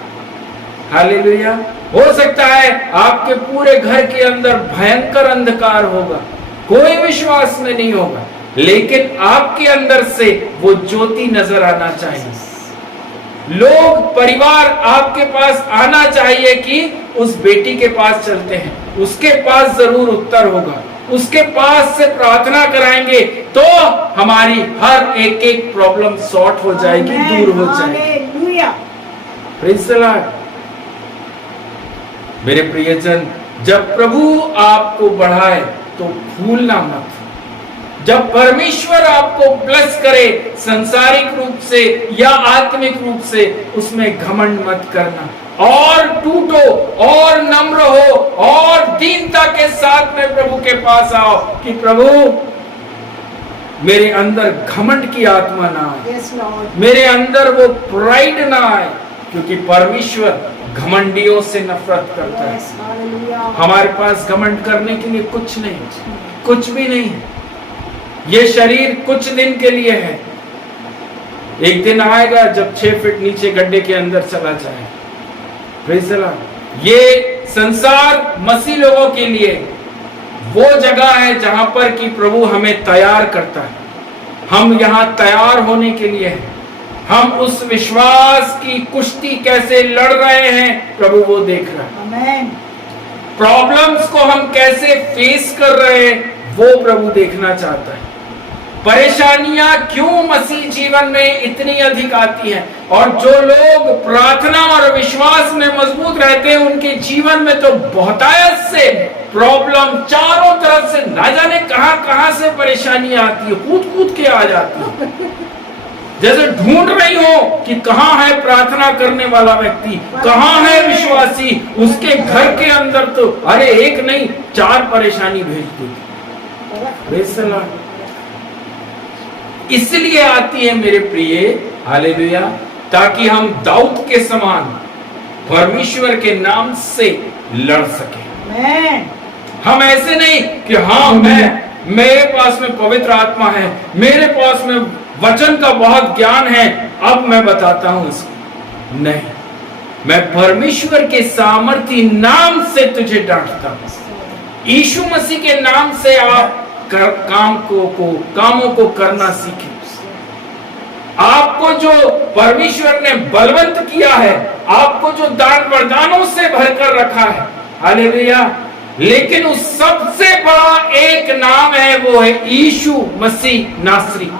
हालेलुया। हो सकता है आपके पूरे घर के अंदर भयंकर अंधकार होगा, कोई विश्वास में नहीं होगा, लेकिन आपके अंदर से वो ज्योति नजर आना चाहिए। लोग, परिवार आपके पास आना चाहिए कि उस बेटी के पास चलते हैं, उसके पास जरूर उत्तर होगा, उसके पास से प्रार्थना कराएंगे तो हमारी हर एक एक प्रॉब्लम सॉर्ट हो जाएगी, दूर हो जाएगी। हालेलुया। Praise the Lord. मेरे प्रियजन, जब प्रभु आपको बढ़ाए तो भूलना मत। जब परमेश्वर आपको ब्लेस करे संसारिक रूप से या आत्मिक रूप से, उसमें घमंड मत करना, और टूटो और नम्र हो और दीनता के साथ में प्रभु के पास आओ कि प्रभु मेरे अंदर घमंड की आत्मा ना आए, यस लॉर्ड। मेरे अंदर वो प्राइड ना आए, क्योंकि परमेश्वर घमंडियों से नफरत करता है। Yes, hallelujah. हमारे पास घमंड करने के लिए कुछ नहीं, कुछ भी नहीं है। ये शरीर कुछ दिन के लिए है, एक दिन आएगा जब 6 फीट नीचे गड्ढे के अंदर चला जाए। Praise the Lord. ये संसार मसीह लोगों के लिए वो जगह है जहां पर कि प्रभु हमें तैयार करता है। हम यहाँ तैयार होने के लिए हैं। हम उस विश्वास की कुश्ती कैसे लड़ रहे हैं, प्रभु वो देख रहा है। आमेन। प्रॉब्लम्स को हम कैसे फेस कर रहे हैं, वो प्रभु देखना चाहता है। परेशानियां क्यों मसीह जीवन में इतनी अधिक आती हैं, और जो लोग प्रार्थना और विश्वास में मजबूत रहते हैं, उनके जीवन में तो बहुतायत से प्रॉब्लम, चारों तरफ से ना जाने कहां से परेशानियां आती है, कूद कूद के आ जाती है। जैसे ढूंढ रही हो कि कहां है प्रार्थना करने वाला व्यक्ति, कहां है विश्वासी, उसके घर के अंदर तो अरे एक नहीं 4 परेशानी भेज देती। इसलिए आती है मेरे प्रिय, हालेलुया, ताकि हम दाऊद के समान परमेश्वर के नाम से लड़ सके। आमेन। हम ऐसे नहीं कि हाँ मेरे पास में पवित्र आत्मा है, मेरे पास में वचन का बहुत ज्ञान है, अब मैं बताता हूं इसको। नहीं, मैं परमेश्वर के सामर्थी नाम से तुझे डांटता हूं। यीशु मसीह के नाम से आप कामों को करना सीखें। आपको जो परमेश्वर ने बलवंत किया है, आपको जो दान वरदानों से भरकर रखा है, हालेलुया, लेकिन उस सबसे बड़ा एक नाम है, वो है यीशु मसीह नासरी।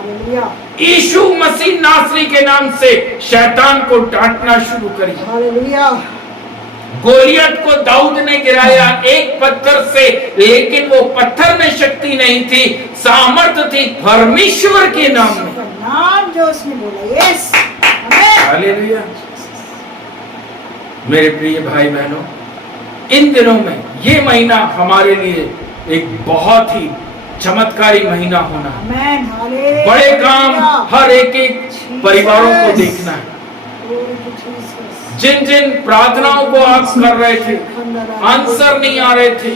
यीशु मसीह नासरी के नाम से शैतान को डांटना शुरू करिए। हालेलुया। गोलियत को दाऊद ने गिराया एक पत्थर से, लेकिन वो पत्थर में शक्ति नहीं थी, सामर्थ्य थी परमेश्वर के नाम में। नाम जो उसने बोला, यस, आमेन। हालेलुया। मेरे प्रिय भाई बहनों, इन दिनों में ये महीना हमारे लिए एक बहुत ही चमत्कारी महीना होना है। आमेन। हालेलुया। बड़े काम हर एक परिवारों को देखना है। जिन जिन प्रार्थनाओं को आप कर रहे थे, आंसर नहीं आ रहे थे,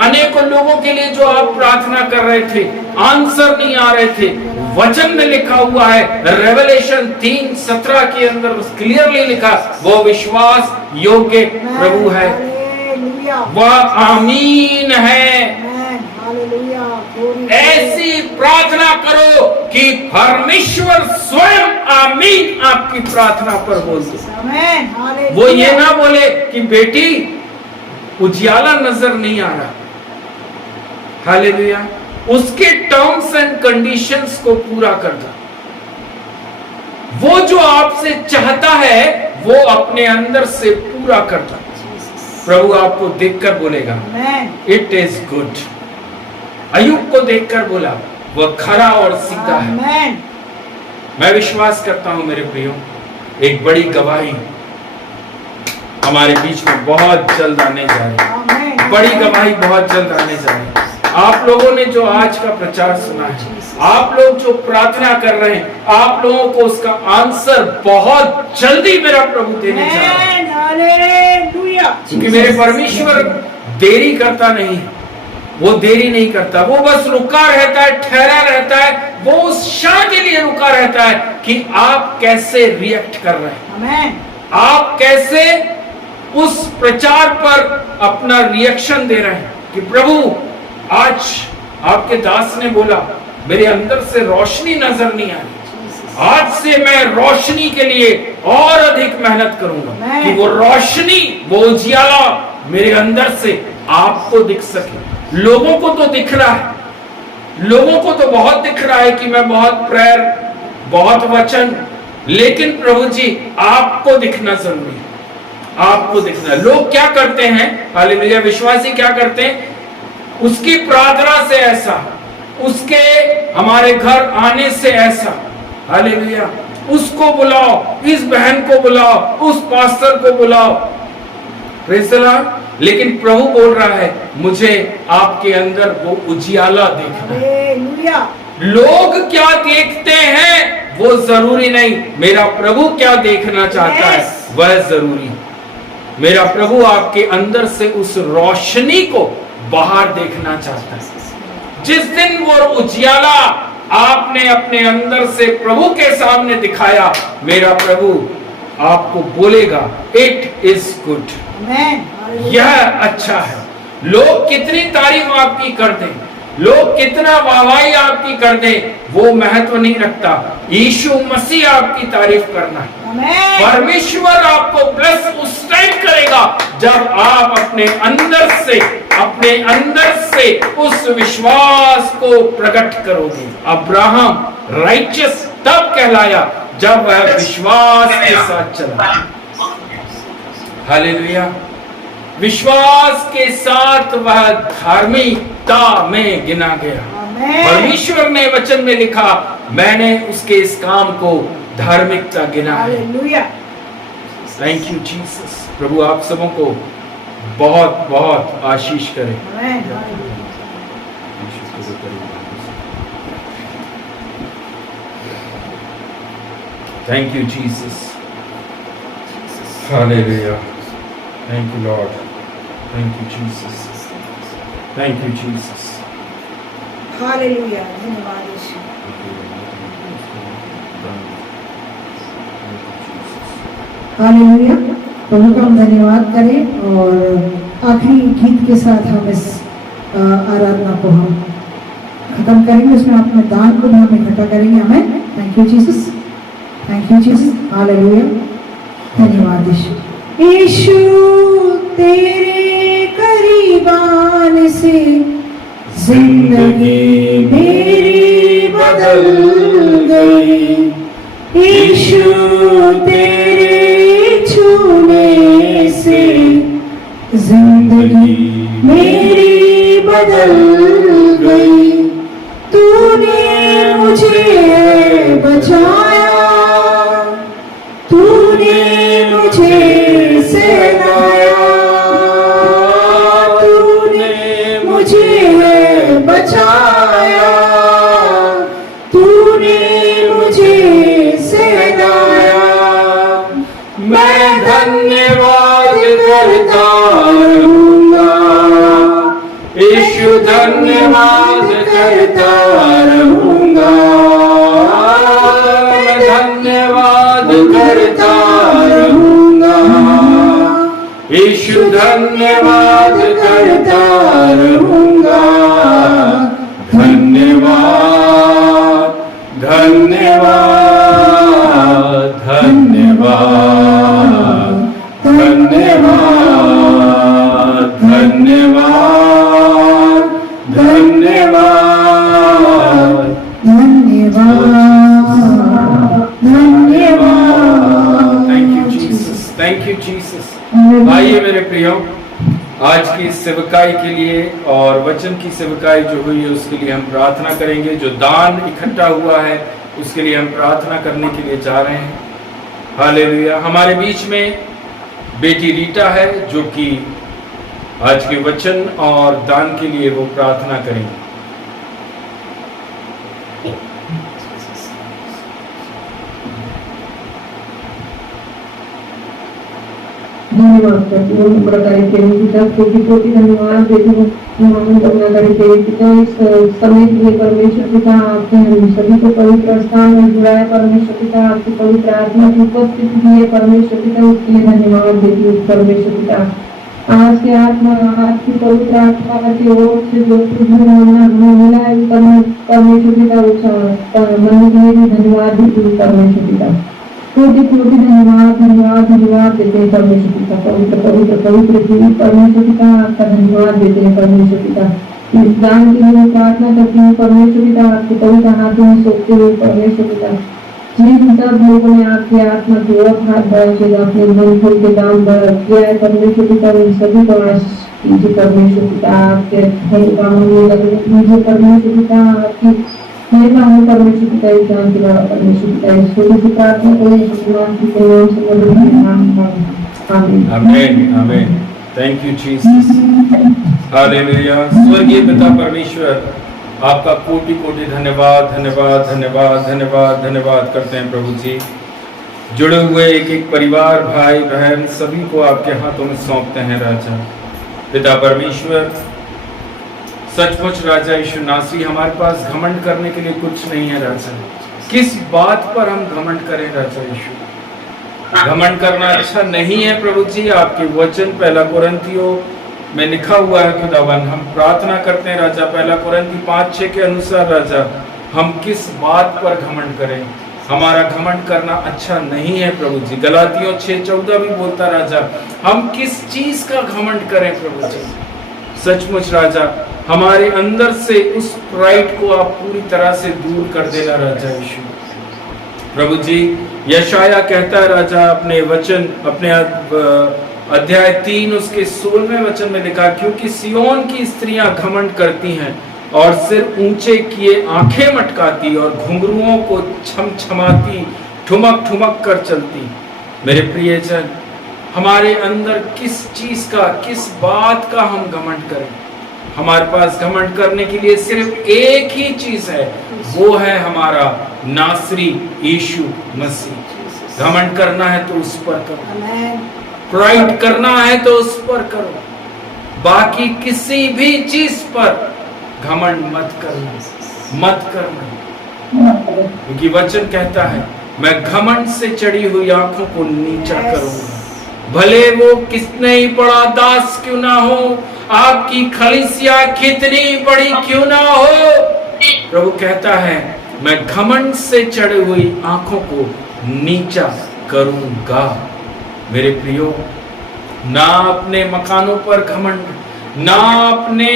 अनेकों लोगों के लिए जो आप प्रार्थना कर रहे थे, आंसर नहीं आ रहे थे, वचन में लिखा हुआ है, रेवलेशन 3:17 के अंदर क्लियरली लिखा, वो विश्वास योग्य प्रभु है, वह आमीन है। ऐसी प्रार्थना करो कि परमेश्वर स्वयं आमीन आपकी प्रार्थना पर बोल दे। वो ये ना बोले कि बेटी उजियाला नजर नहीं आ रहा, हालेलुया, उसके टर्म्स एंड कंडीशंस को पूरा कर दो। वो जो आपसे चाहता है वो अपने अंदर से पूरा करता। प्रभु आपको देखकर बोलेगा इट इज गुड। अय्यूब को देखकर बोला वह खरा और सीधा है। मैं विश्वास करता हूं मेरे प्रियो, एक बड़ी गवाही हमारे बीच में बहुत जल्द आने जा रही है। बड़ी गवाही बहुत जल्द आने जा रही है। आप लोगों ने जो आज का प्रचार सुना है, आप लोग जो प्रार्थना कर रहे हैं, आप लोगों को उसका आंसर बहुत जल्दी मेरा प्रभु देने जा रहा है। क्योंकि मेरे परमेश्वर देरी करता नहीं है। वो देरी नहीं करता, वो बस रुका रहता है, ठहरा रहता है, वो उस क्षण के लिए रुका रहता है कि आप कैसे रिएक्ट कर रहे हैं, आमेन। आप कैसे उस प्रचार पर अपना रिएक्शन दे रहे हैं कि प्रभु आज आपके दास ने बोला मेरे अंदर से रोशनी नजर नहीं आ रही, आज से मैं रोशनी के लिए और अधिक मेहनत करूंगा कि वो रोशनी, वो उजियाला मेरे अंदर से आपको दिख सके। लोगों को तो दिख रहा है, लोगों को तो बहुत दिख रहा है कि मैं बहुत प्रेयर, बहुत वचन, लेकिन प्रभु जी आपको दिखना जरूरी है, आपको दिखना। लोग क्या करते हैं, हालेलुया, विश्वासी क्या करते हैं, उसकी प्रार्थना से ऐसा, उसके हमारे घर आने से ऐसा, हालेलुया, उसको बुलाओ, इस बहन को बुलाओ, उस पास्टर को बुलाओ, प्रेज़ द लॉर्ड। लेकिन प्रभु बोल रहा है मुझे आपके अंदर वो उजियाला देखना है। हालेलुया। लोग क्या देखते हैं वो जरूरी नहीं, मेरा प्रभु क्या देखना चाहता है वह जरूरी है। मेरा प्रभु आपके अंदर से उस रोशनी को बाहर देखना चाहता है। जिस दिन वो उजियाला आपने अपने अंदर से प्रभु के सामने दिखाया, मेरा प्रभु आपको बोलेगा इट इज गुड, यह अच्छा है। लोग कितनी तारीफ आपकी कर दें, लोग कितना वाहवाही आपकी कर दें, वो महत्व नहीं रखता। यीशु मसीह आपकी तारीफ करना है। परमेश्वर आपको ब्लेस उस टाइम करेगा जब आप अपने अंदर से उस विश्वास को प्रकट करोगे। अब्राहम राइचियस तब कहलाया जब वह विश्वास के साथ चला। हालेलुया। विश्वास के साथ वह धार्मिकता में गिना गया। परमेश्वर ने वचन में लिखा, मैंने उसके इस काम को धार्मिकता गिना है। Thank you Jesus. प्रभु आप सबों को बहुत बहुत आशीष करे। Thank you Jesus. Hallelujah. Thank you lord. Thank you Jesus. Thank you Jesus. Hallelujah. धन्यवाद यीशु। हालेलुया। प्रभु का हम धन्यवाद करें और आखिरी गीत के साथ हम इस आराधना को हम खत्म करेंगे। उसमें अपने दान को भी हम इकट्ठा करेंगे। हमें thank you Jesus. Thank you Jesus. Hallelujah. धन्यवाद यीशु। यीशु तेरे करीब आने से जिंदगी मेरी बदल गई। यीशु तेरे छूने से जिंदगी मेरी बदल गई। तूने मुझे बचाया, तूने मुझे सहलाया, तूने मुझे बचाया, तूने मुझे सहलाया। मैं धन्यवाद करता रहूंगा, यीशु धन्यवाद करता रहूंगा। मैं धन्यवाद करता रहूंगा, यीशु धन्यवाद करता रहूंगा। धन्यवाद धन्यवाद धन्यवाद धन्यवाद धन्यवाद धन्यवाद धन्यवाद। Thank you Jesus. Thank you Jesus. आइए मेरे प्रियो, आज की सेवकाई के लिए और वचन की सेवकाई जो हुई है उसके लिए हम प्रार्थना करेंगे। जो दान इकट्ठा हुआ है उसके लिए हम प्रार्थना करने के लिए जा रहे हैं। हालेलुया। हमारे बीच में बेटी रीटा है जो कि आज के वचन और दान के लिए वो प्रार्थना करेंगे। धन्यवाद करती हूँ नम्रकारी के लिए पिता, कोटि कोटि धन्यवाद देती हूँ नम्रकारी के लिए पिता। इस समय के लिए परमेश्वर पिता, आपने हम सभी को पवित्र स्थान में जुड़ाया परमेश्वर पिता, आपकी पवित्र आत्मा की उपस्थिति दी है परमेश्वर पिता, उसके लिए धन्यवाद देती हूँ परमेश्वर पिता। आज के आत्मा, आपकी पवित्र आत्मा की ओर से जो कुछ मिला है परमेश्वर पिता, मन के लिए भी धन्यवाद देती हूँ परमेश्वर पिता। कोटि कोटि धन्यवाद धन्यवाद धन्यवाद देते हैं परमेश्वर पिता। पवित्र पवित्र पवित्र जीवित परमेश्वर पिता, आपका धन्यवाद देते हैं परमेश्वर पिता। इस दान के लिए प्रार्थना करती हूँ परमेश्वर पिता, आपके पवित्र हाथों में सौंपते हुए परमेश्वर पिता। जिन सब लोगों ने आपकी आत्मा की ओर हाथ बढ़ा के अपने मन खोल के दान किया है परमेश्वर पिता, उन सभी को आशीष कीजिए परमेश्वर पिता। आपके कामों में लगे कीजिए परमेश्वर पिता, आपकी मेरा हूँ परमेश्वर पिता, इस जान के द्वारा परमेश्वर पिता, इस छोटी सी प्रार्थना करें भगवान के नाम से आमीन आमीन आमीन। Thank you Jesus, hallelujah. स्वर्गीय पिता परमेश्वर, आपका कोटि कोटि धन्यवाद धन्यवाद धन्यवाद धन्यवाद धन्यवाद करते हैं प्रभु जी। जुड़े हुए एक एक परिवार, भाई बहन, सभी को आपके हाथों में सौंपते हैं राजा पिता परमेश्वर। सचमुच राजा यीशु नासरी, हमारे पास घमंड करने के लिए कुछ नहीं है राजा। किस बात पर हम घमंड करें राजा यीशु? घमंड करना अच्छा नहीं है प्रभु जी। आपके वचन 1 कोरिन्थियों में लिखा हुआ है खुदावन, हम प्रार्थना करते हैं राजा 1 कोरिन्थी 5:6 के अनुसार राजा, हम किस बात पर घमंड करें? हमारा घमंड करना अच्छा नहीं है प्रभु जी। गलातियों 6:14 भी बोलता राजा, हम किस चीज का घमंड करें प्रभु जी? सचमुच राजा, हमारे अंदर से उस प्राइड को आप पूरी तरह से दूर कर देना राजा यीशु। प्रभु जी, यशाया कहता है राजा अपने वचन, अपने अध्याय 3 उसके 16वें वचन में लिखा, क्योंकि सियोन की स्त्रियां घमंड करती हैं और सिर ऊंचे किए आंखें मटकाती और घुंघरुओं को छमछमाती ठुमक ठुमक कर चलती। मेरे प्रियजन, हमारे अंदर किस चीज का, किस बात का हम घमंड करें? हमारे पास घमंड करने के लिए सिर्फ एक ही चीज है, वो है हमारा नासरी यीशु मसीह। घमंड करना है तो उस पर करो, प्राइड करना है तो उस पर करो, बाकी किसी भी चीज पर घमंड मत करना, मत करना। क्योंकि वचन कहता है, मैं घमंड से चढ़ी हुई आंखों को नीचा करूंगा, भले वो कितने ही बड़ा दास क्यों ना हो, आपकी खलीसिया कितनी बड़ी क्यों ना हो। प्रभु कहता है, मैं घमंड से चढ़ी हुई आंखों को नीचा करूंगा। मेरे प्रियो, ना अपने मकानों पर घमंड, ना अपने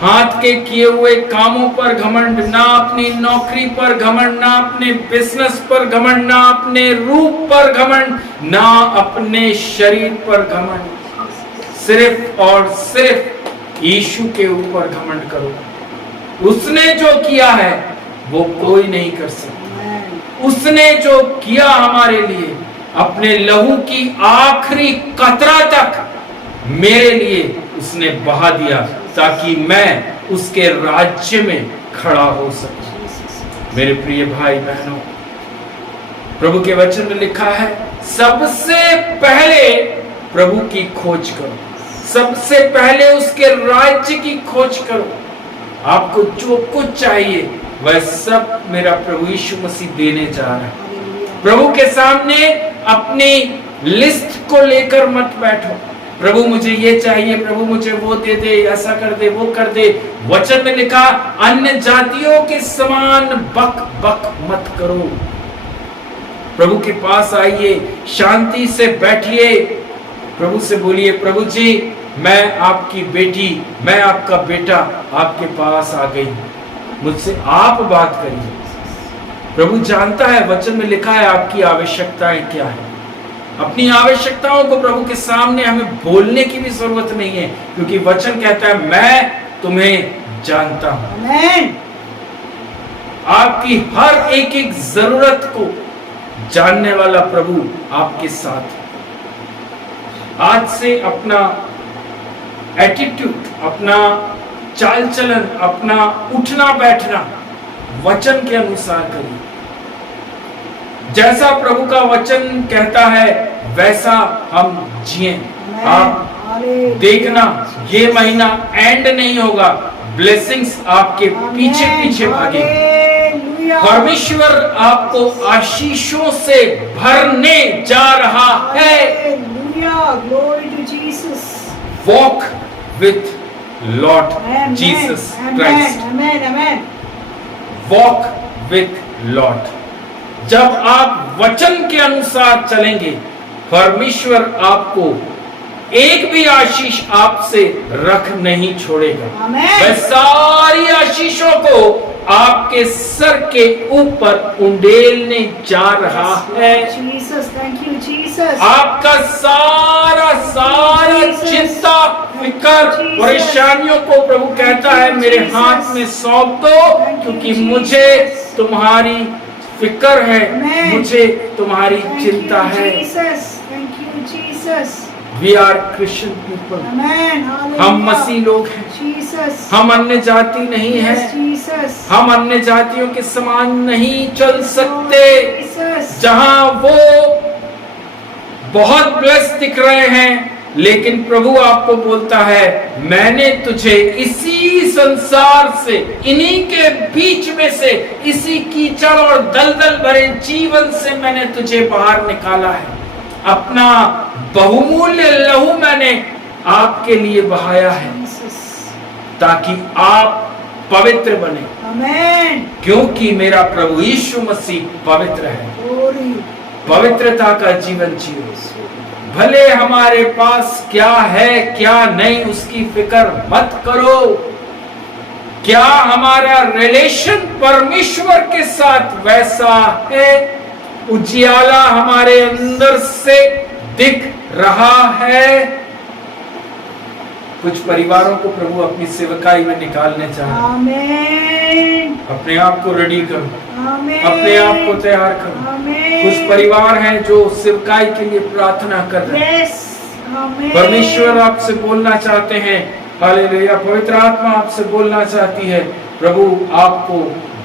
हाथ के किए हुए कामों पर घमंड, ना अपनी नौकरी पर घमंड, ना अपने बिजनेस पर घमंड, ना अपने रूप पर घमंड, ना अपने शरीर पर घमंड। सिर्फ और सिर्फ यीशु के ऊपर घमंड करो। उसने जो किया है वो कोई नहीं कर सकता। उसने जो किया हमारे लिए, अपने लहू की आखिरी कतरा तक मेरे लिए उसने बहा दिया, ताकि मैं उसके राज्य में खड़ा हो सकूं। मेरे प्रिय भाई बहनों, प्रभु के वचन में लिखा है, सबसे पहले प्रभु की खोज करो, सबसे पहले उसके राज्य की खोज करो। आपको जो कुछ चाहिए वह सब मेरा प्रभु यीशु मसीह देने जा रहा है। प्रभु के सामने अपनी लिस्ट को लेकर मत बैठो, प्रभु मुझे ये चाहिए, प्रभु मुझे वो दे दे, ऐसा कर दे, वो कर दे। वचन में लिखा, अन्य जातियों के समान बक बक मत करो। प्रभु के पास आइए, शांति से बैठिए, प्रभु से बोलिए, प्रभु जी मैं आपकी बेटी, मैं आपका बेटा आपके पास आ गई, मुझसे आप बात करिए। प्रभु जानता है, वचन में लिखा है आपकी आवश्यकताएं क्या है। अपनी आवश्यकताओं को प्रभु के सामने हमें बोलने की भी जरूरत नहीं है, क्योंकि वचन कहता है मैं तुम्हें जानता हूं। आमीन। आपकी हर एक एक जरूरत को जानने वाला प्रभु आपके साथ है। आज से अपना एटीट्यूड, अपना चाल चलन, अपना उठना बैठना वचन के अनुसार करिए। जैसा प्रभु का वचन कहता है वैसा हम जिए। आप देखना, ये महीना एंड नहीं होगा, ब्लेसिंग्स आपके पीछे पीछे भागे। परमेश्वर आपको आशीषों से भरने जा रहा है। Walk with Lord Jesus Christ. Walk with Lord. जब आप वचन के अनुसार चलेंगे, परमेश्वर आपको एक भी आशीष आपसे रख नहीं छोड़ेगा। वह सारी आशीषों को आपके सर के ऊपर उंडेलने जा रहा है। आपका सारा चिंता, फिकर, परेशानियों को प्रभु कहता है मेरे हाथ में सौंप दो, क्योंकि मुझे तुम्हारी फिकर है, मुझे तुम्हारी चिंता है। We are Christian people. हम मसीह लोग हैं। हम अन्य जाति नहीं है। हम अन्य जातियों के समान नहीं चल सकते। जहां वो बहुत ब्लेस दिख रहे हैं, लेकिन प्रभु आपको बोलता है मैंने तुझे इसी संसार से, इन्हीं के बीच में से, इसी कीचड़ और दलदल भरे जीवन से मैंने तुझे बाहर निकाला है। अपना बहुमूल्य लहू मैंने आपके लिए बहाया है ताकि आप पवित्र बने। आमीन। क्योंकि मेरा प्रभु यीशु मसीह पवित्र है। पवित्रता का जीवन जियो। भले हमारे पास क्या है क्या नहीं उसकी फिक्र मत करो। क्या हमारा रिलेशन परमेश्वर के साथ वैसा है? उजियाला हमारे अंदर से दिख रहा है। कुछ परिवारों को प्रभु अपनी सेवकाई में निकालने चाहे। अपने आप को रेडी करो, अपने आप को तैयार करो। कुछ परिवार हैं जो सेवकाई के लिए प्रार्थना कर रहे हैं। परमेश्वर आपसे बोलना चाहते हैं। हालेलुया। पवित्र आत्मा आपसे बोलना चाहती है। प्रभु आपको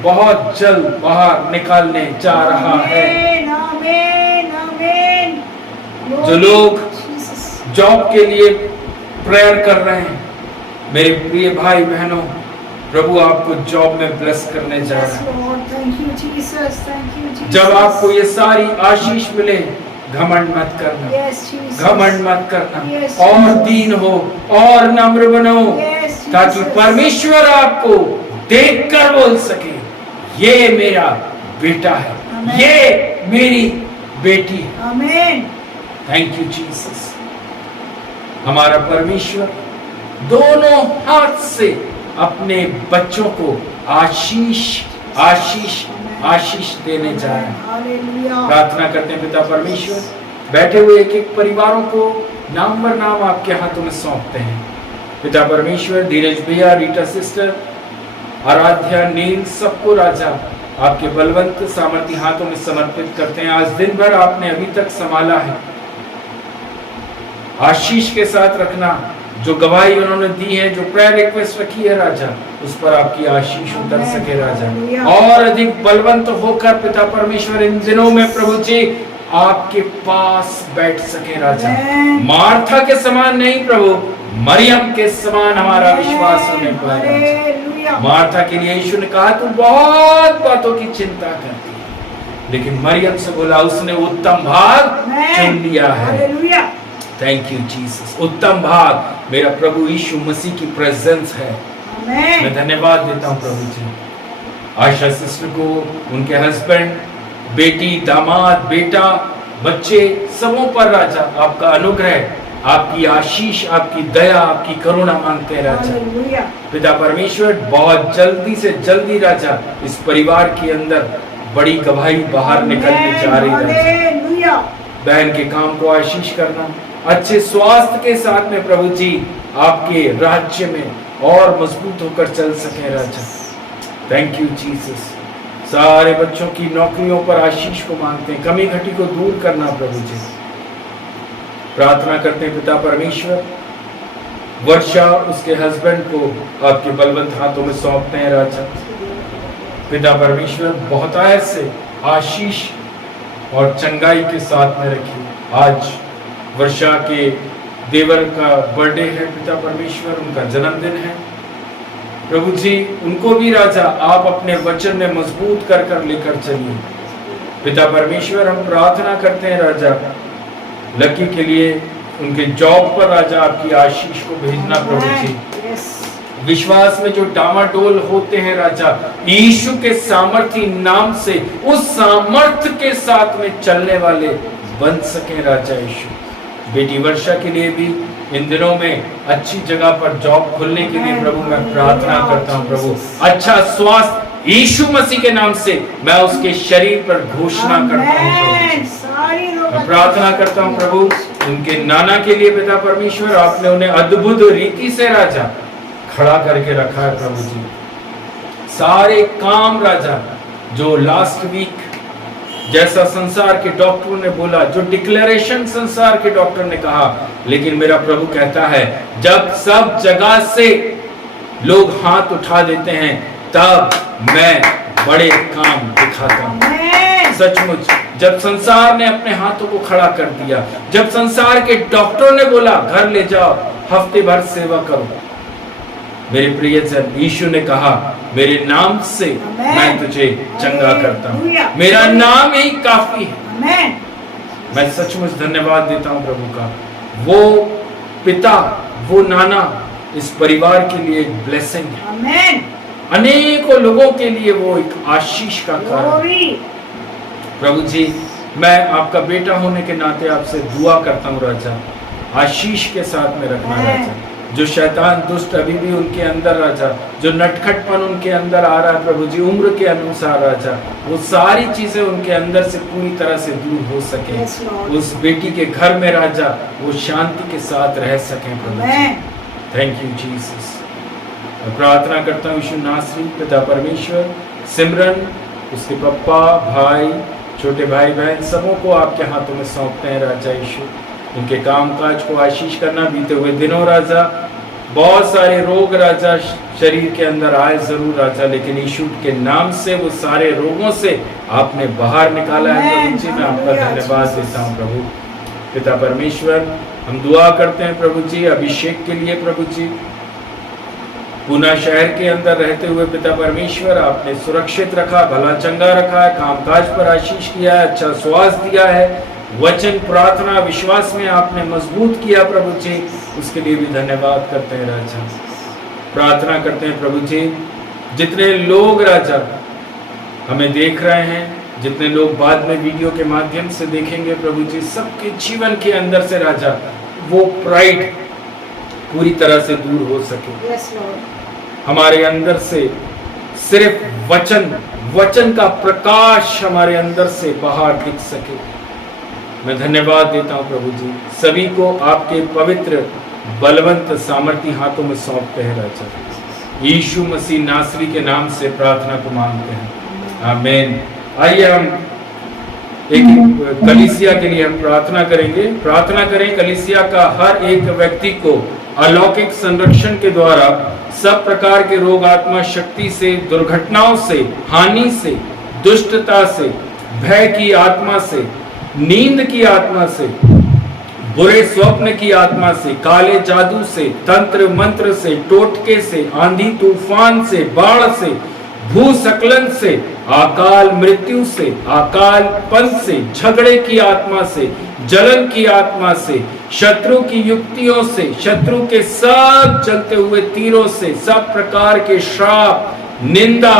बहुत जल्द बाहर निकालने जा रहा है। जो लोग जॉब के लिए प्रेयर कर रहे हैं, मेरे प्रिय भाई बहनों, प्रभु आपको जॉब में ब्लेस करने जा रहा है। जब आपको ये सारी आशीष मिले, घमंड मत करना, घमंड मत करना। और दीन हो और नम्र बनो, ताकि परमेश्वर आपको देखकर बोल सके ये मेरा बेटा है, ये मेरी बेटी है। आमीन। Thank you Jesus. हमारा परमेश्वर दोनों हाथ से अपने बच्चों को आशीष आशीष आशीष देने जा रहे हैं। प्रार्थना करते हैं पिता परमेश्वर, बैठे हुए एक एक परिवारों को नाम बर नाम आपके हाथों में सौंपते हैं। पिता परमेश्वर, धीरज भैया, रीटा सिस्टर, आराध्या, नील, सबको राजा आपके बलवंत सामर्थी हाथों में समर्पित करते हैं। आज दिन भर आपने अभी तक संभाला है, आशीष के साथ रखना। जो गवाही उन्होंने दी है, जो प्रेयर रिक्वेस्ट रखी है राजा, उस पर आपकी आशीष उतर सके राजा। और अधिक बलवंत होकर पिता परमेश्वर इन दिनों में प्रभु जी आपके पास बैठ सके राजा। मार्था के समान नहीं प्रभु, मरियम के समान हमारा विश्वास होने पाए। मार्था के लिए यीशु ने कहा तू बहुत बातों की चिंता करती है, लेकिन मरियम से बोला उसने उत्तम भाग चुन लिया है। Thank you Jesus. उत्तम भाग मेरा प्रभु यीशु मसीह की प्रेजेंस है। मैं धन्यवाद देता हूँ प्रभु जी आशा सिस्टर को, उनके हस्बैंड, बेटी, दामाद, बेटा, बच्चे, सबों पर राजा आपका अनुग्रह, आपकी आशीष, आपकी दया, आपकी करुणा मांगते हैं राजा। पिता परमेश्वर, बहुत जल्दी से जल्दी राजा इस परिवार के अंदर बड़ी गवाही बाहर निकलने जा रही है। बहन के काम को आशीष करना, अच्छे स्वास्थ्य के साथ में प्रभु जी आपके राज्य में और मजबूत होकर चल सके राजा। Thank you Jesus. सारे बच्चों की नौकरियों पर आशीष को मांगते हैं, कमी घटी को दूर करना प्रभु जी। प्रार्थना करते हैं पिता परमेश्वर, वर्षा उसके हस्बैंड को आपके बलवंत हाथों में सौंपते हैं राजा। पिता परमेश्वर, बहुत से आशीष और चंगाई के साथ में रखिए। आज वर्षा के देवर का बर्थडे है पिता परमेश्वर, उनका जन्मदिन है प्रभु जी, उनको भी राजा आप अपने वचन में मजबूत कर कर लेकर चलिए पिता परमेश्वर। हम प्रार्थना करते हैं राजा लकी के लिए, उनके जॉब पर राजा आपकी आशीष को भेजना प्रभु जी। विश्वास में जो डामाडोल होते हैं राजा, यीशु के सामर्थी नाम से उस सामर्थ के साथ में चलने वाले बन सके राजा यीशु। बेटी वर्षा के लिए भी इन दिनों में अच्छी जगह पर जॉब खुलने के लिए प्रभु मैं प्रार्थना करता हूँ प्रभु। अच्छा स्वास्थ्य यीशु मसीह के नाम से मैं उसके शरीर पर घोषणा करता हूँ प्रभु। मैं प्रार्थना करता हूँ प्रभु उनके नाना के लिए पिता परमेश्वर, आपने उन्हें अद्भुत रीति से राजा खड़ा करके रखा है प्रभु जी। सारे काम राजा जो लास्ट वीक जैसा संसार के डॉक्टरों ने बोला, जो डिक्लेरेशन संसार के डॉक्टर ने कहा, लेकिन मेरा प्रभु कहता है जब सब जगह से लोग हाथ उठा देते हैं तब मैं बड़े काम दिखाता हूं। सचमुच जब संसार ने अपने हाथों को खड़ा कर दिया, जब संसार के डॉक्टरों ने बोला घर ले जाओ हफ्ते भर सेवा करो, मेरे प्रियजन यीशु ने कहा मेरे नाम से मैं तुझे चंगा करता हूँ, मेरा नाम ही काफी है। मैं सचमुच धन्यवाद देता हूँ प्रभु का। वो पिता, वो नाना इस परिवार के लिए एक ब्लेसिंग है, अनेकों लोगों के लिए वो एक आशीष का कारण। प्रभु जी मैं आपका बेटा होने के नाते आपसे दुआ करता हूँ राजा, आशीष के साथ में रखना राजा। जो शैतान दुष्ट अभी भी उनके अंदर राजा, जो नटखटपन उनके अंदर आ रहा है प्रभु जी उम्र के अनुसार राजा, वो सारी चीजें उनके अंदर से पूरी तरह से दूर हो सके। उस बेटी के घर में राजा वो शांति के साथ रह सके प्रभु जी। Thank you Jesus. मैं प्रार्थना करता हूँ यीशु नासरी पिता परमेश्वर, सिमरन, उसके पप्पा, भाई, छोटे भाई बहन सबों को आपके हाथों में सौंपते हैं राजा यीशु। उनके कामकाज को आशीष करना। बीते हुए दिनों राजा बहुत सारे रोग राजा शरीर के अंदर आए जरूर राजा, लेकिन यीशु के नाम से वो सारे रोगों से आपने बाहर निकाला है प्रभु जी। मैं आपका धन्यवाद देता हूँ प्रभु पिता परमेश्वर। हम दुआ करते हैं प्रभु जी अभिषेक के लिए प्रभु जी, पुणे शहर के अंदर रहते हुए पिता परमेश्वर आपने सुरक्षित रखा, भला चंगा रखा है, कामकाज पर आशीष किया है, अच्छा स्वास्थ्य दिया है, वचन प्रार्थना विश्वास में आपने मजबूत किया प्रभु जी, उसके लिए भी धन्यवाद करते हैं राजा। प्रार्थना करते हैं प्रभु जी जितने लोग राजा हमें देख रहे हैं, जितने लोग बाद में वीडियो के माध्यम से देखेंगे प्रभु जी, सबके जीवन के अंदर से राजा वो प्राइड पूरी तरह से दूर हो सके। हमारे अंदर से सिर्फ वचन का प्रकाश हमारे अंदर से बाहर दिख सके। मैं धन्यवाद देता हूं प्रभु जी, सभी को आपके पवित्र बलवंत सामर्थी हाथों में सौंपते हैं राजा। यीशु मसीह नासरी के नाम से प्रार्थना को मांगते हैं, आमीन। आइए हम एक कलीसिया के लिए हम प्रार्थना करेंगे। प्रार्थना करें कलीसिया का हर एक व्यक्ति को अलौकिक संरक्षण के द्वारा सब प्रकार के रोग आत्मा शक्ति से, दुर्घटनाओं से, हानि से, दुष्टता से, भय की आत्मा से, नींद की आत्मा से, बुरे स्वप्न की आत्मा से, काले जादू से, तंत्र मंत्र से, टोटके से, आंधी तूफान से, बाढ़ से, भूस्खलन से, अकाल मृत्यु से, अकाल पंथ से, झगड़े की आत्मा से, जलन की आत्मा से, शत्रु की युक्तियों से, शत्रु के सब चलते हुए तीरों से, सब प्रकार के श्राप, निंदा,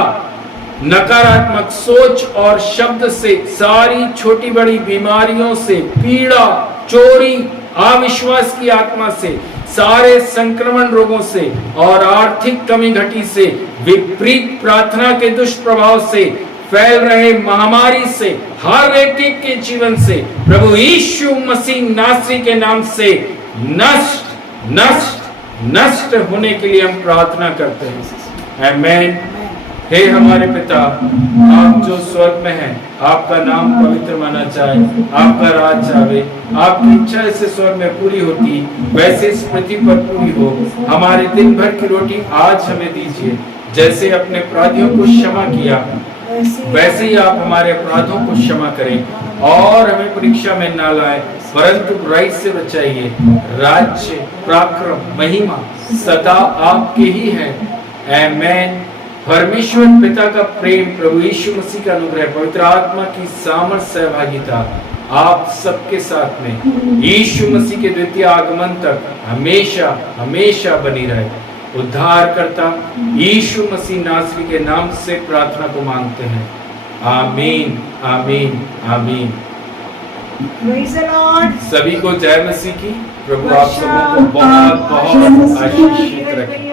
नकारात्मक सोच और शब्द से, सारी छोटी बड़ी बीमारियों से, पीड़ा, चोरी, अविश्वास की आत्मा से, सारे संक्रमण रोगों से और आर्थिक कमी घटी से, विपरीत प्रार्थना के दुष्प्रभाव से, फैल रहे महामारी से, हर एक के जीवन से प्रभु यीशु मसीह नासरी के नाम से नष्ट नष्ट नष्ट होने के लिए हम प्रार्थना करते हैं। आमीन। हे हमारे पिता, आप जो स्वर्ग में हैं, आपका नाम पवित्र माना जाए, आपका राज आवे, आपकी इच्छा जैसे स्वर्ग में पूरी होती वैसे इस पृथ्वी पर पूरी हो। हमारे दिन भर की रोटी आज हमें दीजिए, जैसे अपने अपराधियों को क्षमा किया वैसे ही आप हमारे अपराधों को क्षमा करें और हमें परीक्षा में ना लाए, परंतु बुराई से बचाइए। राज्य, पराक्रम, महिमा सदा आपके ही है। आमीन। परमेश्वर पिता का प्रेम, प्रभु यीशु मसीह का अनुग्रह, पवित्र आत्मा की सामर्थ सहभागिता आप सबके साथ में यीशु मसीह के द्वितीय आगमन तक हमेशा हमेशा बनी रहे। उद्धारकर्ता यीशु मसीह नासरी के नाम से प्रार्थना को मांगते हैं। आमीन, आमीन, आमीन। Praise the Lord. सभी को जय मसीह की। प्रभु आप सबों को बहुत बहुत आशीषित रखे।